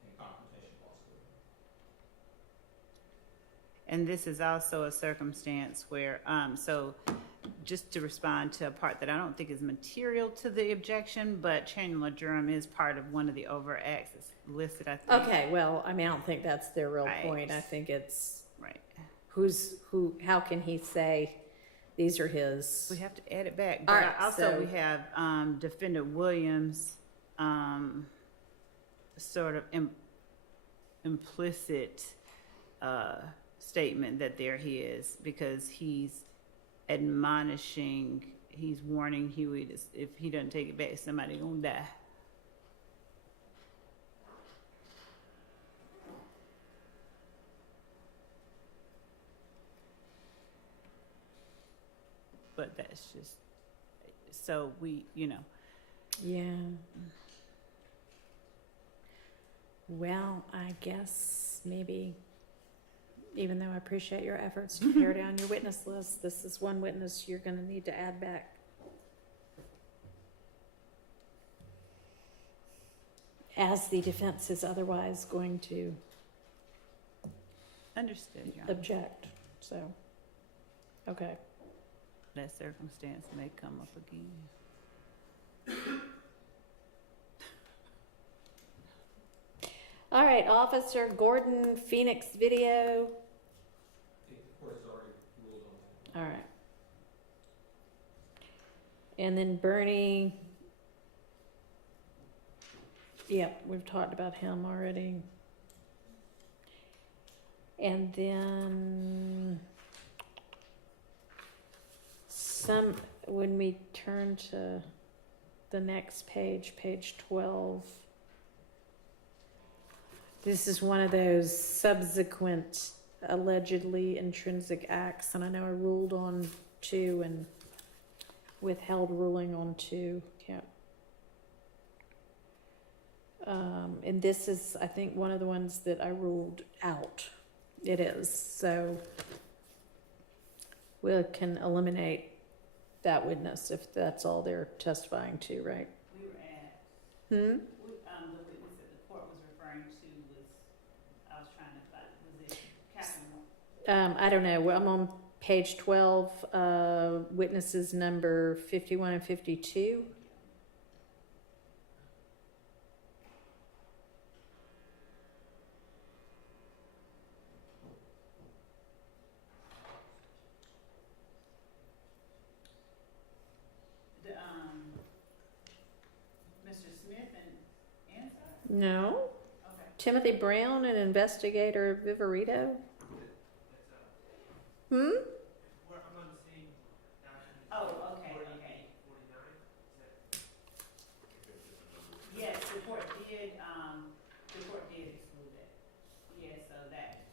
And confrontation clause. And this is also a circumstance where, so just to respond to a part that I don't think is material to the objection, but Chandler Durham is part of one of the overt acts that's listed, I think. okay, well, I mean, I don't think that's their real Right. point. I think it's Right. how can he say these are his? We have to add it back. All But right, also so- we have Defendant Williams' sort of implicit statement that they're his, because he's admonishing, he's warning Huey to, if he doesn't take it back, somebody gonna die. But that's just, so we, Yeah. Well, I guess maybe, even though I appreciate your efforts to pare down your witness list, this is one witness you're gonna need to add back. As the defense is otherwise going to understood, Your Honor. object, so, okay. That circumstance may come up again. All right, Officer Gordon, Phoenix video. I think the court has already ruled on that. All right. And then Bernie. Yep, we've talked about him already. And then when we turn to the next page, page 12, this is one of those subsequent allegedly intrinsic acts, and I know I ruled on 2 and withheld ruling on 2. Yeah. And this is, I think, one of the ones that I ruled out. It is. So we can eliminate that witness if that's all they're testifying to, right? We were at, Hmm? we was trying to find, was it Captain? I don't know, I'm on page 12, witnesses number 51 and 52. The, Mr. Smith and Ansar? No. Okay. Timothy Brown, an investigator, Viverito. Hmm? Where I'm on the same document. Oh, okay, okay. 49, Yes, the court did exclude it. Yeah, so that,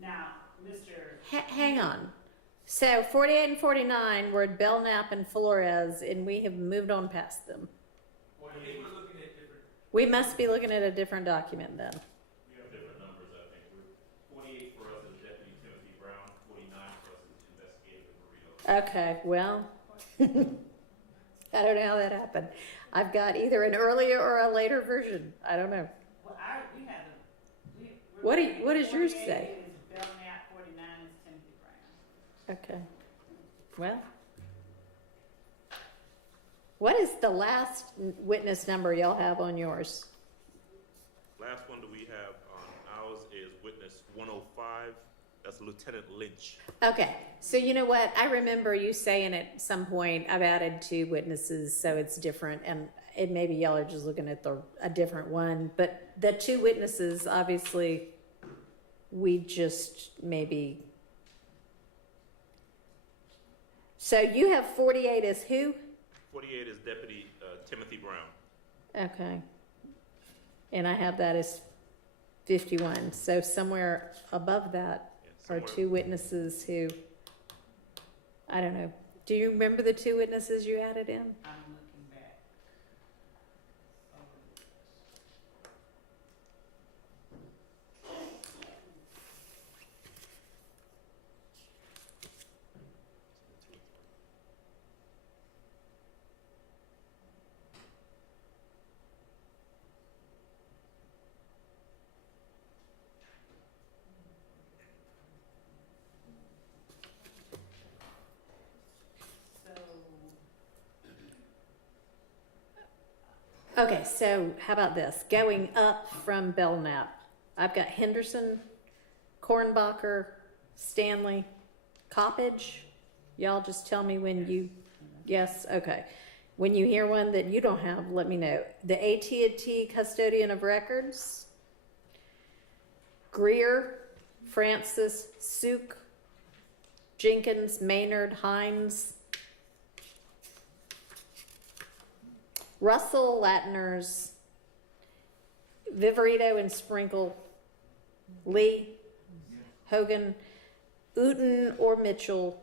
now, Mr. Hang on. So 48 and 49 were Belknap and Flores, and we have moved on past them. I think we're looking at different, We must be looking at a different document then. We have different numbers, I think. 48 for us is Deputy Timothy Brown, 49 for us is Investigator Burrito. Okay, well, I don't know how that happened. I've got either an earlier or a later version. I don't know. Well, we have What does yours 48 say? is Belknap, 49 is Timothy Brown. Okay. Well, what is the last witness number y'all have on yours? Last one that we have on ours is witness 105. That's Lieutenant Lynch. Okay, so you know what? I remember you saying at some point, I've added 2 witnesses, so it's different, and it maybe y'all are just looking at a different one, but the 2 witnesses, obviously, we just maybe. So you have 48 as who? 48 is Deputy Timothy Brown. Okay. And I have that as 51, so somewhere above that Yeah, are somewhere- 2 witnesses who, I don't know. Do you remember the 2 witnesses you added in? I'm looking back. Okay, so how about this? Going up from Belknap, I've got Henderson, Kornbacher, Stanley, Coppage. Y'all just tell me when you, yes, okay. When you hear one that you don't have, let me know. The AT&T custodian of records, Greer, Francis, Suk, Jenkins, Maynard, Hines, Russell, Latners, Viverito and Sprinkle, Lee, Hogan, Uten or Mitchell,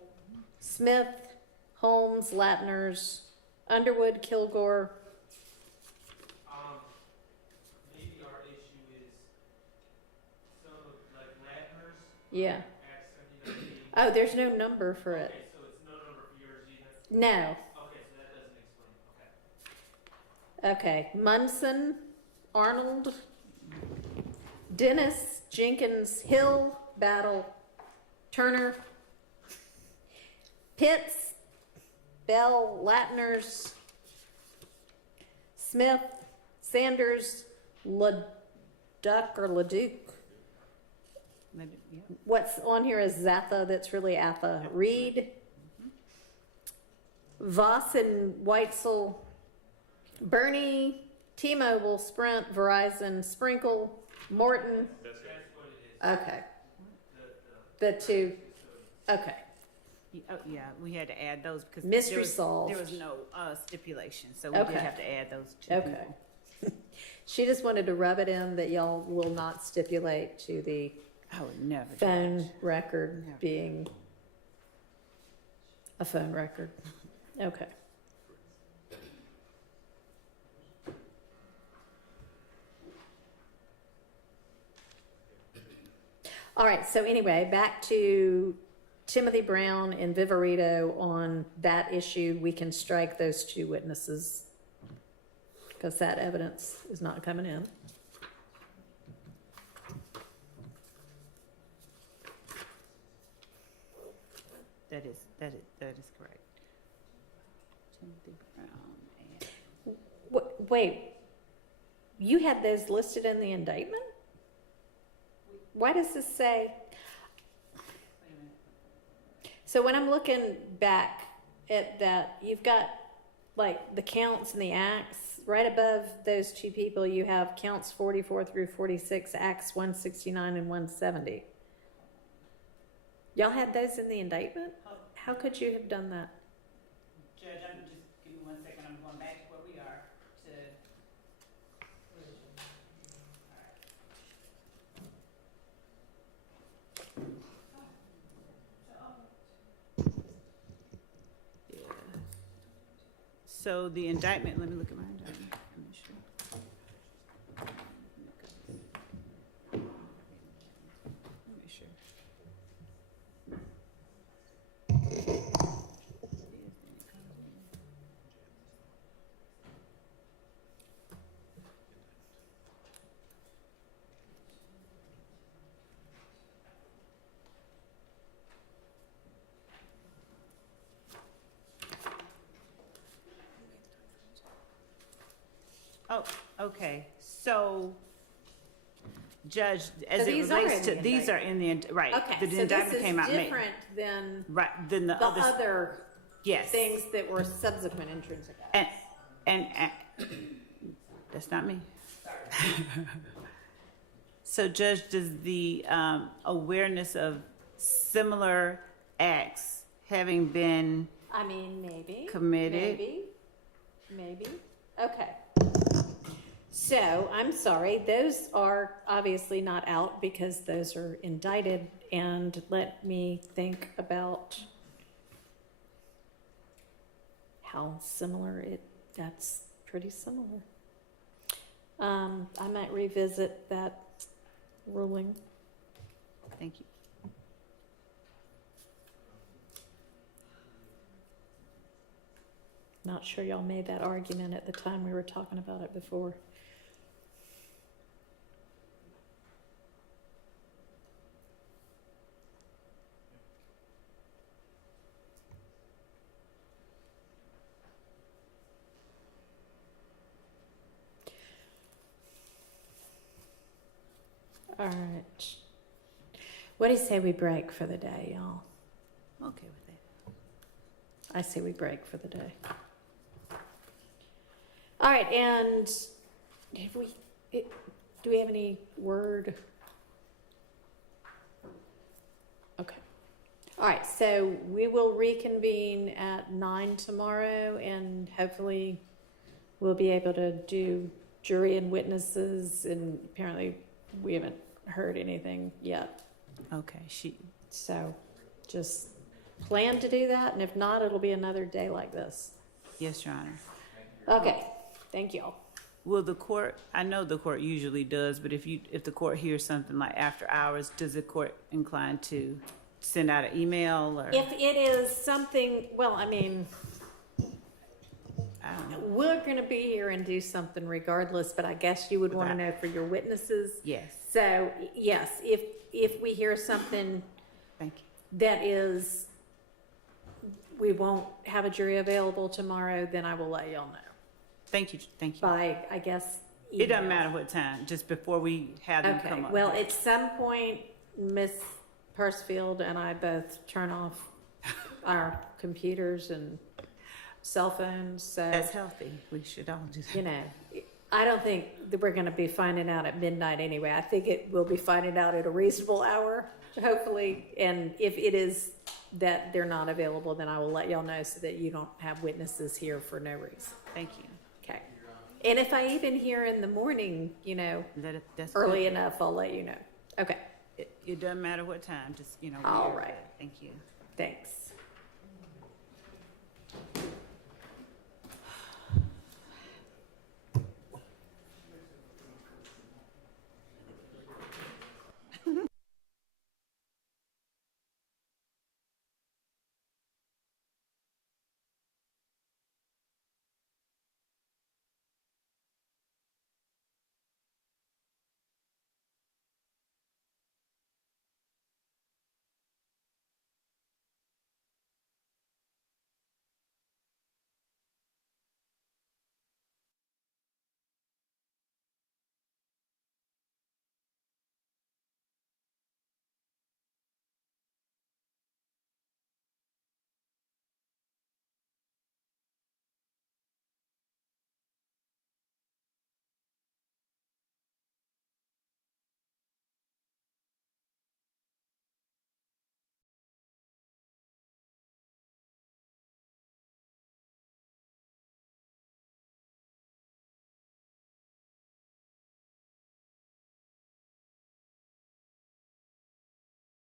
Smith, Holmes, Latners, Underwood, Kilgore. maybe our issue is some of, like, Latner's Yeah. at 79. Oh, there's no number for it. Okay, so it's no number for yours either? No. Okay, so that doesn't explain, okay. Okay. Munson, Arnold, Dennis, Jenkins, Hill, Battle, Turner, Pitts, Bell, Latners, Smith, Sanders, Leduc or Leduc. Maybe, yeah. What's on here is Zatha, that's really Atha. Reed, Voss and Weitzel, Bernie, T-Mobile, Sprint, Verizon, Sprinkle, Morton. That's it. That's what it is. Okay, The the 2. custodian. Okay. Oh, yeah, we had to add those because Mystery solved. there was no stipulation, so we Okay. did have to add those 2 Okay. people. She just wanted to rub it in that y'all will not stipulate to the I would never do phone that. record Never. being a phone record. Okay. All right, so anyway, back to Timothy Brown and Viverito on that issue. We can strike those 2 witnesses because that evidence is not coming in. that is correct. Timothy Brown and Wait, you had those listed in the indictment? Why does this say? So when I'm looking back at that, you've got like the counts and the acts. Right above those two people, you have counts 44 through 46, acts 169 and 170. Y'all had those in the indictment? How could you have done that? Judge, I'm just, give me 1 second, I'm going back to where we are to. Yeah. So the indictment, let me look at my indictment. Let me sure. Let me sure. Oh, okay, so, Judge, as So it these are relates in to, the these are in the, right, Okay, the so indictment this came is out May. different than Right, then the the other, other yes. things that were subsequent intrinsic acts. And, that's not me. So Judge, does the, awareness of similar acts having been, I mean, maybe. Committed. Maybe. Okay. So, I'm sorry, those are obviously not out because those are indicted, and let me think about how similar that's pretty similar. I might revisit that ruling. thank you. Not sure y'all made that argument at the time we were talking about it before. All right. What do you say we break for the day, y'all? I'm okay with that. I say we break for the day. All right, and do we have any word? Okay. All right, so we will reconvene at 9 tomorrow, and hopefully we'll be able to do jury and witnesses, and apparently we haven't heard anything yet. Okay, So just plan to do that, and if not, it'll be another day like this. yes, Your Honor. Okay, thank you all. Will the court, I know the court usually does, but if the court hears something like after hours, does the court incline to send out an email or? If it is something, well, I mean, I don't know. we're gonna be here and do something regardless, but I guess you would wanna know for your witnesses. Yes, So, yes, if we hear something thank you. that is, we won't have a jury available tomorrow, then I will let y'all know. Thank you. By, I guess, It doesn't email. matter what time, just before we have them Okay, come up. well, at some point, Miss Persfield and I both turn off our computers and cell phones, so, That's healthy. We should all do that. you know, I don't think that we're gonna be finding out at midnight anyway. I think we'll be finding out at a reasonable hour, hopefully, and if it is that they're not available, then I will let y'all know so that you don't have witnesses here for no reason. Thank you. Okay. And if I even hear in the morning, you know, That's early good. enough, I'll let you know. Okay, It doesn't matter what time, just, All we're- right. Thank you. thanks.